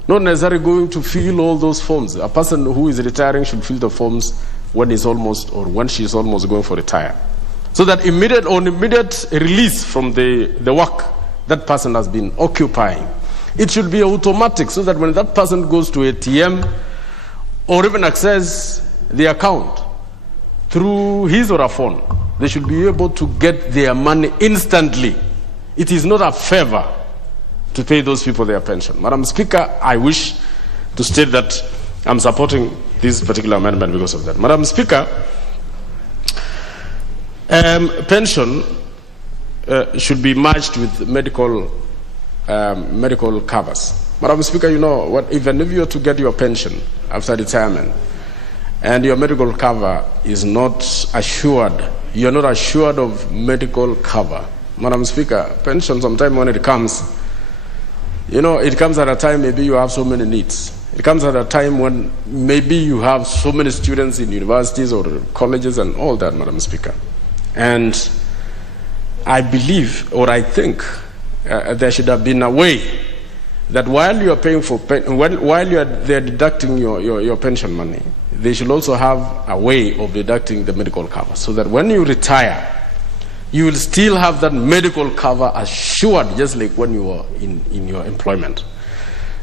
Not necessarily going to fill all those forms. A person who is retiring should fill the forms when he's almost or when she's almost going for retire. So that immediate release from the work that person has been occupying, it should be automatic so that when that person goes to ATM or even access the account through his or her phone, they should be able to get their money instantly. It is not a favor to pay those people their pension. Madam Speaker, I wish to state that I'm supporting this particular amendment because of that. Madam Speaker, pension should be merged with medical covers. Madam Speaker, you know what? Even if you are to get your pension after retirement and your medical cover is not assured, you're not assured of medical cover. Madam Speaker, pension sometimes when it comes, you know, it comes at a time maybe you have so many needs. It comes at a time when maybe you have so many students in universities or colleges and all that, Madam Speaker. And I believe, or I think, there should have been a way that while you are paying for while they're deducting your pension money, they should also have a way of deducting the medical cover, so that when you retire, you will still have that medical cover assured, just like when you were in your employment.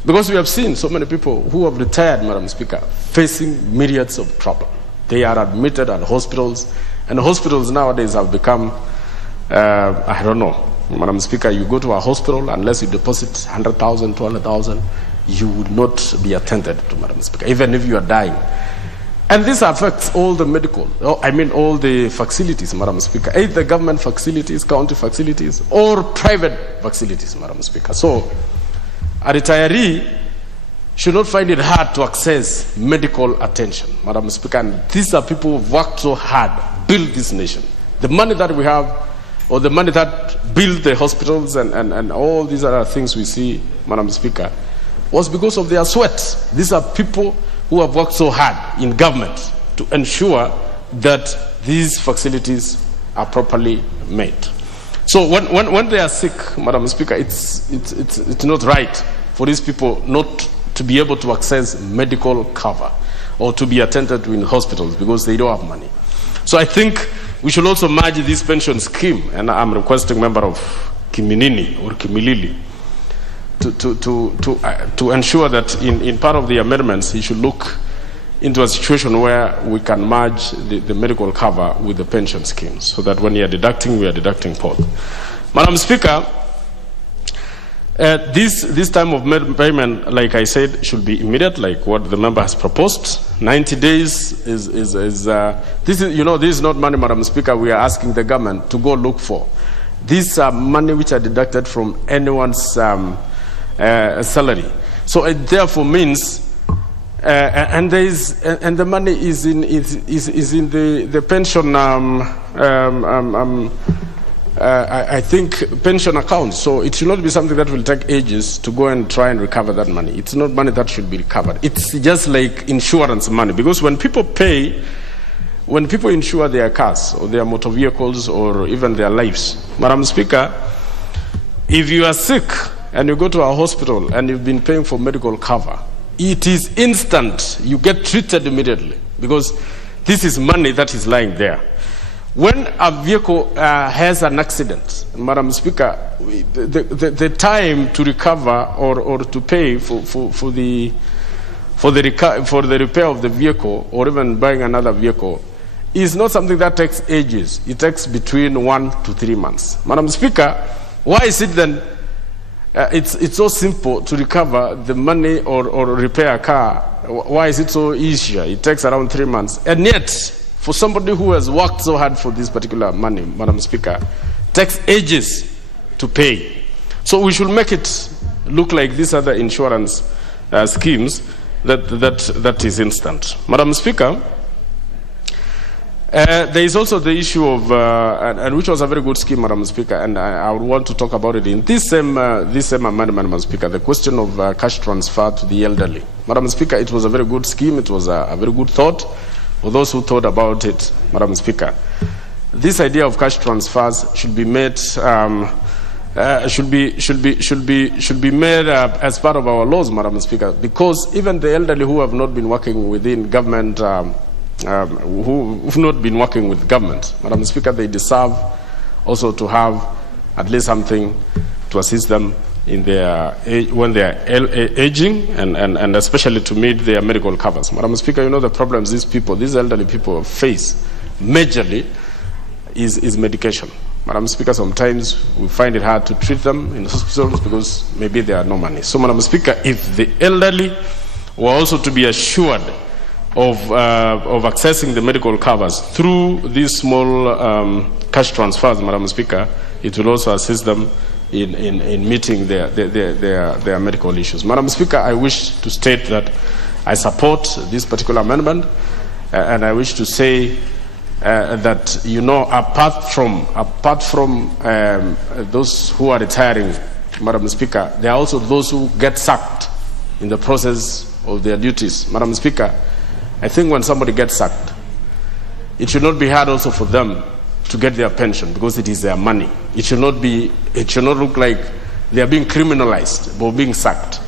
Because we have seen so many people who have retired, Madam Speaker, facing myriads of trouble. They are admitted at hospitals, and hospitals nowadays have become, I don't know, Madam Speaker, you go to a hospital, unless you deposit 100,000, 200,000, you would not be attended to, Madam Speaker, even if you are dying. And this affects all the medical, all the facilities, Madam Speaker, either government facilities, county facilities, or private facilities, Madam Speaker. So a retiree should not find it hard to access medical attention, Madam Speaker. And these are people who have worked so hard, build this nation. The money that we have, or the money that built the hospitals and all these other things we see, Madam Speaker, was because of their sweat. These are people who have worked so hard in government to ensure that these facilities are properly made. So when they are sick, Madam Speaker, it's not right for these people not to be able to access medical cover or to be attended to in hospitals because they don't have money. So I think we should also merge this pension scheme, and I'm requesting member of Kiminini or Kimilili to ensure that in part of the amendments he should look into a situation where we can merge the medical cover with the pension schemes, so that when you are deducting, we are deducting both. Madam Speaker, this time of payment, like I said, should be immediate, like what the member has proposed. 90 days this is not money, Madam Speaker, we are asking the government to go look for. These are money which are deducted from anyone's salary. So it therefore means, and the money is in the pension. I think pension accounts. So it should not be something that will take ages to go and try and recover that money. It's not money that should be recovered. It's just like insurance money, because when people insure their cars or their motor vehicles or even their lives, Madam Speaker, if you are sick and you go to a hospital and you've been paying for medical cover, it is instant. You get treated immediately, because this is money that is lying there. When a vehicle has an accident, Madam Speaker, the time to recover or to pay for the repair of the vehicle or even buying another vehicle is not something that takes ages. It takes between 1 to 3 months. Madam Speaker, why is it then it's so simple to recover the money or repair a car? Why is it so easier? It takes around 3 months. And yet, for somebody who has worked so hard for this particular money, Madam Speaker, it takes ages to pay. So we should make it look like these other insurance schemes that is instant. Madam Speaker, there is also the issue of, and which was a very good scheme, Madam Speaker, and I would want to talk about it in this same amendment, Madam Speaker, the question of cash transfer to the elderly. Madam Speaker, it was a very good scheme. It was a very good thought for those who thought about it, Madam Speaker. This idea of cash transfers should be made should be made as part of our laws, Madam Speaker, because even the elderly who have not been working within government, who've not been working with government, Madam Speaker, they deserve also to have at least something to assist them in their when they are aging, and especially to meet their medical covers. Madam Speaker, you know the problems these elderly people face majorly is medication. Madam Speaker, sometimes we find it hard to treat them in hospitals because maybe there are no money. So, Madam Speaker, if the elderly were also to be assured of accessing the medical covers through these small cash transfers, Madam Speaker, it will also assist them in meeting their medical issues. Madam Speaker, I wish to state that I support this particular amendment, and I wish to say that, you know, apart from those who are retiring, Madam Speaker, there are also those who get sacked in the process of their duties. Madam Speaker, I think when somebody gets sacked, it should not be hard also for them to get their pension, because it is their money. It should not look like they are being criminalized or being sacked.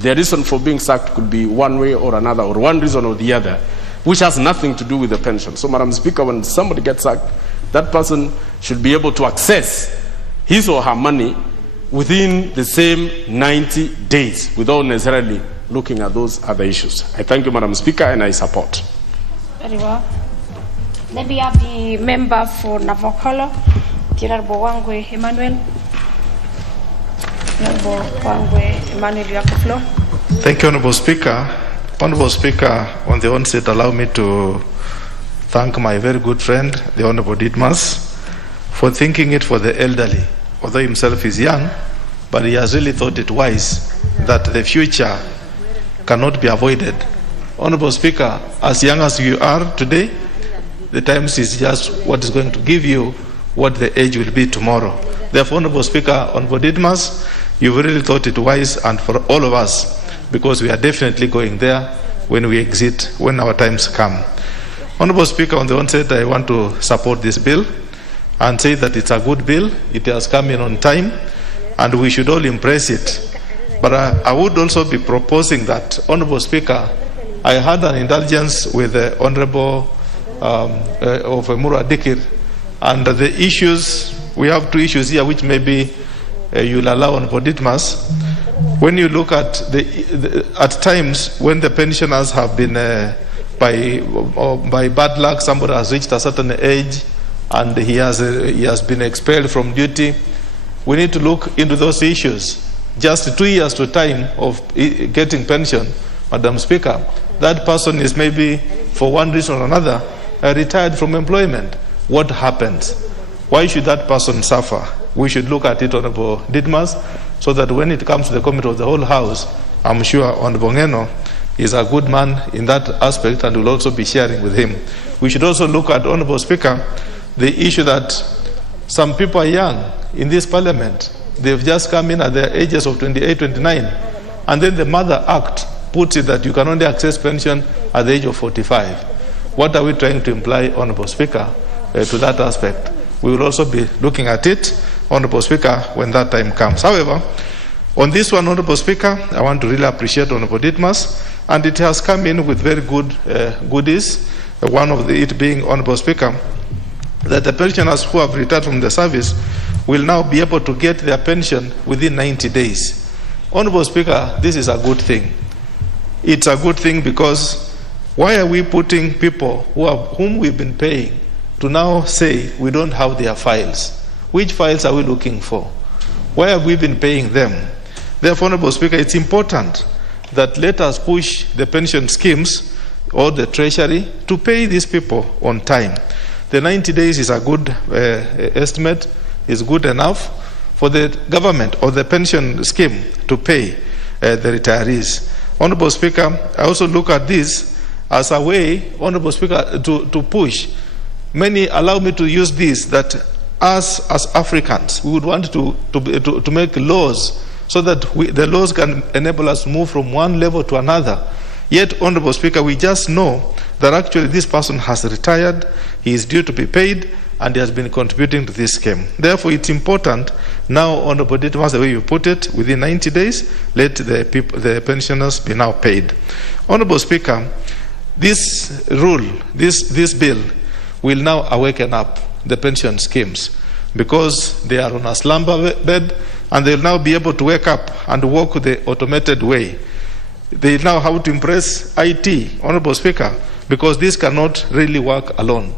The reason for being sacked could be one way or another, or one reason or the other, which has nothing to do with the pension. So, Madam Speaker, when somebody gets sacked, that person should be able to access his or her money within the same 90 days without necessarily looking at those other issues. I thank you, Madam Speaker, and I support. Very well. Let me have the member for Navokolo, Honorable Wangwe Emmanuel. Emmanuel, you have the floor. Thank you, Honorable Speaker. Honorable Speaker, on the onset, allow me to thank my very good friend, the Honorable Didmas, for thinking it for the elderly. Although himself is young, but he has really thought it wise that the future cannot be avoided. Honorable Speaker, as young as you are today, the times is just what is going to give you what the age will be tomorrow. Therefore, Honorable Speaker, Honorable Didmas, you've really thought it wise, and for all of us, because we are definitely going there when we exit, when our times come. Honorable Speaker, on the onset, I want to support this bill and say that it's a good bill. It has come in on time, and we should all embrace it. But I would also be proposing that, Honorable Speaker, I had an indulgence with the Honorable of Mura Dikir, and the issues, we have two issues here which maybe you'll allow Honorable Didmas. When you look at at times when the pensioners have been by bad luck, somebody has reached a certain age and he has been expelled from duty, we need to look into those issues. Just 2 years to time of getting pension, Madam Speaker, that person is maybe for one reason or another retired from employment. What happens? Why should that person suffer? We should look at it, Honorable Didmas, so that when it comes to the committee of the whole House, I'm sure Honorable Ngeno is a good man in that aspect and will also be sharing with him. We should also look at, Honorable Speaker, the issue that some people are young in this parliament. They've just come in at the ages of 28, 29, and then the Mother Act puts it that you can only access pension at the age of 45. What are we trying to imply, Honorable Speaker, to that aspect? We will also be looking at it, Honorable Speaker, when that time comes. However, on this one, Honorable Speaker, I want to really appreciate Honorable Didmas, and it has come in with very good goodies. One of it being, Honorable Speaker, that the pensioners who have retired from the service will now be able to get their pension within 90 days. Honorable Speaker, this is a good thing. It's a good thing because why are we putting people whom we've been paying to now say we don't have their files? Which files are we looking for? Why have we been paying them? Therefore, Honorable Speaker, it's important that let us push the pension schemes or the Treasury to pay these people on time. The 90 days is a good estimate, is good enough for the government or the pension scheme to pay the retirees. Honorable Speaker, I also look at this as a way, Honorable Speaker, to push. Many allow me to use this, that us as Africans, we would want to make laws so that the laws can enable us to move from one level to another. Yet, Honorable Speaker, we just know that actually this person has retired, he is due to be paid, and he has been contributing to this scheme. Therefore, it's important now, Honorable Didmas, the way you put it, within 90 days, let the pensioners be now paid. Honorable Speaker, this rule, this bill, will now awaken up the pension schemes because they are on a slumber bed and they'll now be able to wake up and walk the automated way. They now have to impress IT, Honorable Speaker, because this cannot really work alone.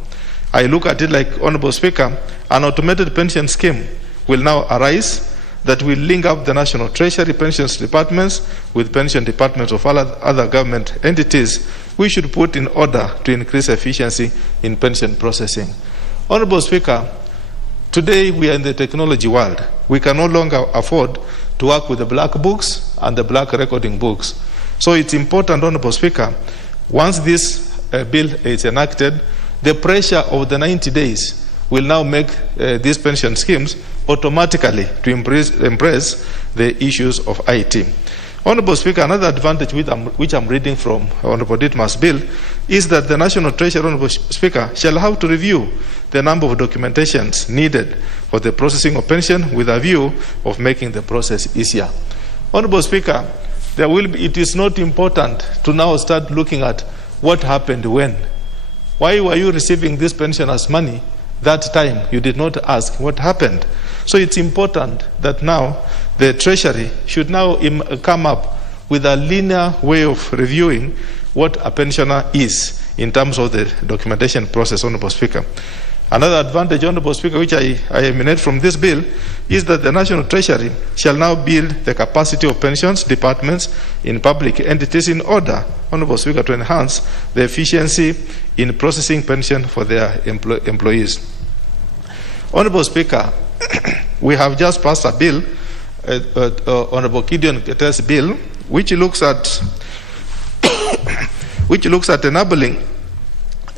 I look at it like, Honorable Speaker, an automated pension scheme will now arise that will link up the National Treasury pensions departments with pension departments of other government entities. We should put in order to increase efficiency in pension processing. Honorable Speaker, today we are in the technology world. We can no longer afford to work with the black books and the black recording books. So it's important, Honorable Speaker, once this bill is enacted, the pressure of the 90 days will now make these pension schemes automatically to embrace the issues of IT. Honorable Speaker, another advantage which I'm reading from Honorable Didmas' bill is that the National Treasury, Honorable Speaker, shall have to review the number of documentations needed for the processing of pension with a view of making the process easier. Honorable Speaker, it is not important to now start looking at what happened when. Why were you receiving this pensioners' money that time? You did not ask what happened. So it's important that now the Treasury should now come up with a linear way of reviewing what a pensioner is in terms of the documentation process, Honorable Speaker. Another advantage, Honorable Speaker, which I emanate from this bill is that the National Treasury shall now build the capacity of pensions departments in public entities in order, Honorable Speaker, to enhance the efficiency in processing pension for their employees. Honorable Speaker, we have just passed a bill, Honorable Gideon Keter's bill, which looks at enabling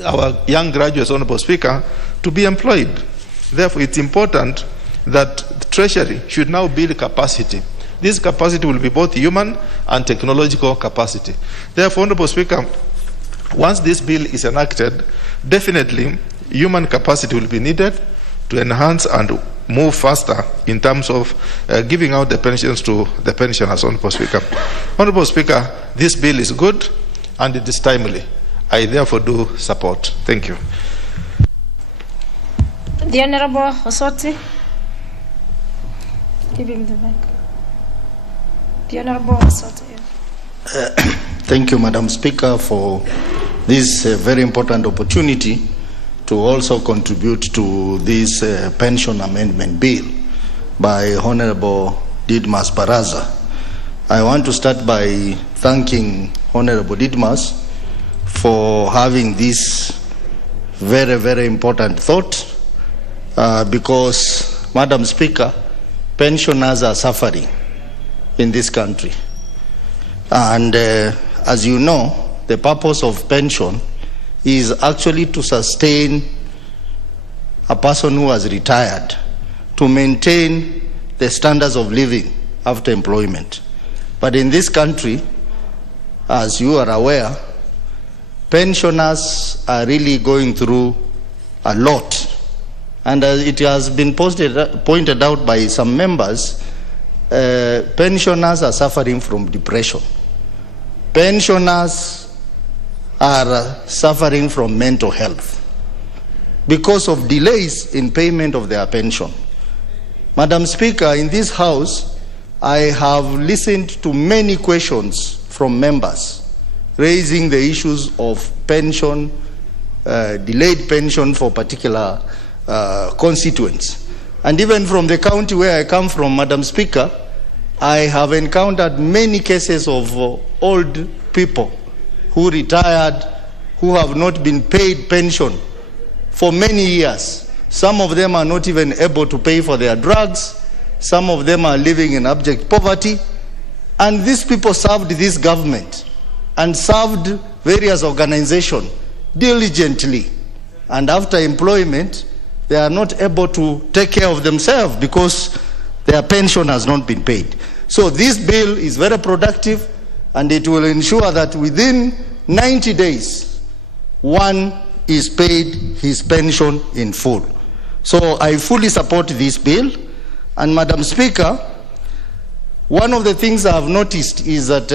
our young graduates, Honorable Speaker, to be employed. Therefore, it's important that the Treasury should now build capacity. This capacity will be both human and technological capacity. Therefore, Honorable Speaker, once this bill is enacted, definitely human capacity will be needed to enhance and move faster in terms of giving out the pensions to the pensioners, Honorable Speaker. Honorable Speaker, this bill is good and it is timely. I therefore do support. Thank you. The Honorable Osoti. Give him the mic. The Honorable Osoti. Thank you, Madam Speaker, for this very important opportunity to also contribute to this pension amendment bill by Honorable Didmas Baraza. I want to start by thanking Honorable Didmas for having this very, very important thought because, Madam Speaker, pensioners are suffering in this country. And as you know, the purpose of pension is actually to sustain a person who has retired, to maintain the standards of living after employment. But in this country, as you are aware, pensioners are really going through a lot. And as it has been pointed out by some members, pensioners are suffering from depression. Pensioners are suffering from mental health because of delays in payment of their pension. Madam Speaker, in this House, I have listened to many questions from members raising the issues of pension, delayed pension for particular constituents. And even from the county where I come from, Madam Speaker, I have encountered many cases of old people who retired, who have not been paid pension for many years. Some of them are not even able to pay for their drugs. Some of them are living in abject poverty. And these people served this government and served various organizations diligently. And after employment, they are not able to take care of themselves because their pension has not been paid. So this bill is very productive, and it will ensure that within 90 days, one is paid his pension in full. So I fully support this bill. And Madam Speaker, one of the things I have noticed is that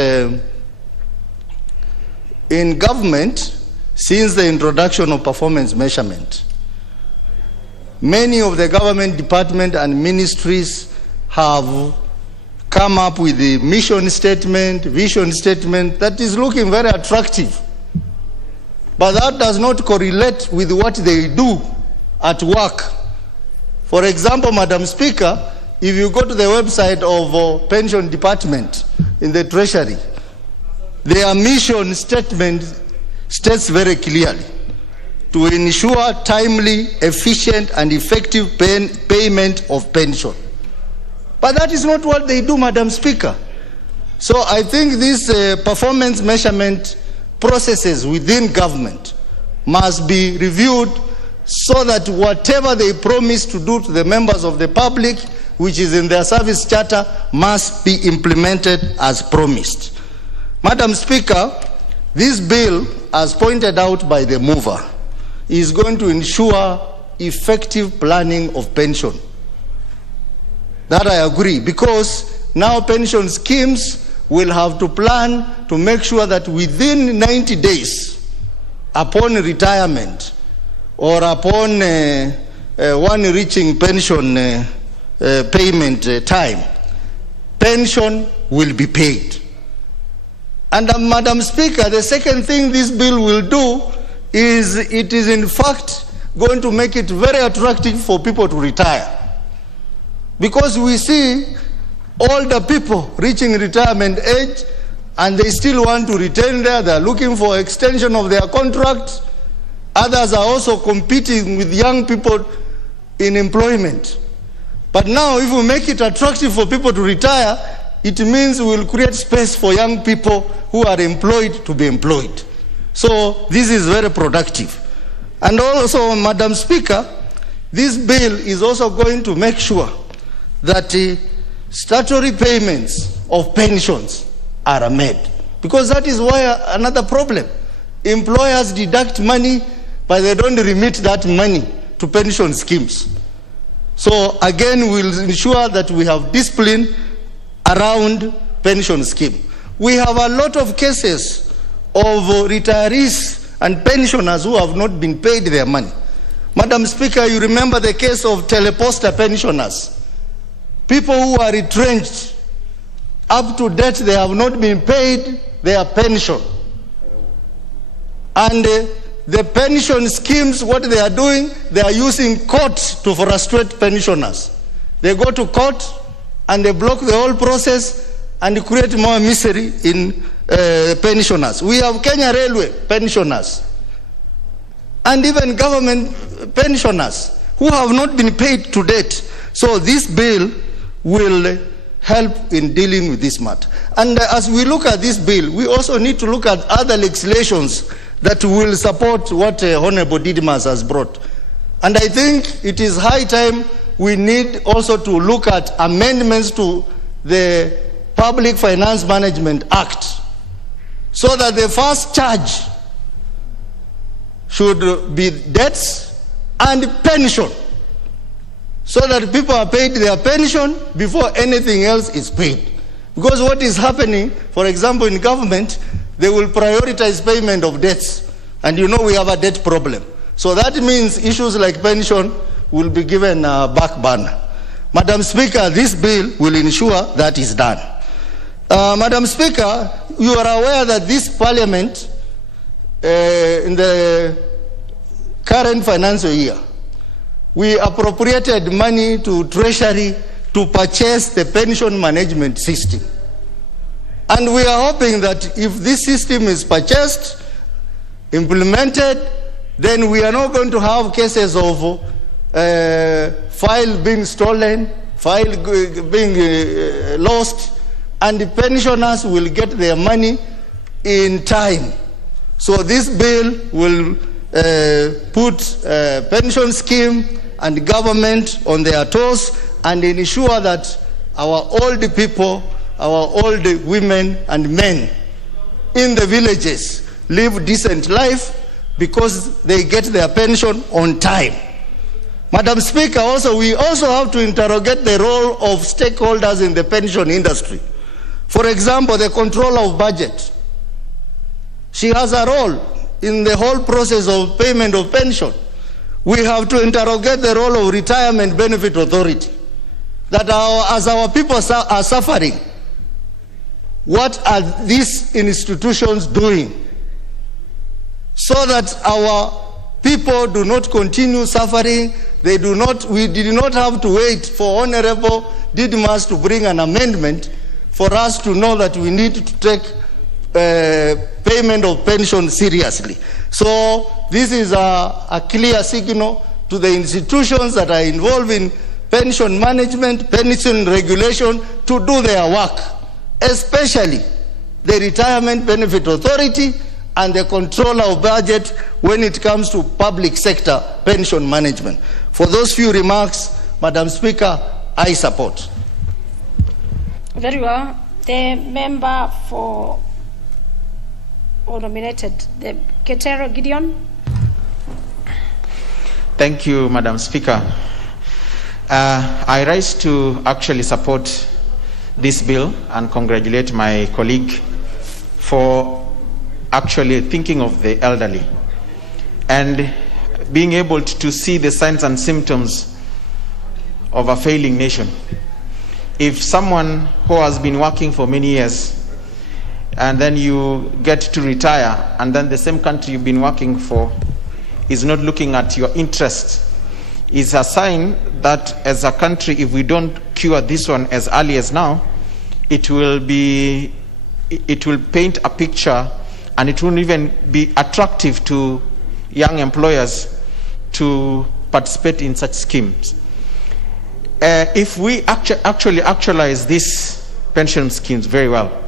in government, since the introduction of performance measurement, many of the government departments and ministries have come up with the mission statement, vision statement that is looking very attractive. But that does not correlate with what they do at work. For example, Madam Speaker, if you go to the website of pension department in the Treasury, their mission statement states very clearly to ensure timely, efficient, and effective payment of pension. But that is not what they do, Madam Speaker. So I think these performance measurement processes within government must be reviewed so that whatever they promise to do to the members of the public, which is in their service charter, must be implemented as promised. Madam Speaker, this bill, as pointed out by the mover, is going to ensure effective planning of pension. That I agree, because now pension schemes will have to plan to make sure that within 90 days upon retirement or upon one reaching pension payment time, pension will be paid. And Madam Speaker, the second thing this bill will do is it is in fact going to make it very attractive for people to retire. Because we see older people reaching retirement age and they still want to retain there. They're looking for extension of their contract. Others are also competing with young people in employment. But now if we make it attractive for people to retire, it means we will create space for young people who are employed to be employed. So this is very productive. And also, Madam Speaker, this bill is also going to make sure that statutory payments of pensions are made. Because that is why another problem. Employers deduct money, but they don't remit that money to pension schemes. So again, we'll ensure that we have discipline around pension scheme. We have a lot of cases of retirees and pensioners who have not been paid their money. Madam Speaker, you remember the case of teleposter pensioners. People who are retrenched, up to date they have not been paid their pension. And the pension schemes, what they are doing, they are using court to frustrate pensioners. They go to court and they block the whole process and create more misery in pensioners. We have Kenya Railway pensioners and even government pensioners who have not been paid to date. So this bill will help in dealing with this matter. And as we look at this bill, we also need to look at other legislations that will support what Honorable Didimas has brought. And I think it is high time we need also to look at amendments to the Public Finance Management Act, so that the first charge should be debts and pension, so that people are paid their pension before anything else is paid. Because what is happening, for example, in government, they will prioritize payment of debts. And you know we have a debt problem. So that means issues like pension will be given a back burner. Madam Speaker, this bill will ensure that is done. Madam Speaker, you are aware that this Parliament, in the current financial year, we appropriated money to Treasury to purchase the pension management system. And we are hoping that if this system is purchased, implemented, then we are not going to have cases of file being stolen, file being lost, and the pensioners will get their money in time. So this bill will put pension scheme and government on their toes and ensure that our old people, our old women and men in the villages live decent life because they get their pension on time. Madam Speaker, we also have to interrogate the role of stakeholders in the pension industry. For example, the controller of budget. She has a role in the whole process of payment of pension. We have to interrogate the role of retirement benefit authority. That as our people are suffering, what are these institutions doing so that our people do not continue suffering? We did not have to wait for Honorable Didimas to bring an amendment for us to know that we need to take payment of pension seriously. So this is a clear signal to the institutions that are involved in pension management, pension regulation, to do their work, especially the Retirement Benefit Authority and the controller of budget when it comes to public sector pension management. For those few remarks, Madam Speaker, I support. Very well. The member for or nominated, the Ketero Gideon. Thank you, Madam Speaker. I rise to actually support this bill and congratulate my colleague for actually thinking of the elderly and being able to see the signs and symptoms of a failing nation. If someone who has been working for many years and then you get to retire and then the same country you've been working for is not looking at your interest. It's a sign that as a country, if we don't cure this one as early as now, it will paint a picture, and it won't even be attractive to young employers to participate in such schemes. If we actually actualize these pension schemes very well,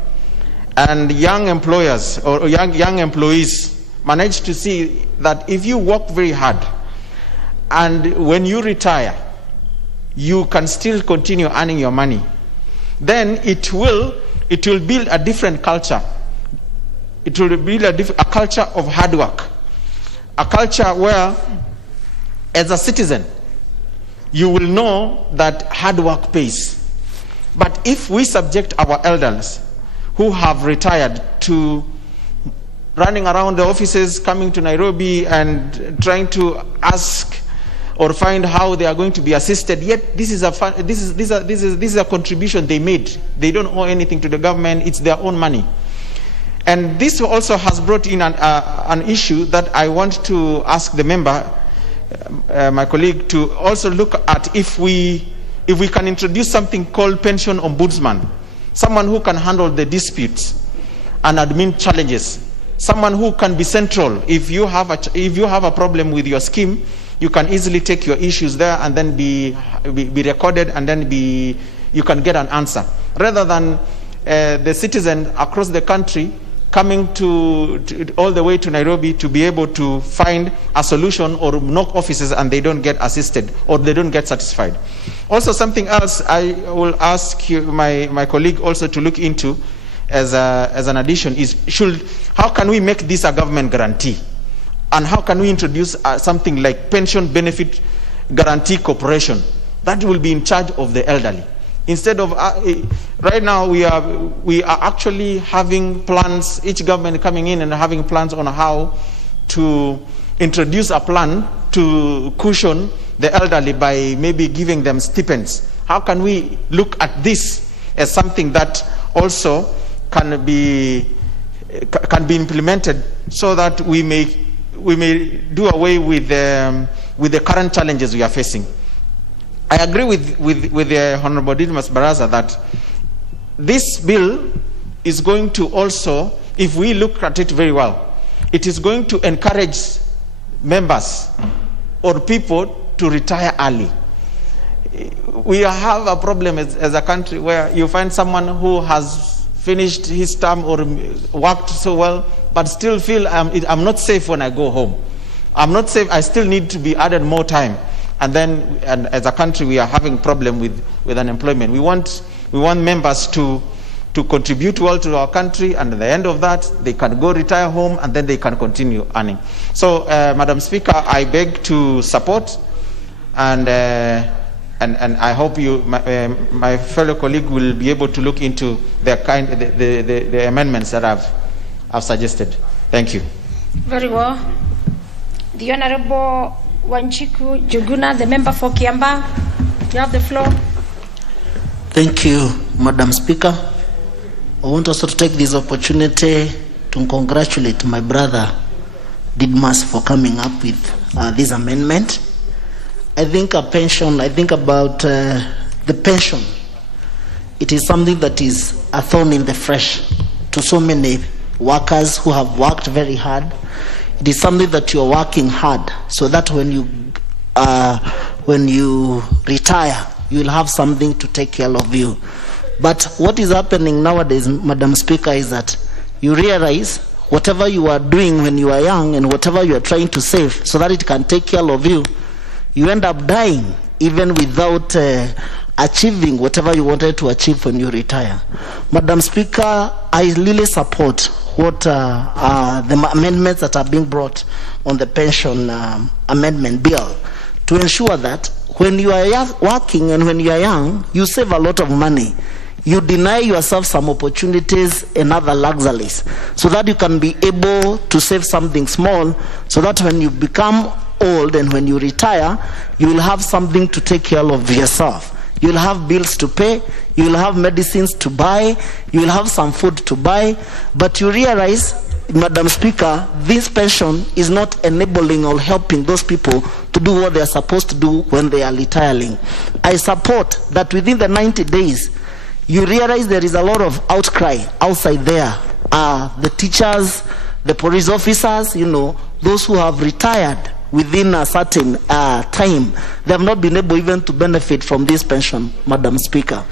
and young employers or young employees manage to see that if you work very hard and when you retire, you can still continue earning your money, then it will build a different culture. It will build a culture of hard work, a culture where, as a citizen, you will know that hard work pays. But if we subject our elders who have retired to running around the offices, coming to Nairobi and trying to ask or find how they are going to be assisted, yet this is a contribution they made. They don't owe anything to the government. It's their own money. And this also has brought in an issue that I want to ask the member, my colleague, to also look at if we can introduce something called pension ombudsman, someone who can handle the disputes and admin challenges, someone who can be central. If you have a problem with your scheme, you can easily take your issues there and then be recorded, and then you can get an answer, rather than the citizen across the country coming to all the way to Nairobi to be able to find a solution, or knock offices and they don't get assisted or they don't get satisfied. Also, something else I will ask you, my colleague also to look into as an addition is, how can we make this a government guarantee? And how can we introduce something like pension benefit guarantee corporation that will be in charge of the elderly? Instead of right now, we are actually having plans, each government coming in and having plans on how to introduce a plan to cushion the elderly by maybe giving them stipends. How can we look at this as something that also can be implemented, so that we may do away with the current challenges we are facing? I agree with the Honorable Didmus Baraza that this bill is going to also, if we look at it very well, it is going to encourage members or people to retire early. We have a problem as a country where you find someone who has finished his term or worked so well, but still feel I'm not safe when I go home. I'm not safe. I still need to be added more time. And as a country, we are having problem with unemployment. We want members to contribute well to our country, and at the end of that, they can go retire home, and then they can continue earning. So, Madam Speaker, I beg to support, and I hope my fellow colleague will be able to look into the amendments that I've suggested. Thank you. Very well. The Honorable Wanjiku Juguna, the member for Kiambaa, you have the floor. Thank you, Madam Speaker. I want also to take this opportunity to congratulate my brother Didmus for coming up with this amendment. I think about the pension. It is something that is a thorn in the flesh to so many workers who have worked very hard. It is something that you are working hard, so that when you retire, you will have something to take care of you. But what is happening nowadays, Madam Speaker, is that you realize whatever you are doing when you are young and whatever you are trying to save so that it can take care of you, you end up dying even without achieving whatever you wanted to achieve when you retire. Madam Speaker, I really support what the amendments that are being brought on the pension amendment bill to ensure that when you are working and when you are young, you save a lot of money. You deny yourself some opportunities and other luxuries so that you can be able to save something small, so that when you become old and when you retire, you will have something to take care of yourself. You will have bills to pay, you will have medicines to buy, you will have some food to buy, but you realize Madam Speaker, this pension is not enabling or helping those people to do what they are supposed to do when they are retiring. I support that within the 90 days, you realize there is a lot of outcry outside there. The teachers, the police officers, those who have retired within a certain time, they have not been able even to benefit from this pension, Madam Speaker.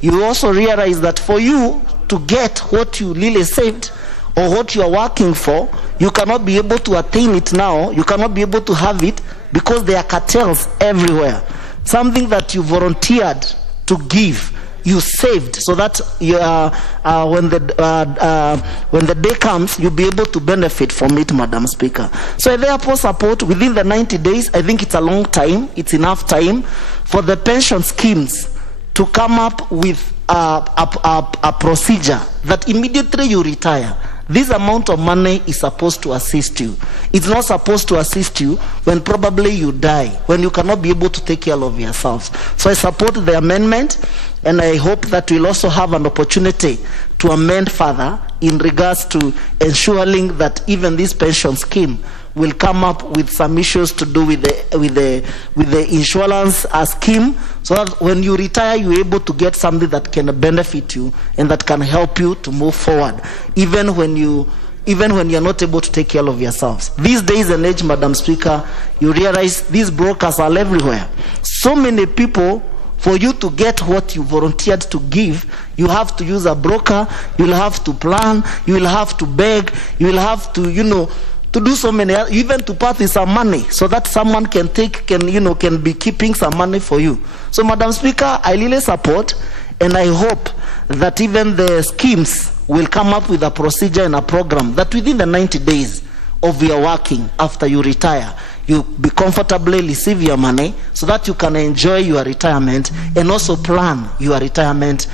You also realize that for you to get what you really saved or what you are working for, you cannot be able to attain it now. You cannot be able to have it because there are cartels everywhere. Something that you volunteered to give, you saved, so that when the day comes, you'll be able to benefit from it, Madam Speaker. So I therefore support within the 90 days. I think it's a long time. It's enough time for the pension schemes to come up with a procedure that immediately you retire, this amount of money is supposed to assist you. It's not supposed to assist you when probably you die, when you cannot be able to take care of yourselves. So I support the amendment, and I hope that we'll also have an opportunity to amend further in regards to ensuring that even this pension scheme will come up with some issues to do with the insurance scheme, so that when you retire, you're able to get something that can benefit you and that can help you to move forward, even when you're not able to take care of yourselves. These days and age, Madam Speaker, you realize these brokers are everywhere. So many people, for you to get what you volunteered to give, you have to use a broker, you'll have to plan, you'll have to beg, you'll have to, to do so many, even to party some money, so that someone can be keeping some money for you. So, Madam Speaker, I really support, and I hope that even the schemes will come up with a procedure and a program that within the 90 days of your working after you retire, you be comfortably receive your money, so that you can enjoy your retirement and also plan your retirement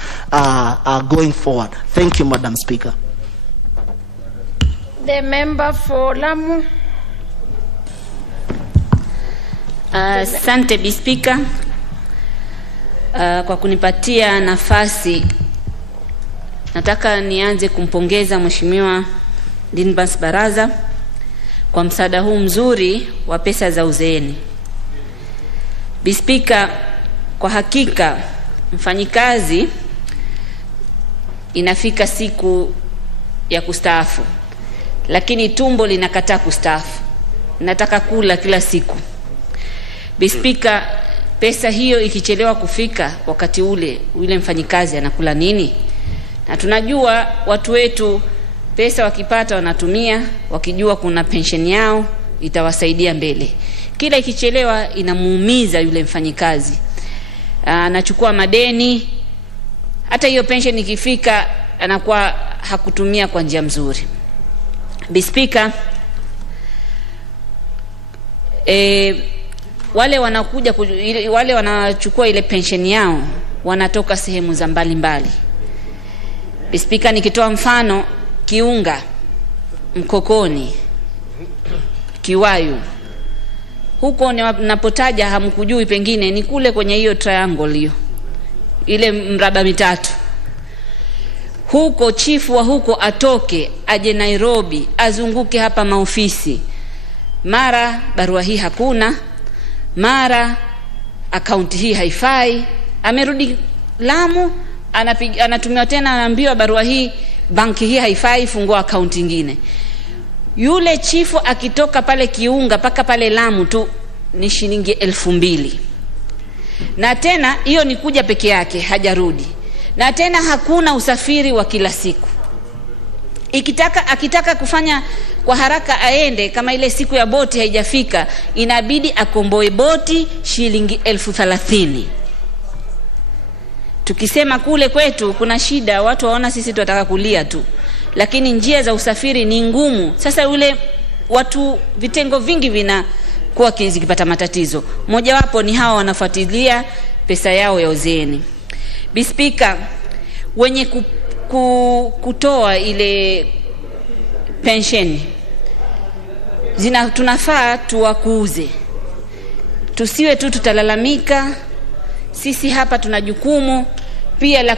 going forward. Thank you, Madam Speaker. The member for Lamu. Asante Bispika kwa kunipatia nafasi. Nataka nianze kumpongeza Mheshimiwa Dinbas Baraza kwa msaada huu mzuri wa pesa za uzeeni. Bispika, kwa hakika mfanyikazi inafika siku ya kustaafu, lakini tumbo linakataa kustaafu. Nataka kula kila siku. Bispika, pesa hiyo ikichelewa kufika wakati ule mfanyikazi anakula nini? Na tunajua watu wetu pesa wakipata wanatumia, wakijua kuna pension yao itawasaidia mbele. Kila ikichelewa inamuumiza yule mfanyikazi. Anachukua madeni, hata hiyo pension ikifika anakuwa hakutumia kwa njia mzuri. Bispika, wale wanachukua ile pension yao wanatoka sehemu za mbalimbali. Bispika, nikitoa mfano Kiunga, Mkokoni, Kiwayu, huko napotaja hamkujui, pengine ni kule kwenye hiyo triangle hiyo, ile mraba mitatu. Huko chifu wa huko atoke aje Nairobi, azunguke hapa maofisi, mara barua hii hakuna, mara akaunti hii haifai. Amerudi Lamu, anatumiwa tena, anaambiwa barua hii, banki hii haifai, fungua akaunti nyingine. Yule chifu akitoka pale Kiunga paka pale Lamu tu ni shilingi 2,000. Na tena hiyo ni kuja peke yake, hajarudi. Na tena hakuna usafiri wa kila siku. Akitaka kufanya kwa haraka aende, kama ile siku ya boti haijafika, inabidi akomboe boti shilingi 30,000. Tukisema kule kwetu kuna shida, watu waona sisi tunataka kulia tu, lakini njia za usafiri ni ngumu. Sasa watu vitengo vingi vinakuwa zikipata matatizo. Moja wapo ni hawa wanafuatilia pesa yao ya uzeeni. Bispika, wenye kutoa ile pension tunafaa tuwakuuze. Tusiwe tu tutalalamika. Sisi hapa tuna jukumu pia la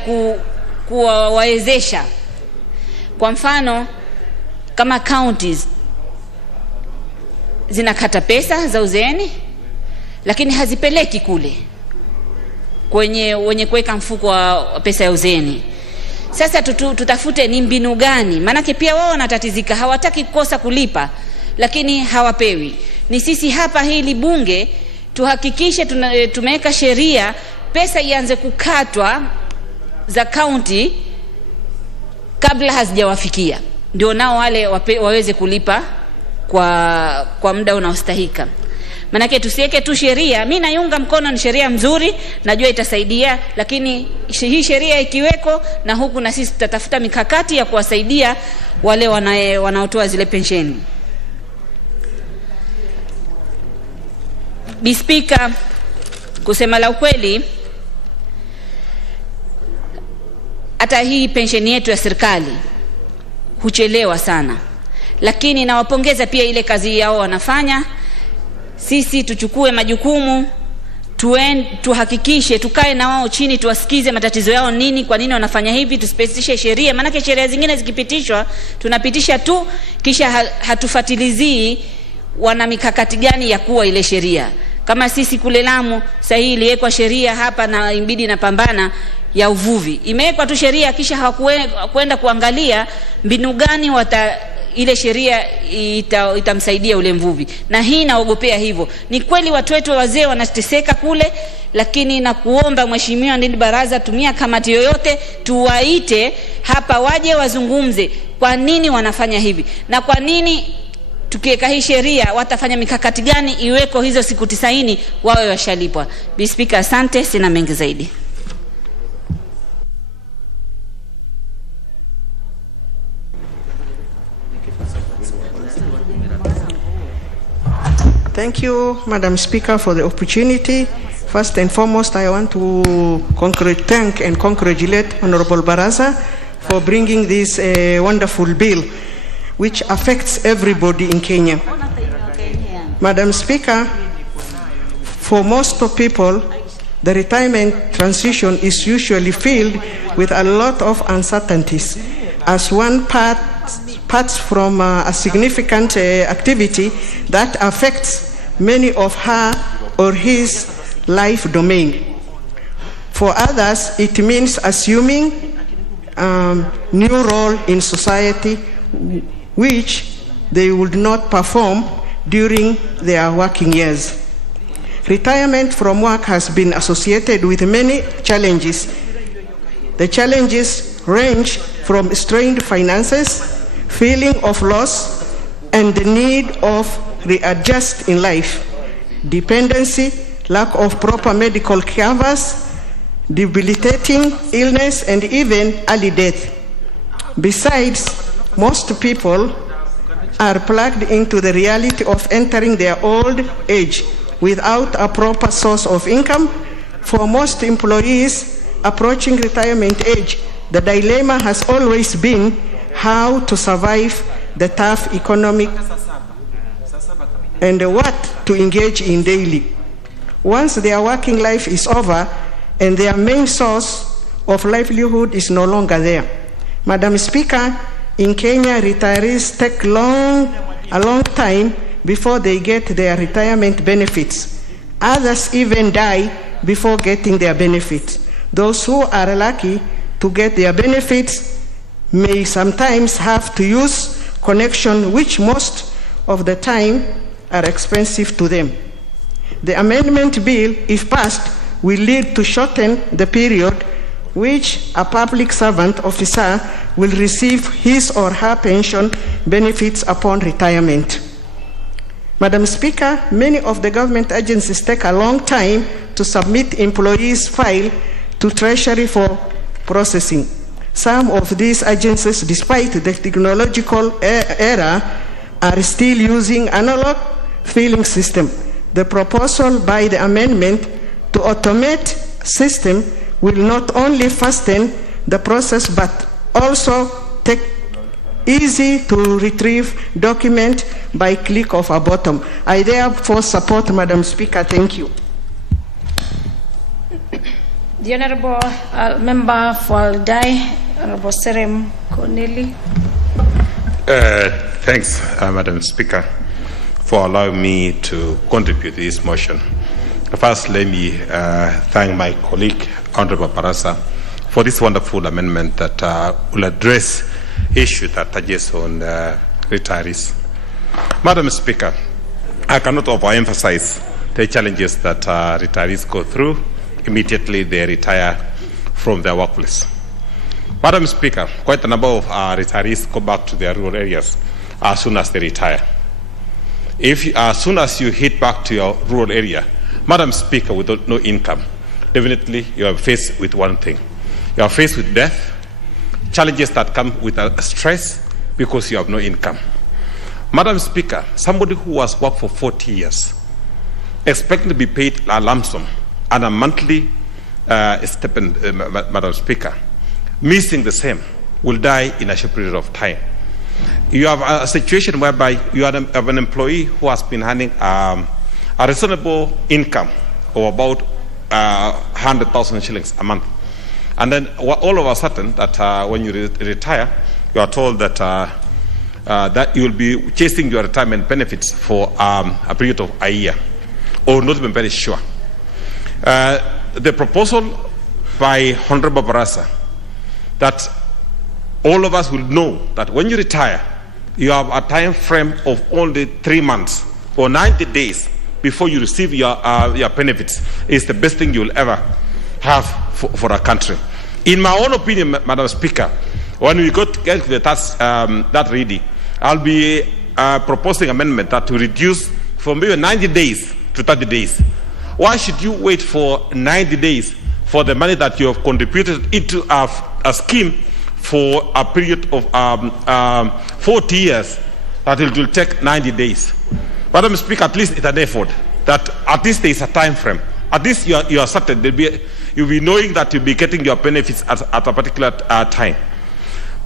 kuwawezesha. Kwa mfano, kama counties zinakata pesa za uzeeni lakini hazipeleki kule wenye kuweka mfuko wa pesa ya uzeeni. Sasa tutafute ni mbinu gani, manake pia wao wanatatizika, hawataki kukosa kulipa lakini hawapewi. Ni sisi hapa hili bunge tuhakikishe tumeweka sheria pesa ianze kukatwa za county kabla hazijawafikia, ndio nao wale waweze kulipa kwa muda unaostahika. Manake tusiweke tu sheria, mimi naiunga mkono, ni sheria mzuri, najua itasaidia, lakini hii sheria ikiweko na huku na sisi tutatafuta mikakati ya kuwasaidia wale wanaotoa zile pensheni. Speaker, kusema la ukweli, hata hii pensheni yetu ya serikali huchelewa sana, lakini nawapongeza pia ile kazi yao wanafanya. Sisi tuchukue majukumu, tuhakikishe, tukae na wao chini, tuwasikize matatizo yao nini, kwa nini wanafanya hivi, tusipitishe sheria. Maana sheria zingine zikipitishwa tunapitisha tu kisha hatufatilizii wana mikakati gani ya kuwa ile sheria. Kama sisi kule Lamu sahihi iliwekwa sheria hapa na imbidi na pambana ya uvuvi, imewekwa tu sheria kisha hawakwenda kuangalia mbinu gani ile sheria itamsaidia ule mvuvi. Na hii naogopea hivyo. Ni kweli watu wetu wazee wanateseka kule, lakini na kuomba mheshimiwa ndani baraza, tumia kamati yoyote, tuwaite hapa waje wazungumze kwa nini wanafanya hivi na kwa nini tukiweka hii sheria watafanya mikakati gani iweko hizo siku 90 wawe washalipwa. Speaker, asante, sina mengi zaidi. Thank you, Madam Speaker, for the opportunity. First and foremost, I want to thank and congratulate Honorable Baraza for bringing this wonderful bill, which affects everybody in Kenya. Madam Speaker, for most of people, the retirement transition is usually filled with a lot of uncertainties, as one parts from a significant activity that affects many of her or his life domain. For others, it means assuming new role in society which they would not perform during their working years. Retirement from work has been associated with many challenges. The challenges range from strained finances, feeling of loss, and the need of readjust in life, dependency, lack of proper medical covers, debilitating illness, and even early death. Besides, most people are plugged into the reality of entering their old age without a proper source of income. For most employees approaching retirement age, the dilemma has always been how to survive the tough economic and what to engage in daily. Once their working life is over and their main source of livelihood is no longer there. Madam Speaker, in Kenya, retirees take a long time before they get their retirement benefits. Others even die before getting their benefits. Those who are lucky to get their benefits may sometimes have to use connection, which most of the time are expensive to them. The amendment bill, if passed, will lead to shorten the period which a public servant officer will receive his or her pension benefits upon retirement. Madam Speaker, many of the government agencies take a long time to submit employees' file to Treasury for processing. Some of these agencies, despite the technological era, are still using analog filing system. The proposal by the amendment to automate system will not only fasten the process but also take easy to retrieve document by click of a button. I therefore support, Madam Speaker. Thank you. The Honorable Member for Aldai, Honorable Serem Corneli. Thanks, Madam Speaker, for allowing me to contribute to this motion. First, let me thank my colleague, Honorable Barasa, for this wonderful amendment that will address issues that touches on retirees. Madam Speaker, I cannot overemphasize the challenges that retirees go through immediately they retire from their workplace. Madam Speaker, quite a number of retirees go back to their rural areas as soon as they retire. As soon as you hit back to your rural area, Madam Speaker, with no income, definitely you are faced with one thing. You are faced with death, challenges that come with stress because you have no income. Madam Speaker, somebody who has worked for 40 years, expecting to be paid a lump sum and a monthly stipend, Madam Speaker, missing the same, will die in a short period of time. You have a situation whereby you have an employee who has been earning a reasonable income of about 100,000 shillings a month. And then all of a sudden, that when you retire, you are told that that you will be chasing your retirement benefits for a period of a year, or not even very sure. The proposal by Honorable Barasa that all of us will know that when you retire, you have a time frame of only 3 months or 90 days before you receive your benefits is the best thing you will ever have for a country. In my own opinion, Madam Speaker, when we get to that reading, I'll be proposing amendment that to reduce from maybe 90 days to 30 days. Why should you wait for 90 days for the money that you have contributed into a scheme for a period of 40 years that it will take 90 days? Madam Speaker, at least it's an effort that at least there is a time frame. At least you are certain you'll be knowing that you'll be getting your benefits at a particular time.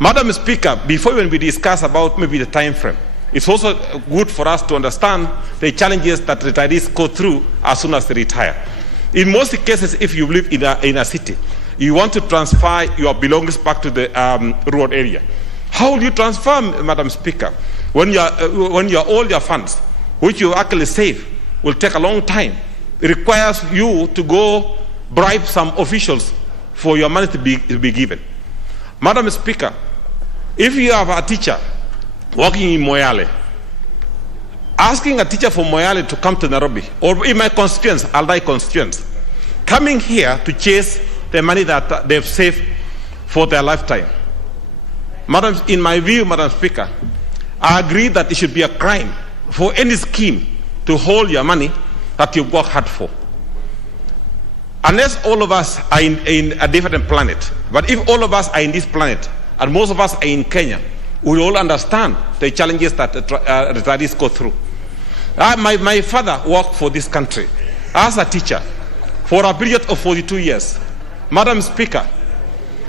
Madam Speaker, before when we discuss about maybe the time frame, it's also good for us to understand the challenges that retirees go through as soon as they retire. In most cases, if you live in a city, you want to transfer your belongings back to the rural area. How will you transfer, Madam Speaker, when all your funds, which you actually save, will take a long time? It requires you to go bribe some officials for your money to be given. Madam Speaker, if you have a teacher working in Moyale, asking a teacher from Moyale to come to Nairobi, or in my constituents, Aldai constituents, coming here to chase the money that they've saved for their lifetime. Madam, in my view, Madam Speaker, I agree that it should be a crime for any scheme to hold your money that you work hard for. Unless all of us are in a different planet, but if all of us are in this planet, and most of us are in Kenya, we all understand the challenges that retirees go through. My father worked for this country as a teacher for a period of 42 years. Madam Speaker,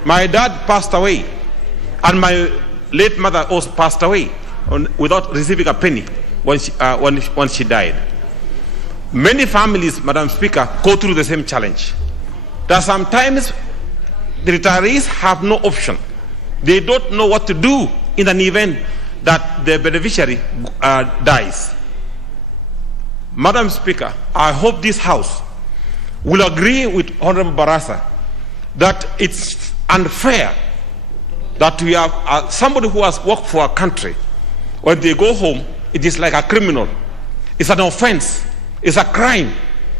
my dad passed away, and my late mother also passed away without receiving a penny when she died. Many families, Madam Speaker, go through the same challenge. That sometimes the retirees have no option. They don't know what to do in an event that the beneficiary dies. Madam Speaker, I hope this House will agree with Honorable Barasa that it's unfair that we have somebody who has worked for a country, when they go home, it is like a criminal. It's an offense. It's a crime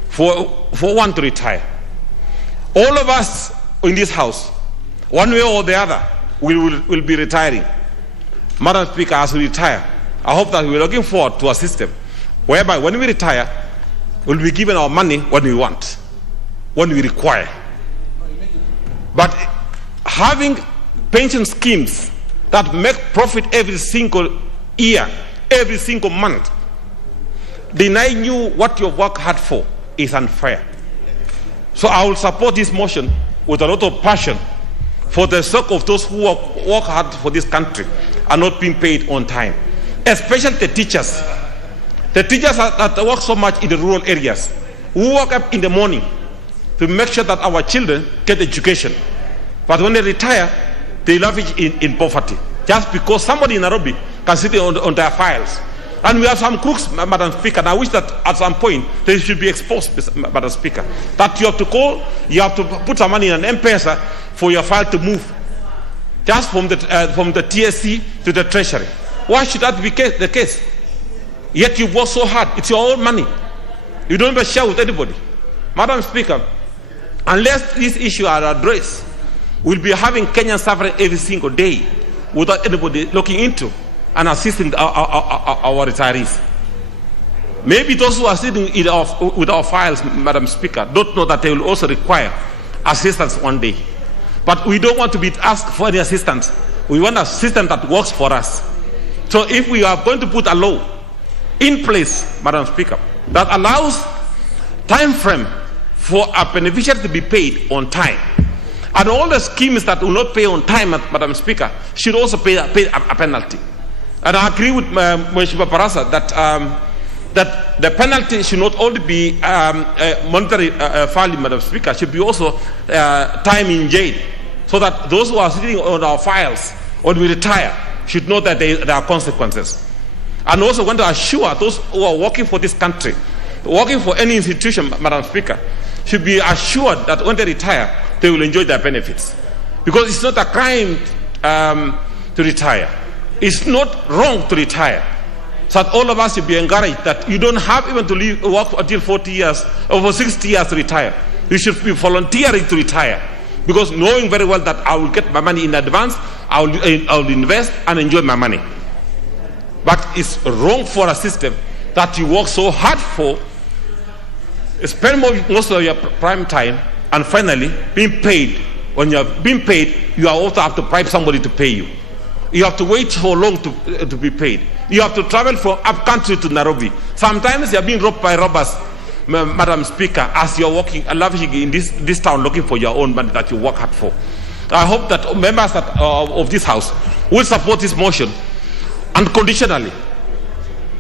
for one to retire. All of us in this House, one way or the other, will be retiring. Madam Speaker, as we retire, I hope that we're looking forward to a system whereby when we retire, we'll be given our money when we want, when we require. But having pension schemes that make profit every single year, every single month, denying you what you've worked hard for is unfair. So I will support this motion with a lot of passion for the sake of those who work hard for this country and not being paid on time, especially the teachers. The teachers that work so much in the rural areas, who wake up in the morning to make sure that our children get education. But when they retire, they lavish in poverty. Just because somebody in Nairobi can sit on their files. And we have some crooks, Madam Speaker, and I wish that at some point they should be exposed, Madam Speaker. That you have to call, you have to put some money in an M-Pesa for your file to move, just from the TSC to the Treasury. Why should that be the case? Yet you work so hard. It's your own money. You don't even share with anybody. Madam Speaker, unless these issues are addressed, we'll be having Kenyans suffering every single day without anybody looking into and assisting our retirees. Maybe those who are sitting with our files, Madam Speaker, don't know that they will also require assistance one day. But we don't want to be asked for any assistance. We want a system that works for us. So if we are going to put a law in place, Madam Speaker, that allows time frame for a beneficiary to be paid on time, and all the schemes that will not pay on time, Madam Speaker, should also pay a penalty. And I agree with Mheshimiwa Barasa that the penalty should not only be monetary value, Madam Speaker, should be also time in jail, so that those who are sitting on our files when we retire should know that there are consequences. And also want to assure those who are working for this country, working for any institution, Madam Speaker, should be assured that when they retire, they will enjoy their benefits. Because it's not a crime to retire. It's not wrong to retire. So that all of us should be encouraged that you don't have even to work until 40 years or for 60 years to retire. You should be volunteering to retire. Because knowing very well that I will get my money in advance, I will invest and enjoy my money. But it's wrong for a system that you work so hard for, spend most of your prime time, and finally being paid. When you are being paid, you also have to bribe somebody to pay you. You have to wait so long to be paid. You have to travel from up country to Nairobi. Sometimes you are being robbed by robbers, Madam Speaker, as you are walking lavishly in this town looking for your own money that you work hard for. I hope that members of this House will support this motion unconditionally,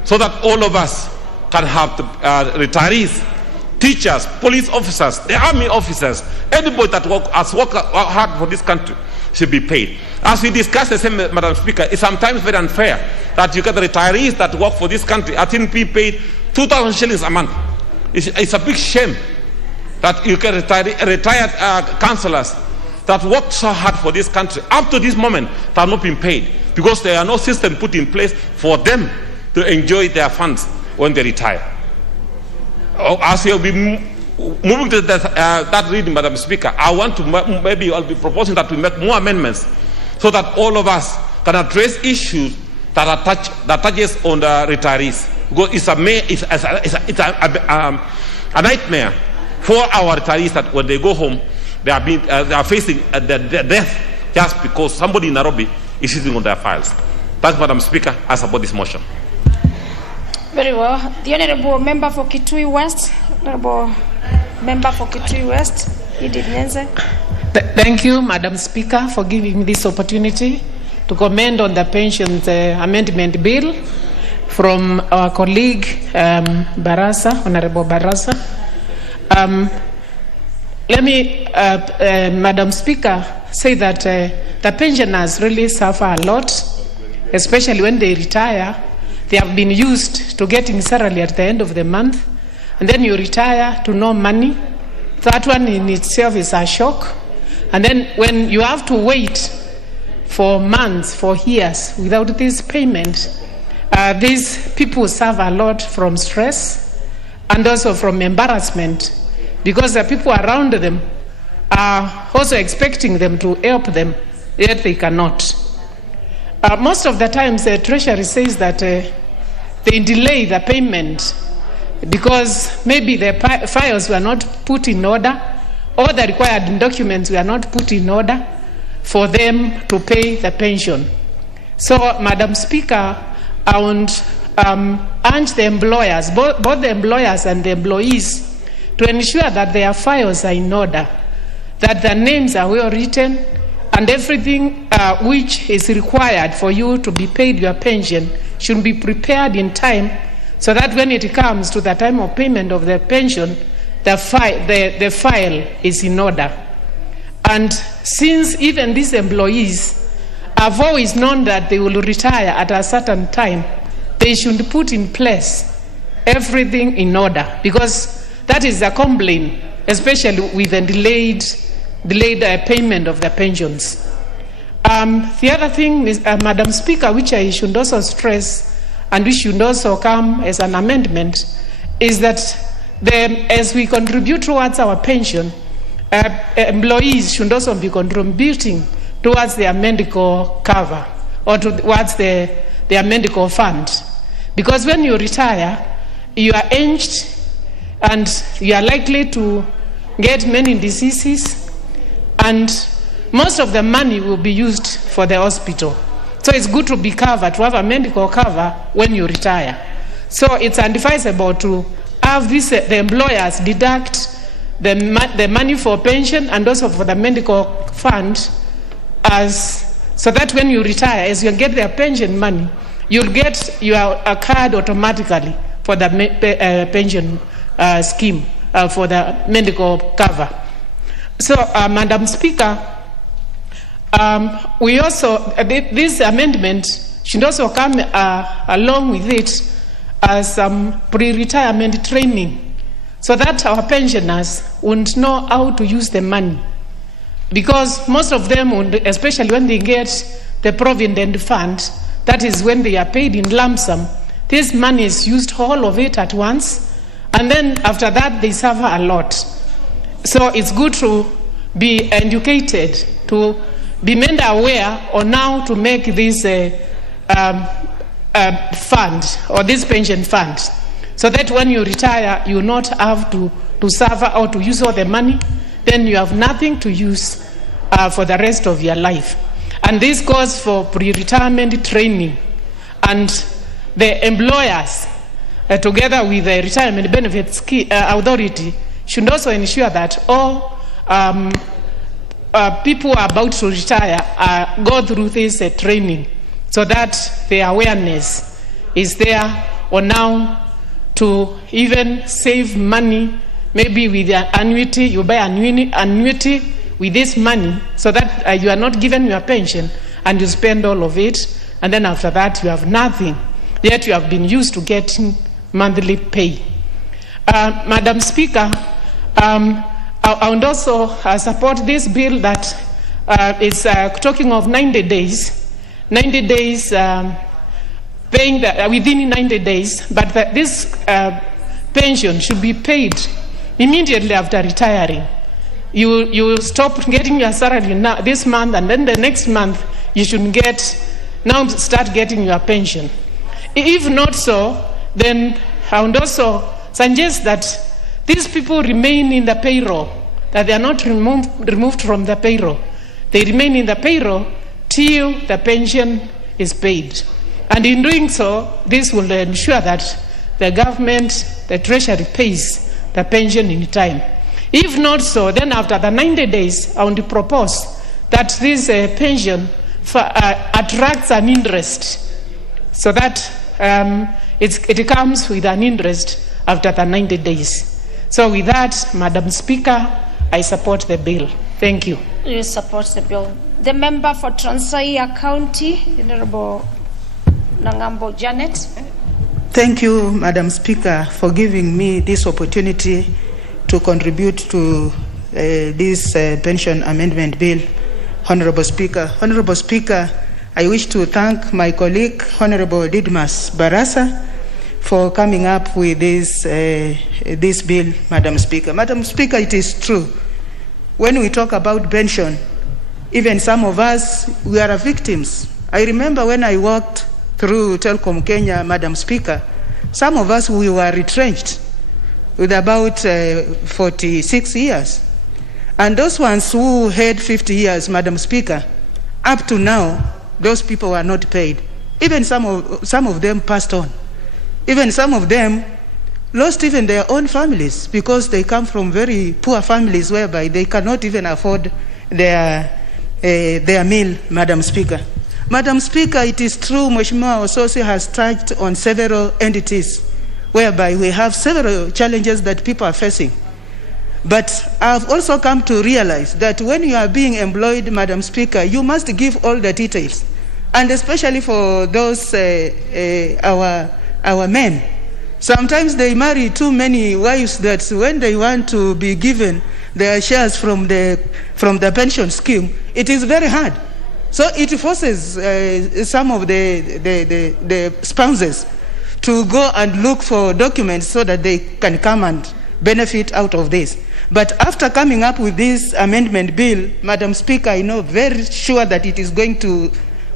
so that all of us can have the retirees, teachers, police officers, the army officers, anybody that has worked hard for this country should be paid. As we discussed the same, Madam Speaker, it's sometimes very unfair that you get the retirees that work for this country are being paid 2,000 shillings a month. It's a big shame that you get retired councillors that worked so hard for this country up to this moment that have not been paid, because there are no system put in place for them to enjoy their funds when they retire. As we will be moving to that reading, Madam Speaker, I want to maybe I'll be proposing that we make more amendments so that all of us can address issues that touches on the retirees, because it's a nightmare for our retirees that when they go home they are facing the death just because somebody in Nairobi is sitting on their files. Thanks, Madam Speaker. I support this motion. Very well. The Honourable Member for Kitui West. Honourable Member for Kitui West, Edith Nyenze. Thank you, Madam Speaker, for giving me this opportunity to comment on the pensions amendment bill from our colleague Barasa, Honourable Barasa. Let me, Madam Speaker, say that the pensioners really suffer a lot, especially when they retire. They have been used to getting salary at the end of the month, and then you retire to no money. That one in itself is a shock. And then when you have to wait for months, for years, without this payment, these people suffer a lot from stress and also from embarrassment, because the people around them are also expecting them to help them, yet they cannot. Most of the times the Treasury says that they delay the payment because maybe the files were not put in order, or the required documents were not put in order for them to pay the pension. So, Madam Speaker, I want urge the employers, both the employers and the employees, to ensure that their files are in order, that their names are well written, and everything which is required for you to be paid your pension should be prepared in time, so that when it comes to the time of payment of the pension, the file is in order. And since even these employees have always known that they will retire at a certain time, they should put in place everything in order, because that is a complaint, especially with the delayed payment of the pensions. The other thing, is, Madam Speaker, which I should also stress and which should also come as an amendment, is that as we contribute towards our pension, employees should also be contributing towards their medical cover or towards their medical fund. Because when you retire, you are aged and you are likely to get many diseases, and most of the money will be used for the hospital. So it's good to be covered, to have a medical cover when you retire. So it's advisable to have this, the employers deduct the money for pension and also for the medical fund, so that when you retire, as you get their pension money, you'll get your card automatically for the pension scheme, for the medical cover. So, Madam Speaker, we also, this amendment should also come along with it as some pre-retirement training, so that our pensioners won't know how to use the money. Because most of them, especially when they get the Provident Fund, that is when they are paid in lump sum, this money is used all of it at once, and then after that they suffer a lot. So it's good to be educated, to be made aware on how to make this fund or this pension fund, so that when you retire, you not have to suffer or to use all the money, then you have nothing to use for the rest of your life. And this goes for pre-retirement training, and the employers, together with the Retirement Benefits Authority, should also ensure that all people who are about to retire go through this training, so that the awareness is there on how to even save money, maybe with the annuity. You buy annuity with this money, so that you are not given your pension and you spend all of it, and then after that you have nothing, yet you have been used to getting monthly pay. Madam Speaker, I would also support this bill that is talking of 90 days, paying within 90 days, but this pension should be paid immediately after retiring. You stop getting your salary now this month, and then the next month you should start getting your pension. If not so, then I would also suggest that these people remain in the payroll, that they are not removed from the payroll. They remain in the payroll till the pension is paid. And in doing so, this will ensure that the government, the treasury, pays the pension in time. If not so, then after the 90 days, I want to propose that this pension attracts an interest, so that it comes with an interest after the 90 days. So with that, Madam Speaker, I support the bill. Thank you. You support the bill. The member for Trans-Nzoia County, Honorable Nangambo Janet. Thank you, Madam Speaker, for giving me this opportunity to contribute to this pension amendment bill. Honorable Speaker, I wish to thank my colleague, Honorable Didmas Barasa, for coming up with this bill, Madam Speaker. Madam Speaker, it is true. When we talk about pension, even some of us, we are victims. I remember when I worked through Telcom Kenya, Madam Speaker, some of us, we were retrenched with about 46 years. And those ones who had 50 years, Madam Speaker, up to now, those people were not paid. Even some of them passed on. Even some of them lost even their own families, because they come from very poor families whereby they cannot even afford their meal, Madam Speaker. Madam Speaker, it is true, Mheshimiwa Ososi has touched on several entities whereby we have several challenges that people are facing. But I've also come to realize that when you are being employed, Madam Speaker, you must give all the details. And especially for those, our men. Sometimes they marry too many wives that when they want to be given their shares from the pension scheme, it is very hard. So it forces some of the spouses to go and look for documents so that they can come and benefit out of this. But after coming up with this amendment bill, Madam Speaker, I know very sure that it is going to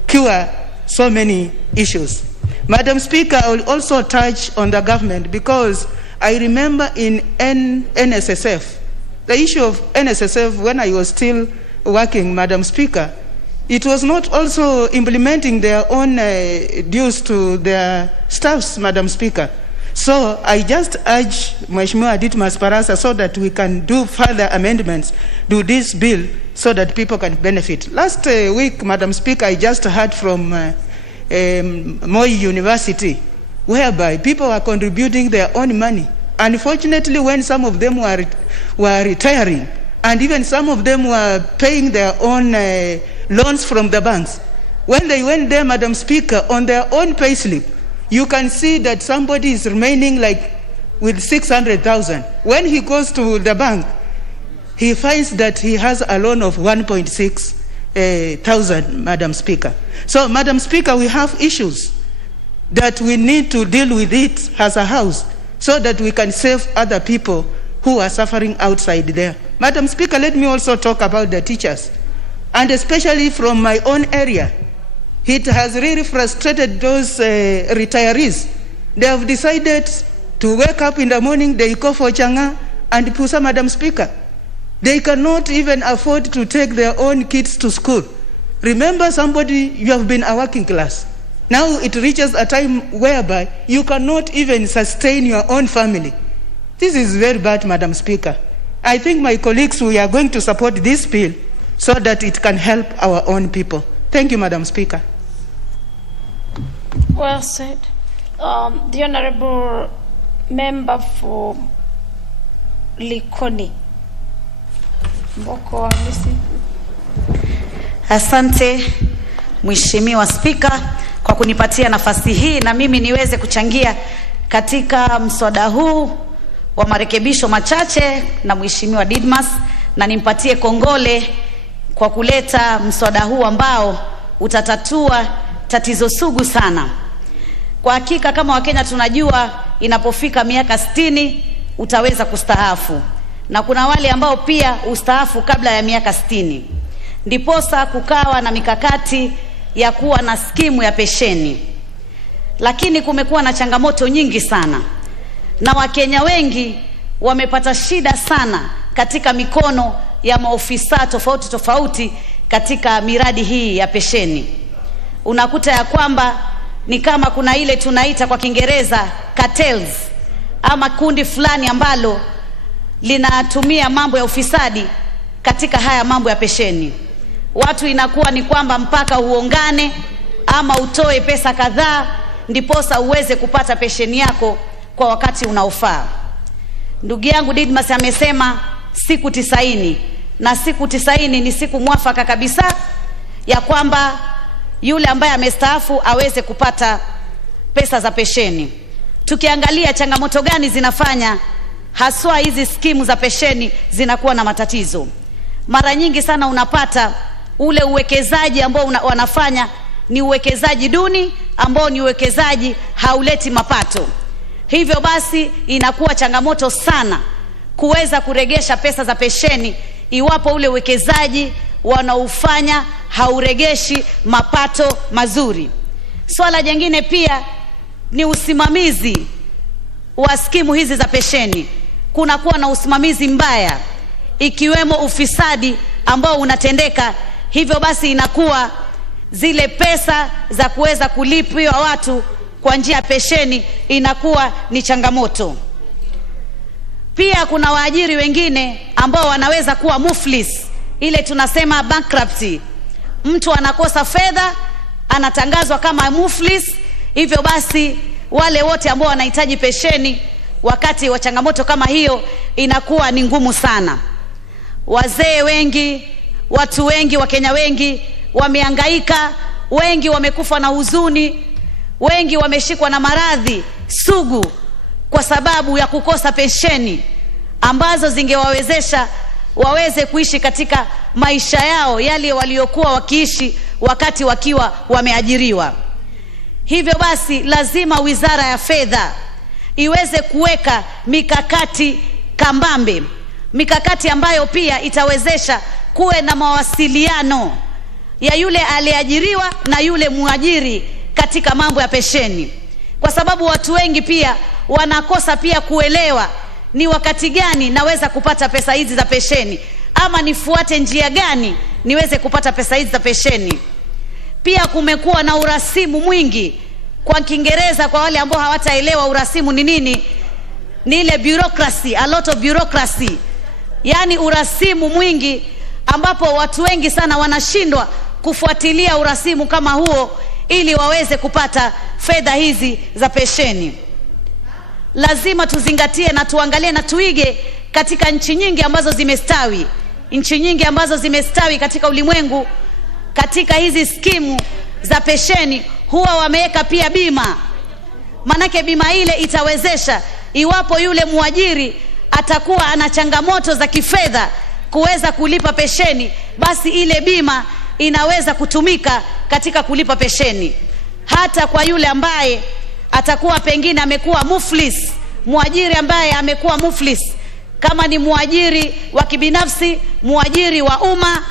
cure so many issues. Madam Speaker, I will also touch on the government because I remember in NSSF, the issue of NSSF when I was still working, Madam Speaker, it was not also implementing their own dues to their staffs, Madam Speaker. So I just urge Mheshimiwa Ditmas Barasa so that we can do further amendments to this bill so that people can benefit. Last week, Madam Speaker, I just heard from Moi University, whereby people are contributing their own money. Unfortunately, when some of them were retiring, and even some of them were paying their own loans from the banks, when they went there, Madam Speaker, on their own payslip, you can see that somebody is remaining like with 600,000. When he goes to the bank, he finds that he has a loan of 1,600,000, Madam Speaker. So, Madam Speaker, we have issues that we need to deal with it as a house so that we can save other people who are suffering outside there. Madam Speaker, let me also talk about the teachers, and especially from my own area. It has really frustrated those retirees. They have decided to wake up in the morning, they go for changa and pusa, Madam Speaker. They cannot even afford to take their own kids to school. Remember, somebody, you have been a working class. Now it reaches a time whereby you cannot even sustain your own family. This is very bad, Madam Speaker. I think my colleagues, we are going to support this bill so that it can help our own people. Thank you, Madam Speaker. Well said. The Honorable Member for Likoni. Mboko Hamisi. Asante Mheshimiwa Spika kwa kunipatia nafasi hii na mimi niweze kuchangia katika mswada huu wa marekebisho machache na Mheshimiwa Didmas, na nimpatie kongole kwa kuleta mswada huu ambao utatatua tatizo sugu sana. Kwa hakika kama Wakenya tunajua inapofika miaka 60 utaweza kustaafu, na kuna wale ambao pia ustaafu kabla ya miaka 60. Ndiposa kukawa na mikakati ya kuwa na skimu ya pensheni. Lakini kumekuwa na changamoto nyingi sana, na Wakenya wengi wamepata shida sana katika mikono ya maofisa tofauti tofauti katika miradi hii ya pensheni. Unakuta ya kwamba ni kama kuna ile tunaita kwa Kiingereza cartels, ama kundi fulani ambalo linatumia mambo ya ufisadi katika haya mambo ya pensheni. Watu inakuwa ni kwamba mpaka uongane ama utoe pesa kadhaa ndiposa uweze kupata pensheni yako kwa wakati unaofaa. Ndugu yangu Didmas amesema siku 90, na siku 90 ni siku mwafaka kabisa ya kwamba yule ambaye amestaafu aweze kupata pesa za pensheni. Tukiangalia changamoto gani zinafanya haswa hizi skimu za pensheni zinakuwa na matatizo. Mara nyingi sana unapata ule uwekezaji ambao wanafanya ni uwekezaji duni, ambao ni uwekezaji hauleti mapato. Hivyo basi inakuwa changamoto sana kuweza kuregesha pesa za pensheni iwapo ule uwekezaji wanaufanya hauregeshi mapato mazuri. Swala jingine pia ni usimamizi wa skimu hizi za pensheni. Kuna kuwa na usimamizi mbaya, ikiwemo ufisadi ambao unatendeka. Hivyo basi inakuwa zile pesa za kuweza kulipiwa watu kwa njia ya pensheni inakuwa ni changamoto. Pia kuna waajiri wengine ambao wanaweza kuwa muflis, ile tunasema bankruptcy. Mtu anakosa fedha, anatangazwa kama muflis. Hivyo basi wale wote ambao wanahitaji pensheni wakati wa changamoto kama hiyo inakuwa ni ngumu sana. Wazee wengi, watu wengi, Wakenya wengi wamehangaika, wengi wamekufa na huzuni, wengi wameshikwa na maradhi sugu kwa sababu ya kukosa pensheni ambazo zingewawezesha waweze kuishi katika maisha yao yale waliokuwa wakiishi wakati wakiwa wameajiriwa. Hivyo basi lazima Wizara ya Fedha iweze kuweka mikakati kambambe, mikakati ambayo pia itawezesha kuwe na mawasiliano ya yule aliyeajiriwa na yule muajiri katika mambo ya pensheni, kwa sababu watu wengi pia wanakosa pia kuelewa ni wakati gani naweza kupata pesa hizi za pensheni, ama nifuate njia gani niweze kupata pesa hizi za pensheni. Pia kumekuwa na urasimu mwingi, kwa Kiingereza kwa wale ambao hawataelewa urasimu ni nini, ni ile bureaucracy, a lot of bureaucracy. Yani urasimu mwingi ambapo watu wengi sana wanashindwa kufuatilia urasimu kama huo ili waweze kupata fedha hizi za pensheni. Lazima tuzingatie na tuangalie na tuige katika nchi nyingi ambazo zimestawi. Nchi nyingi ambazo zimestawi katika ulimwengu, katika hizi skimu za pensheni huwa wameweka pia bima. Manake bima ile itawezesha iwapo yule muajiri atakuwa ana changamoto za kifedha kuweza kulipa pensheni, basi ile bima inaweza kutumika katika kulipa pensheni. Hata kwa yule ambaye atakuwa pengine amekuwa muflis, muajiri ambaye amekuwa muflis, kama ni muajiri wa kibinafsi, muajiri wa umma,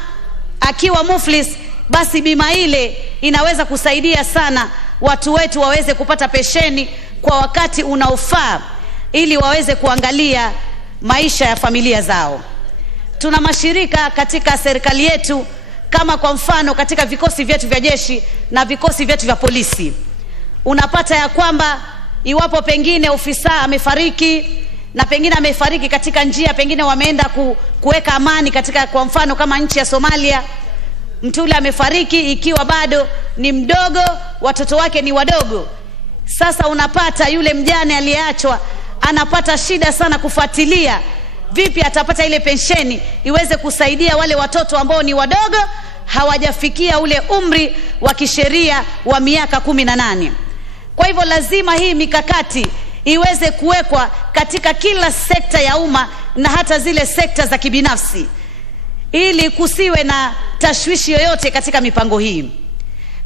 akiwa muflis, basi bima ile inaweza kusaidia sana watu wetu waweze kupata pensheni kwa wakati unaofaa ili waweze kuangalia maisha ya familia zao. Tuna mashirika katika serikali yetu, kama kwa mfano katika vikosi vyetu vya jeshi na vikosi vyetu vya polisi. Unapata ya kwamba iwapo pengine ofisa amefariki, na pengine amefariki katika njia, pengine wameenda kuweka amani katika, kwa mfano kama nchi ya Somalia, mtu yule amefariki ikiwa bado ni mdogo, watoto wake ni wadogo. Sasa unapata yule mjane aliyeachwa anapata shida sana kufuatilia vipi atapata ile pensheni iweze kusaidia wale watoto ambao ni wadogo, hawajafikia ule umri wa kisheria wa miaka 18. Kwa hivyo lazima hii mikakati iweze kuwekwa katika kila sekta ya umma na hata zile sekta za kibinafsi, ili kusiwe na tashwishi yoyote katika mipango hii.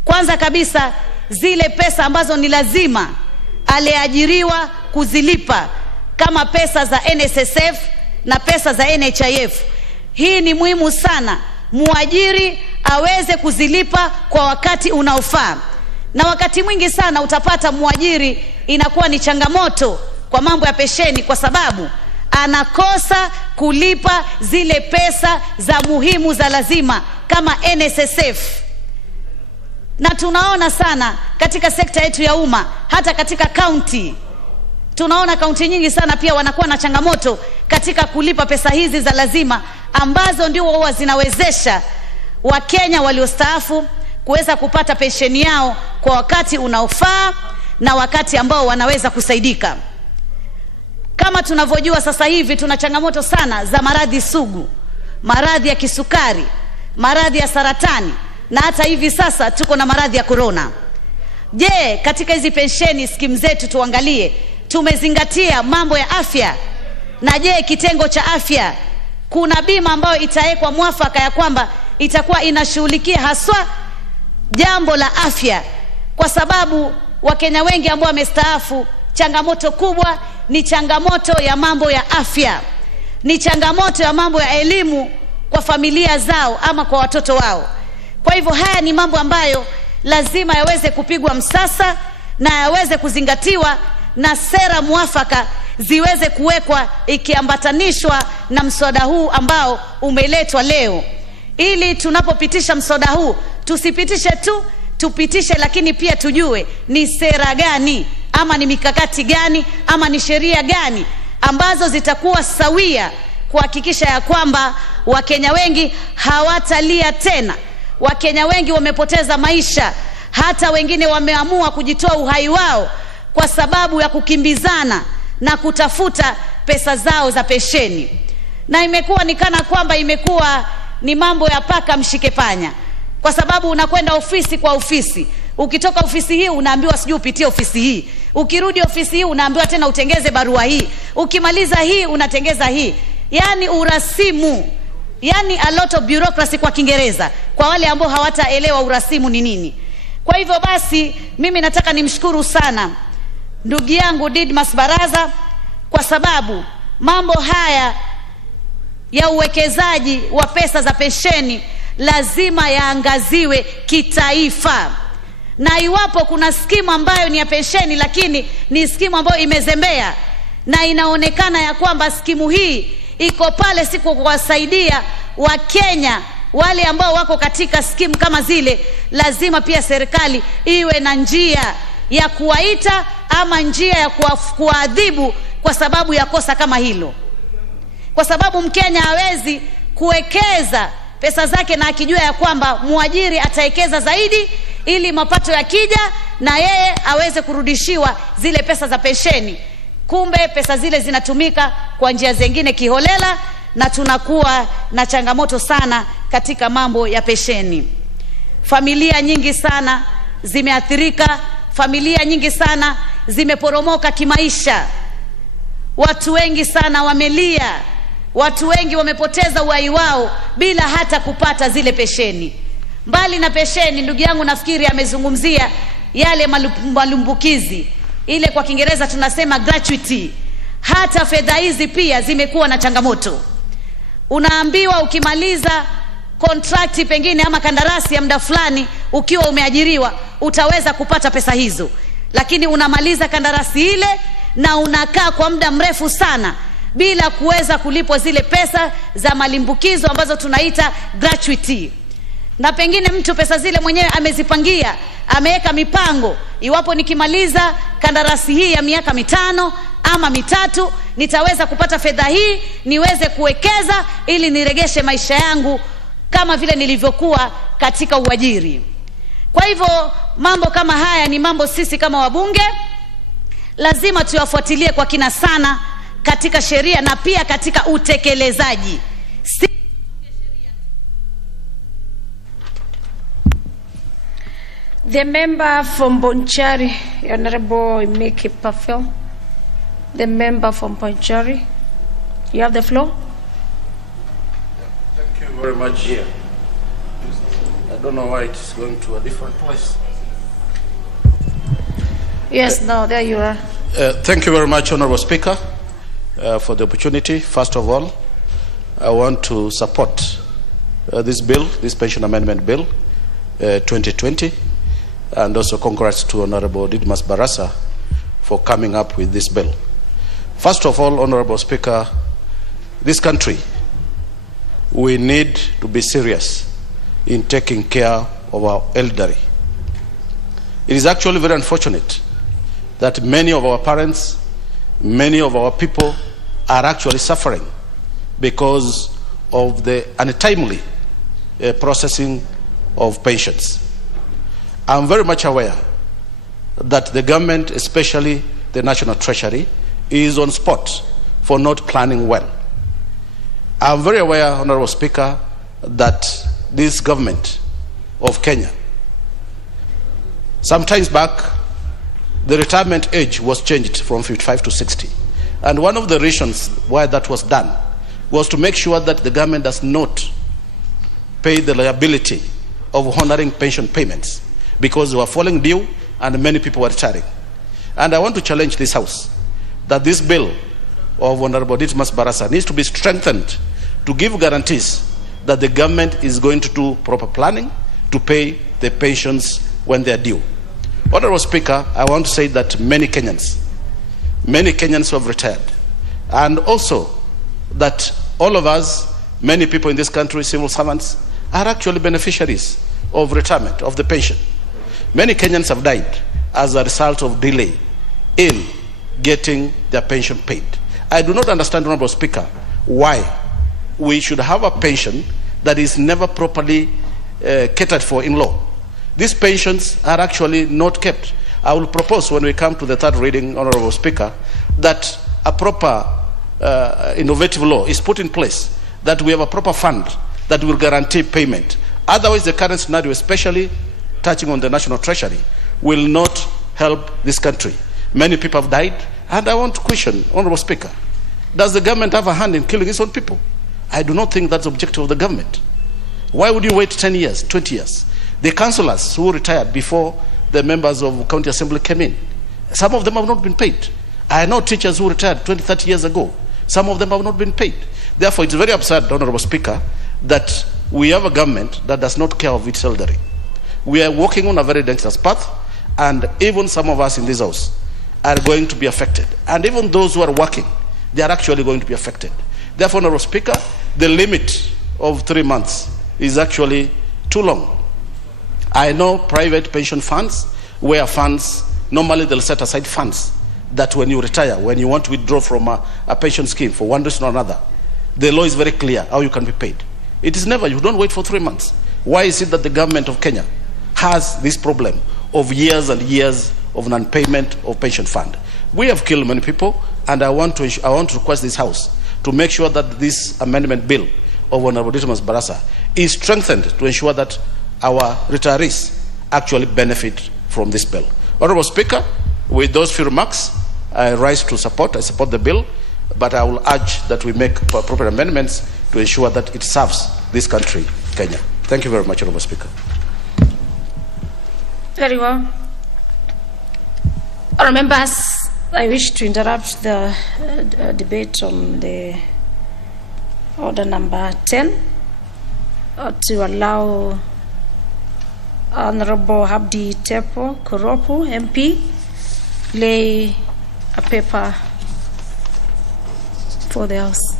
Kwanza kabisa, zile pesa ambazo ni lazima aliajiriwa kuzilipa kama pesa za NSSF na pesa za NHIF, hii ni muhimu sana muajiri aweze kuzilipa kwa wakati unaofaa. Na wakati mwingi sana utapata muajiri inakuwa ni changamoto kwa mambo ya pensheni, kwa sababu anakosa kulipa zile pesa za muhimu za lazima kama NSSF. Na tunaona sana katika sekta yetu ya umma, hata katika county, tunaona kaunti nyingi sana pia wanakuwa na changamoto katika kulipa pesa hizi za lazima, ambazo ndio huwa zinawezesha Wakenya waliostaafu kuweza kupata pensheni yao kwa wakati unaofaa na wakati ambao wanaweza kusaidika. Kama tunavyojua sasa hivi tuna changamoto sana za maradhi sugu, maradhi ya kisukari, maradhi ya saratani, na hata hivi sasa tuko na maradhi ya corona. Je, katika hizi pensheni skimu zetu tuangalie tumezingatia mambo ya afya? Na je, kitengo cha afya kuna bima ambayo itawekwa mwafaka ya kwamba itakuwa inashughulikia haswa jambo la afya? Kwa sababu Wakenya wengi ambao wamestaafu, changamoto kubwa ni changamoto ya mambo ya afya, ni changamoto ya mambo ya elimu kwa familia zao ama kwa watoto wao. Kwa hivyo haya ni mambo ambayo lazima yaweze kupigwa msasa na yaweze kuzingatiwa, na sera mwafaka ziweze kuwekwa ikiambatanishwa na mswada huu ambao umeletwa leo, ili tunapopitisha mswada huu tusipitishe tu, tupitishe lakini pia tujue ni sera gani ama ni mikakati gani ama ni sheria gani ambazo zitakuwa sawia kuhakikisha ya kwamba Wakenya wengi hawatalia tena. Wakenya wengi wamepoteza maisha, hata wengine wameamua kujitoa uhai wao kwa sababu ya kukimbizana na kutafuta pesa zao za pensheni, na imekuwa ni kana kwamba imekuwa ni mambo ya paka mshike panya, kwa sababu unakwenda ofisi kwa ofisi. Ukitoka ofisi hii unaambiwa sijui upitie ofisi hii, ukirudi ofisi hii unaambiwa tena utengeze barua hii, ukimaliza hii unatengeza hii. Yani urasimu, yani a lot of bureaucracy kwa Kiingereza, kwa wale ambao hawataelewa urasimu ni nini. Kwa hivyo basi mimi nataka nimshukuru sana ndugu yangu Didmas Baraza, kwa sababu mambo haya ya uwekezaji wa pesa za pensheni lazima yaangaziwe kitaifa. Na iwapo kuna skimu ambayo ni ya pensheni lakini ni skimu ambayo imezembea na inaonekana ya kwamba skimu hii iko pale siku kuwasaidia wa Kenya wale ambao wako katika skimu kama zile, lazima pia serikali iwe na njia ya kuwaita ama njia ya kuadhibu kwa sababu ya kosa kama hilo. Kwa sababu Mkenya hawezi kuwekeza pesa zake na akijua ya kwamba muajiri atawekeza zaidi ili mapato yakija na yeye aweze kurudishiwa zile pesa za pensheni. Kumbe pesa zile zinatumika kwa njia zingine kiholela, na tunakuwa na changamoto sana katika mambo ya pensheni. Familia nyingi sana zimeathirika, familia nyingi sana zimeporomoka kimaisha. Watu wengi sana wamelia, watu wengi wamepoteza uhai wao bila hata kupata zile pensheni. Mbali na pensheni, ndugu yangu nafikiri amezungumzia yale malumbukizi, ile kwa Kiingereza tunasema gratuity. Hata fedha hizi pia zimekuwa na changamoto. Unaambiwa ukimaliza kontrakti pengine ama kandarasi ya muda fulani ukiwa umeajiriwa utaweza kupata pesa hizo, lakini unamaliza kandarasi ile na unakaa kwa muda mrefu sana bila kuweza kulipwa zile pesa za malimbukizo ambazo tunaita gratuity. Na pengine mtu pesa zile mwenyewe amezipangia, ameweka mipango, iwapo nikimaliza kandarasi hii ya miaka 5 ama 3 nitaweza kupata fedha hii niweze kuwekeza ili niregeshe maisha yangu kama vile nilivyokuwa katika uajiri. Kwa hivyo mambo kama haya ni mambo sisi kama wabunge lazima tuyafuatilie kwa kina sana katika sheria na pia katika utekelezaji. The member from Bonchari, Honorable Miki Pafel. The member from Bonchari, you have the floor. Thank you very much. Here, I don't know why it's going to a different place. Yes, no, there you are. Thank you very much, Honorable Speaker, for the opportunity. First of all, I want to support this bill, this pension amendment bill, 2020, and also congrats to Honorable Didmas Barasa for coming up with this bill. First of all, Honorable Speaker, this country, we need to be serious in taking care of our elderly. It is actually very unfortunate that many of our parents, many of our people are actually suffering because of the untimely processing of pensions. I'm very much aware that the government, especially the National Treasury, is on spot for not planning well. I'm very aware, Honorable Speaker, that this government of Kenya, sometimes back, the retirement age was changed from 55 to 60. And one of the reasons why that was done was to make sure that the government does not pay the liability of honoring pension payments because they were falling due and many people were retiring. And I want to challenge this House that this bill of Honorable Didmas Barasa needs to be strengthened to give guarantees that the government is going to do proper planning to pay the pensions when they are due. Honorable Speaker, I want to say that many Kenyans who have retired, and also that all of us, many people in this country, civil servants, are actually beneficiaries of retirement, of the pension. Many Kenyans have died as a result of delay in getting their pension paid. I do not understand, Honorable Speaker, why we should have a pension that is never properly catered for in law. These pensions are actually not kept. I will propose when we come to the third reading, Honorable Speaker, that a proper innovative law is put in place, that we have a proper fund that will guarantee payment. Otherwise, the current scenario, especially touching on the national treasury, will not help this country. Many people have died, and I want to question, Honorable Speaker, does the government have a hand in killing its own people? I do not think that's the objective of the government. Why would you wait 10 years, 20 years? The councillors who retired before the members of county assembly came in, some of them have not been paid. I know teachers who retired 20, 30 years ago. Some of them have not been paid. Therefore, it's very absurd, Honorable Speaker, that we have a government that does not care of its elderly. We are walking on a very dangerous path, and even some of us in this house are going to be affected. And even those who are working, they are actually going to be affected. Therefore, Honorable Speaker, the limit of 3 months is actually too long. I know private pension funds, where funds, normally they'll set aside funds that when you retire, when you want to withdraw from a pension scheme for one reason or another, the law is very clear how you can be paid. It is never, you don't wait for 3 months. Why is it that the government of Kenya has this problem of years and years of non-payment of pension fund? We have killed many people, and I want to request this House to make sure that this amendment bill of Honorable Dismas Barasa is strengthened to ensure that our retirees actually benefit from this bill. Honorable Speaker, with those few remarks, I rise to support. I support the bill, but I will urge that we make appropriate amendments to ensure that it serves this country, Kenya. Thank you very much, Honorable Speaker. Very well. Honourable members, I wish to interrupt the debate on the order number 10 to allow Honourable Habdi Tepo Koropu, MP, lay a paper for the House.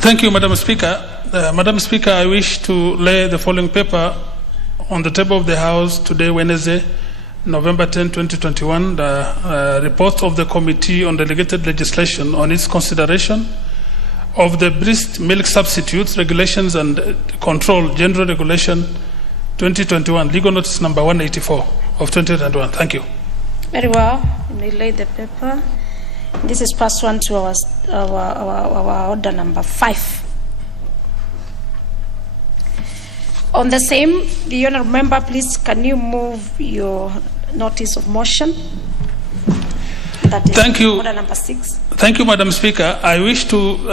Thank you, Madam Speaker. Madam Speaker, I wish to lay the following paper on the table of the House today, Wednesday, November 10, 2021, the report of the Committee on Delegated Legislation on its consideration of the breast milk substitutes regulations and control, General Regulation 2021, legal notice number 184 of 2021. Thank you. Very well. We lay the paper. This is pursuant to our order number 5. On the same, the honourable member, please, can you move your notice of motion? That is Thank you. Order number 6. Thank you, Madam Speaker. I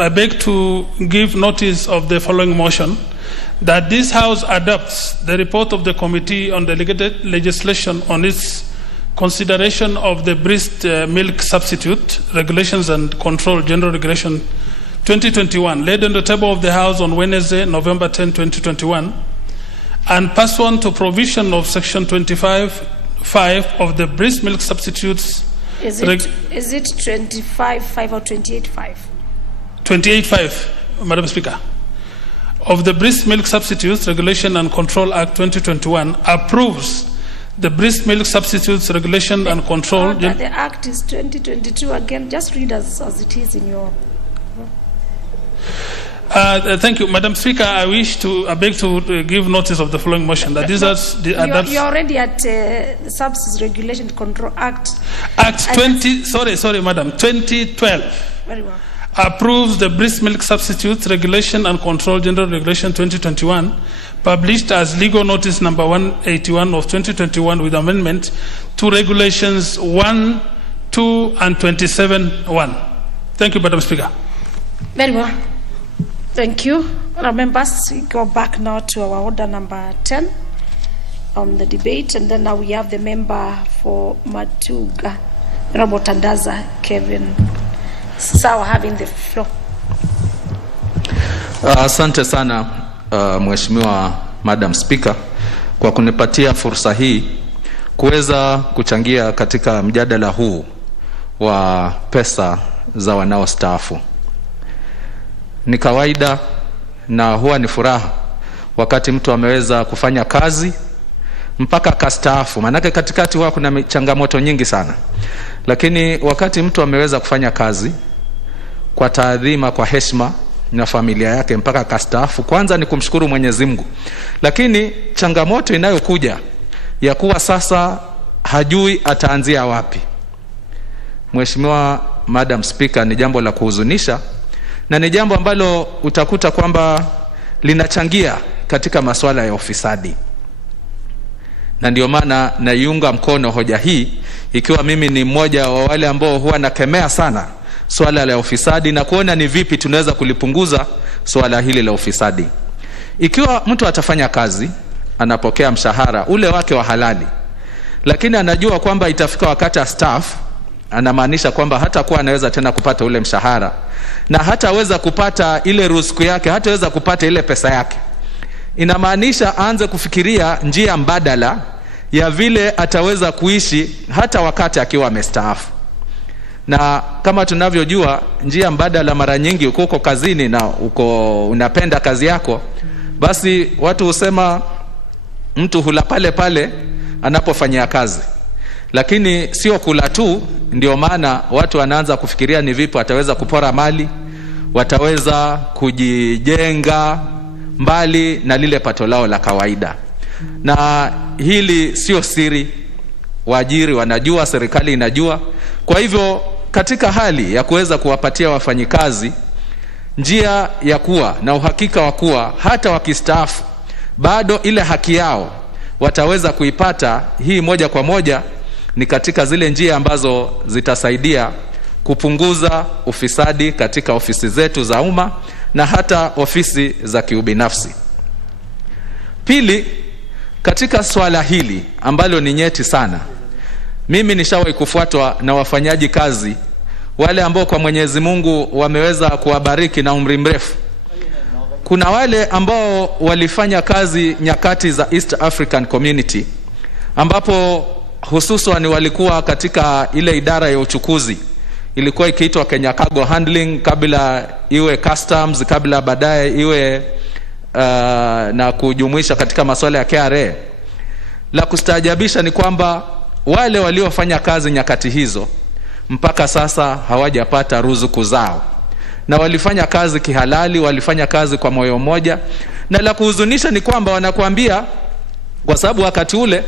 beg to give notice of the following motion, that this House adopts the report of the Committee on Delegated Legislation on its consideration of the breast milk substitute regulations and control, General Regulation 2021, laid on the table of the House on Wednesday, November 10, 2021, and pursuant to provision of Section 25(5) of the breast milk substitutes. Is it 25(5) or 28(5)? 28(5), Madam Speaker, of the Breast Milk Substitutes Regulation and Control Act 2021 approves the Breast Milk Substitutes Regulation and Control. The Act is 2022. Again, just read as it is in your. Thank you, Madam Speaker. I beg to give notice of the following motion, that this is the you're already at the Substance Regulation Control Act. Act 2012. Very well. Approves the Breast Milk Substitutes Regulation and Control, General Regulation 2021, published as legal notice number 181 of 2021 with amendment to regulations 1, 2, and 27(1). Thank you, Madam Speaker. Very well. Thank you. Our members, we go back now to our order number 10 on the debate, and then now we have the member for Matuga, Honorable Tandaza Kevin Sawa, having the floor. Asante sana Mheshimiwa Madam Speaker kwa kunipatia fursa hii kuweza kuchangia katika mjadala huu wa pesa za wanaostaafu. Ni kawaida na huwa ni furaha wakati mtu ameweza kufanya kazi mpaka kastaafu, manake katikati huwa kuna changamoto nyingi sana, lakini wakati mtu ameweza kufanya kazi kwa taadhima, kwa heshima na familia yake mpaka kastaafu, kwanza ni kumshukuru Mwenyezi Mungu. Lakini changamoto inayokuja ya kuwa sasa hajui ataanzia wapi, Mheshimiwa Madam Speaker, ni jambo la kuhuzunisha na ni jambo ambalo utakuta kwamba linachangia katika masuala ya ufisadi. Na ndio maana naiunga mkono hoja hii, ikiwa mimi ni mmoja wa wale ambao huwa nakemea sana swala la ufisadi na kuona ni vipi tunaweza kulipunguza swala hili la ufisadi. Ikiwa mtu atafanya kazi, anapokea mshahara ule wake wa halali, lakini anajua kwamba itafika wakati astaafu, anamaanisha kwamba hata kuwa anaweza tena kupata ule mshahara na hataweza kupata ile ruzuku yake, hataweza kupata ile pesa yake, inamaanisha aanze kufikiria njia mbadala ya vile ataweza kuishi hata wakati akiwa amestaafu. Na kama tunavyojua, njia mbadala mara nyingi uko kazini na unapenda kazi yako, basi watu husema mtu hula pale pale anapofanyia kazi. Lakini sio kula tu, ndio maana watu wanaanza kufikiria ni vipi wataweza kupora mali, wataweza kujijenga mbali na lile pato lao la kawaida. Na hili sio siri, waajiri wanajua, serikali inajua. Kwa hivyo katika hali ya kuweza kuwapatia wafanyikazi njia ya kuwa na uhakika wa kuwa hata wakistaafu bado ile haki yao wataweza kuipata, hii moja kwa moja ni katika zile njia ambazo zitasaidia kupunguza ufisadi katika ofisi zetu za umma na hata ofisi za kiubinafsi. Pili, katika swala hili ambalo ni nyeti sana, mimi nishawahi kufuatwa na wafanyaji kazi wale ambao kwa Mwenyezi Mungu wameweza kuwabariki na umri mrefu. Kuna wale ambao walifanya kazi nyakati za East African Community, ambapo hususan walikuwa katika ile idara ya uchukuzi, ilikuwa ikiitwa Kenya Cargo Handling, kabla iwe Customs, kabla baadaye iwe na kujumuisha katika masuala ya KRA. La kustaajabisha ni kwamba wale waliofanya kazi nyakati hizo mpaka sasa hawajapata ruzuku zao, na walifanya kazi kihalali, walifanya kazi kwa moyo mmoja. Na la kuhuzunisha ni kwamba wanakuambia kwa sababu wakati ule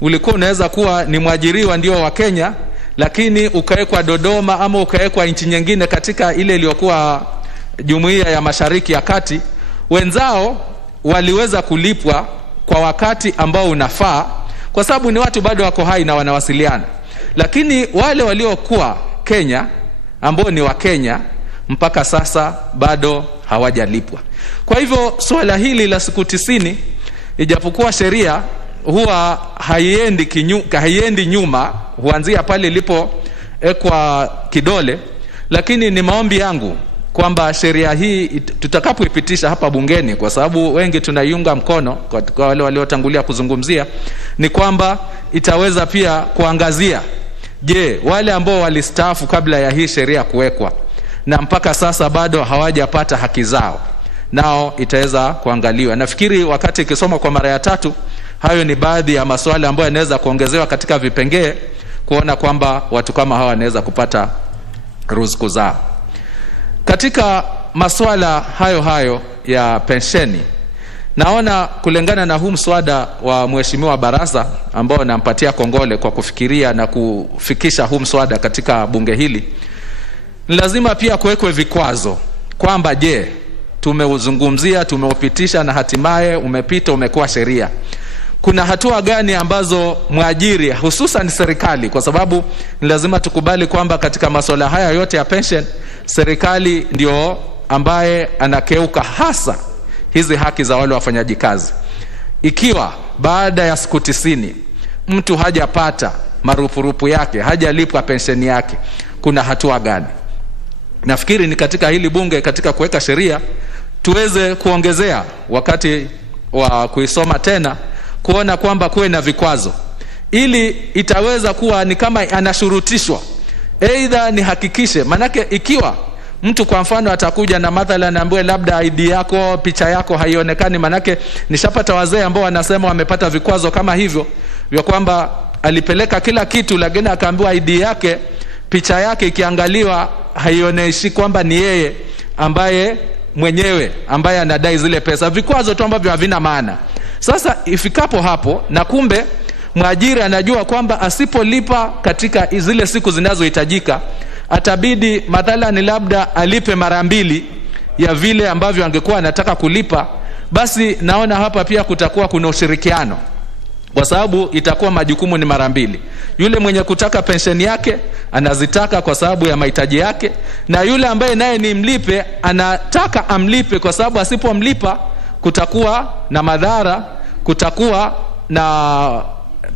ulikuwa unaweza kuwa ni mwajiriwa ndio wa Kenya, lakini ukawekwa Dodoma ama ukawekwa nchi nyingine katika ile iliyokuwa Jumuiya ya Mashariki ya Kati, wenzao waliweza kulipwa kwa wakati ambao unafaa kwa sababu ni watu bado wako hai na wanawasiliana. Lakini wale waliokuwa Kenya ambao ni wa Kenya mpaka sasa bado hawajalipwa. Kwa hivyo swala hili la siku 90, ijapokuwa sheria huwa haiendi nyuma, huanzia pale ilipoekwa kidole, lakini ni maombi yangu kwamba sheria hii tutakapoipitisha hapa bungeni, kwa sababu wengi tunaiunga mkono kwa wale waliotangulia kuzungumzia, ni kwamba itaweza pia kuangazia, je, wale ambao walistaafu kabla ya hii sheria kuwekwa na mpaka sasa bado hawajapata haki zao, nao itaweza kuangaliwa. Nafikiri wakati ikisoma kwa mara ya 3, hayo ni baadhi ya masuala ambayo yanaweza kuongezewa katika vipengee kuona kwamba watu kama hawa wanaweza kupata ruzuku zao. Katika masuala hayo ya pensheni, naona kulingana na huu mswada wa Mheshimiwa Baraza ambao nampatia kongole kwa kufikiria na kufikisha huu mswada katika bunge hili, lazima pia kuwekwe vikwazo kwamba je, tumeuzungumzia, tumeupitisha na hatimaye umepita, umekuwa sheria. Kuna hatua gani ambazo mwajiri, hususan serikali, kwa sababu lazima tukubali kwamba katika masuala haya yote ya pension, serikali ndio ambaye anakeuka hasa hizi haki za wale wafanyaji kazi. Ikiwa baada ya siku 90 mtu hajapata marupurupu yake, hajalipwa pensheni yake, kuna hatua gani? Nafikiri ni katika hili bunge, katika kuweka sheria, tuweze kuongezea wakati wa kuisoma tena, kuona kwamba kuwe na vikwazo, ili itaweza kuwa ni kama anashurutishwa, aidha ni hakikishe. Manake ikiwa mtu kwa mfano atakuja na mathalan ambaye labda ID yako, picha yako haionekani, manake nishapata wazee ambao wanasema wamepata vikwazo kama hivyo, vya kwamba alipeleka kila kitu lakini akaambiwa ID yake, picha yake ikiangaliwa haionyeshi kwamba ni yeye ambaye mwenyewe ambaye anadai zile pesa. Vikwazo tu ambavyo havina maana. Sasa ifikapo hapo na kumbe mwajiri anajua kwamba asipolipa katika zile siku zinazohitajika, atabidi mathalani labda alipe mara 2 ya vile ambavyo angekuwa anataka kulipa, basi naona hapa pia kutakuwa kuna ushirikiano, kwa sababu itakuwa majukumu ni mara 2. Yule mwenye kutaka pensheni yake anazitaka kwa sababu ya mahitaji yake, na yule ambaye naye ni mlipe anataka amlipe kwa sababu asipomlipa kutakuwa na madhara, kutakuwa na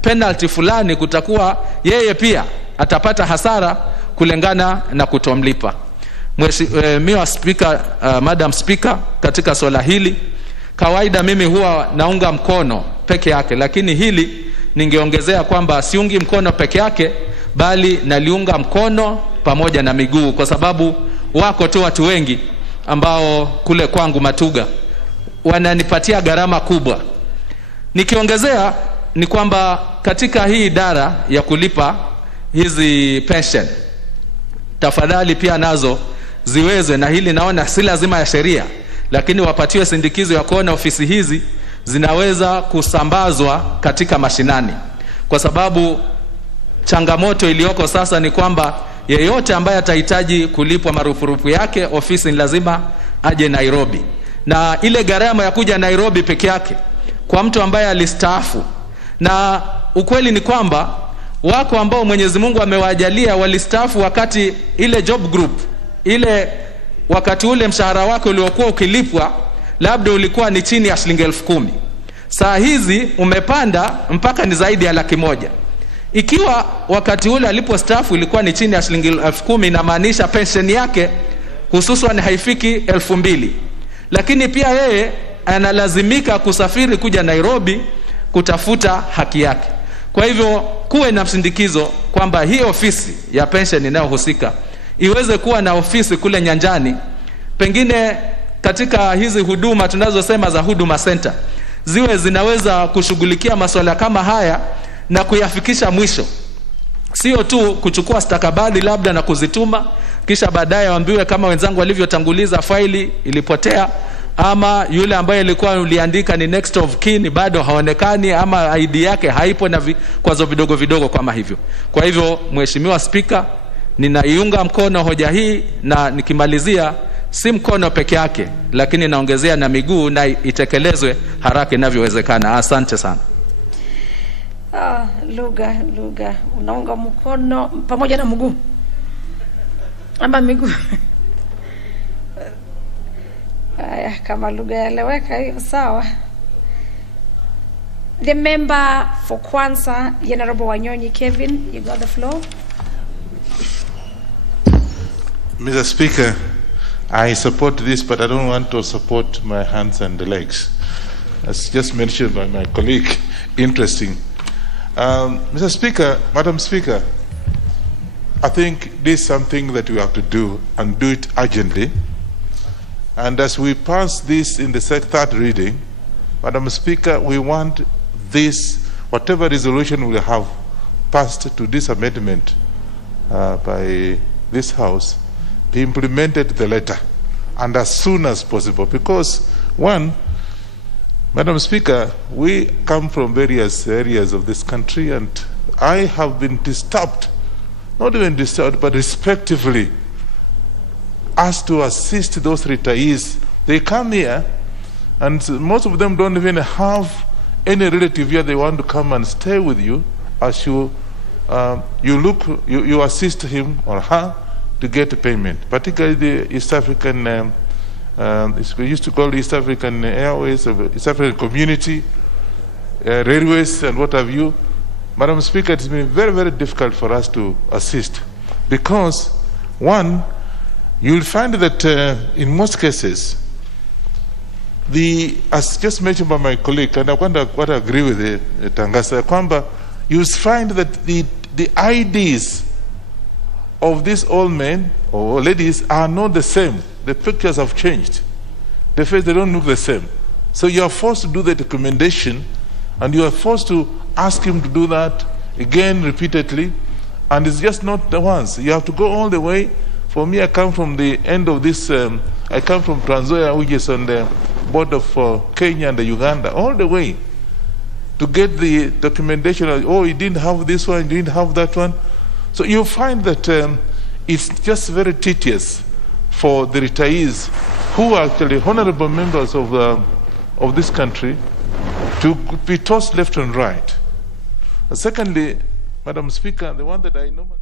penalty fulani, kutakuwa yeye pia atapata hasara kulingana na kutomlipa. Mheshimiwa Speaker, Madam Speaker, katika swala hili kawaida mimi huwa naunga mkono peke yake, lakini hili ningeongezea kwamba siungi mkono peke yake, bali naliunga mkono pamoja na miguu, kwa sababu wako tu watu wengi ambao kule kwangu Matuga wananipatia gharama kubwa. Nikiongezea ni kwamba katika hii idara ya kulipa hizi pension, tafadhali pia nazo ziweze, na hili naona si lazima ya sheria, lakini wapatiwe sindikizo ya kuona ofisi hizi zinaweza kusambazwa katika mashinani, kwa sababu changamoto iliyoko sasa ni kwamba yeyote ambaye atahitaji kulipwa marupurupu yake, ofisi ni lazima aje Nairobi, na ile gharama ya kuja Nairobi peke yake kwa mtu ambaye alistaafu, na ukweli ni kwamba wako ambao Mwenyezi Mungu amewajalia walistaafu wakati ile job group ile, wakati ule mshahara wake uliokuwa ukilipwa labda ulikuwa ni chini ya shilingi 10,000. Saa hizi umepanda mpaka ni zaidi ya 100,000. Ikiwa wakati ule alipostaafu ilikuwa ni chini ya shilingi 10,000, inamaanisha pension yake hususan haifiki 2,000. Lakini pia yeye analazimika kusafiri kuja Nairobi kutafuta haki yake. Kwa hivyo kuwe na msindikizo kwamba hii ofisi ya pension inayohusika iweze kuwa na ofisi kule nyanjani, pengine katika hizi huduma tunazosema za huduma center ziwe zinaweza kushughulikia masuala kama haya na kuyafikisha mwisho, sio tu kuchukua stakabadhi labda na kuzituma kisha baadaye waambiwe kama wenzangu walivyotanguliza faili ilipotea, ama yule ambaye alikuwa uliandika ni next of kin bado haonekani, ama ID yake haipo, na kwazo vidogo vidogo kama hivyo. Kwa hivyo Mheshimiwa Speaker, ninaiunga mkono hoja hii, na nikimalizia, si mkono peke yake lakini naongezea na miguu, na itekelezwe haraka inavyowezekana. Asante sana. Lugha unaunga mkono pamoja na mguu ama miguu? Aya, kama lugha yaeleweka hiyo sawa. The member for Kwanza, Honorable Wanyonyi Kevin, you got the floor. Mr. Speaker, I support this, but I don't want to support my hands and the legs. As just mentioned by my colleague, interesting. Mr. Speaker, Madam Speaker, I think this is something that we have to do, and do it urgently. And as we pass this in the third reading, Madam Speaker, we want this, whatever resolution we have passed to this amendment by this House, be implemented to the letter, and as soon as possible. Because, one, Madam Speaker, we come from various areas of this country, and I have been disturbed, not even disturbed, but respectively asked to assist those retirees. They come here, and most of them don't even have any relative here. They want to come and stay with you as you assist him or her to get payment. Particularly the East African, we used to call East African Airways, East African Community, railways, and what have you. Madam Speaker, it's been very, very difficult for us to assist because, one, you'll find that in most cases, as just mentioned by my colleague, and I want to agree with Tangasa Kwamba, you'll find that the IDs of these old men or ladies are not the same. The pictures have changed. The face, they don't look the same. So you are forced to do the documentation, and you are forced to ask him to do that again repeatedly, and it's just not the once. You have to go all the way. For me, I come from the end of this, I come from Trans Nzoia, which is on the border of Kenya and Uganda, all the way. to get the documentation of, oh, you didn't have this one, you didn't have that one. So you find that it's just very tedious for the retirees who are actually honorable members of this country to be tossed left and right. Secondly, Madam Speaker, the one that I normally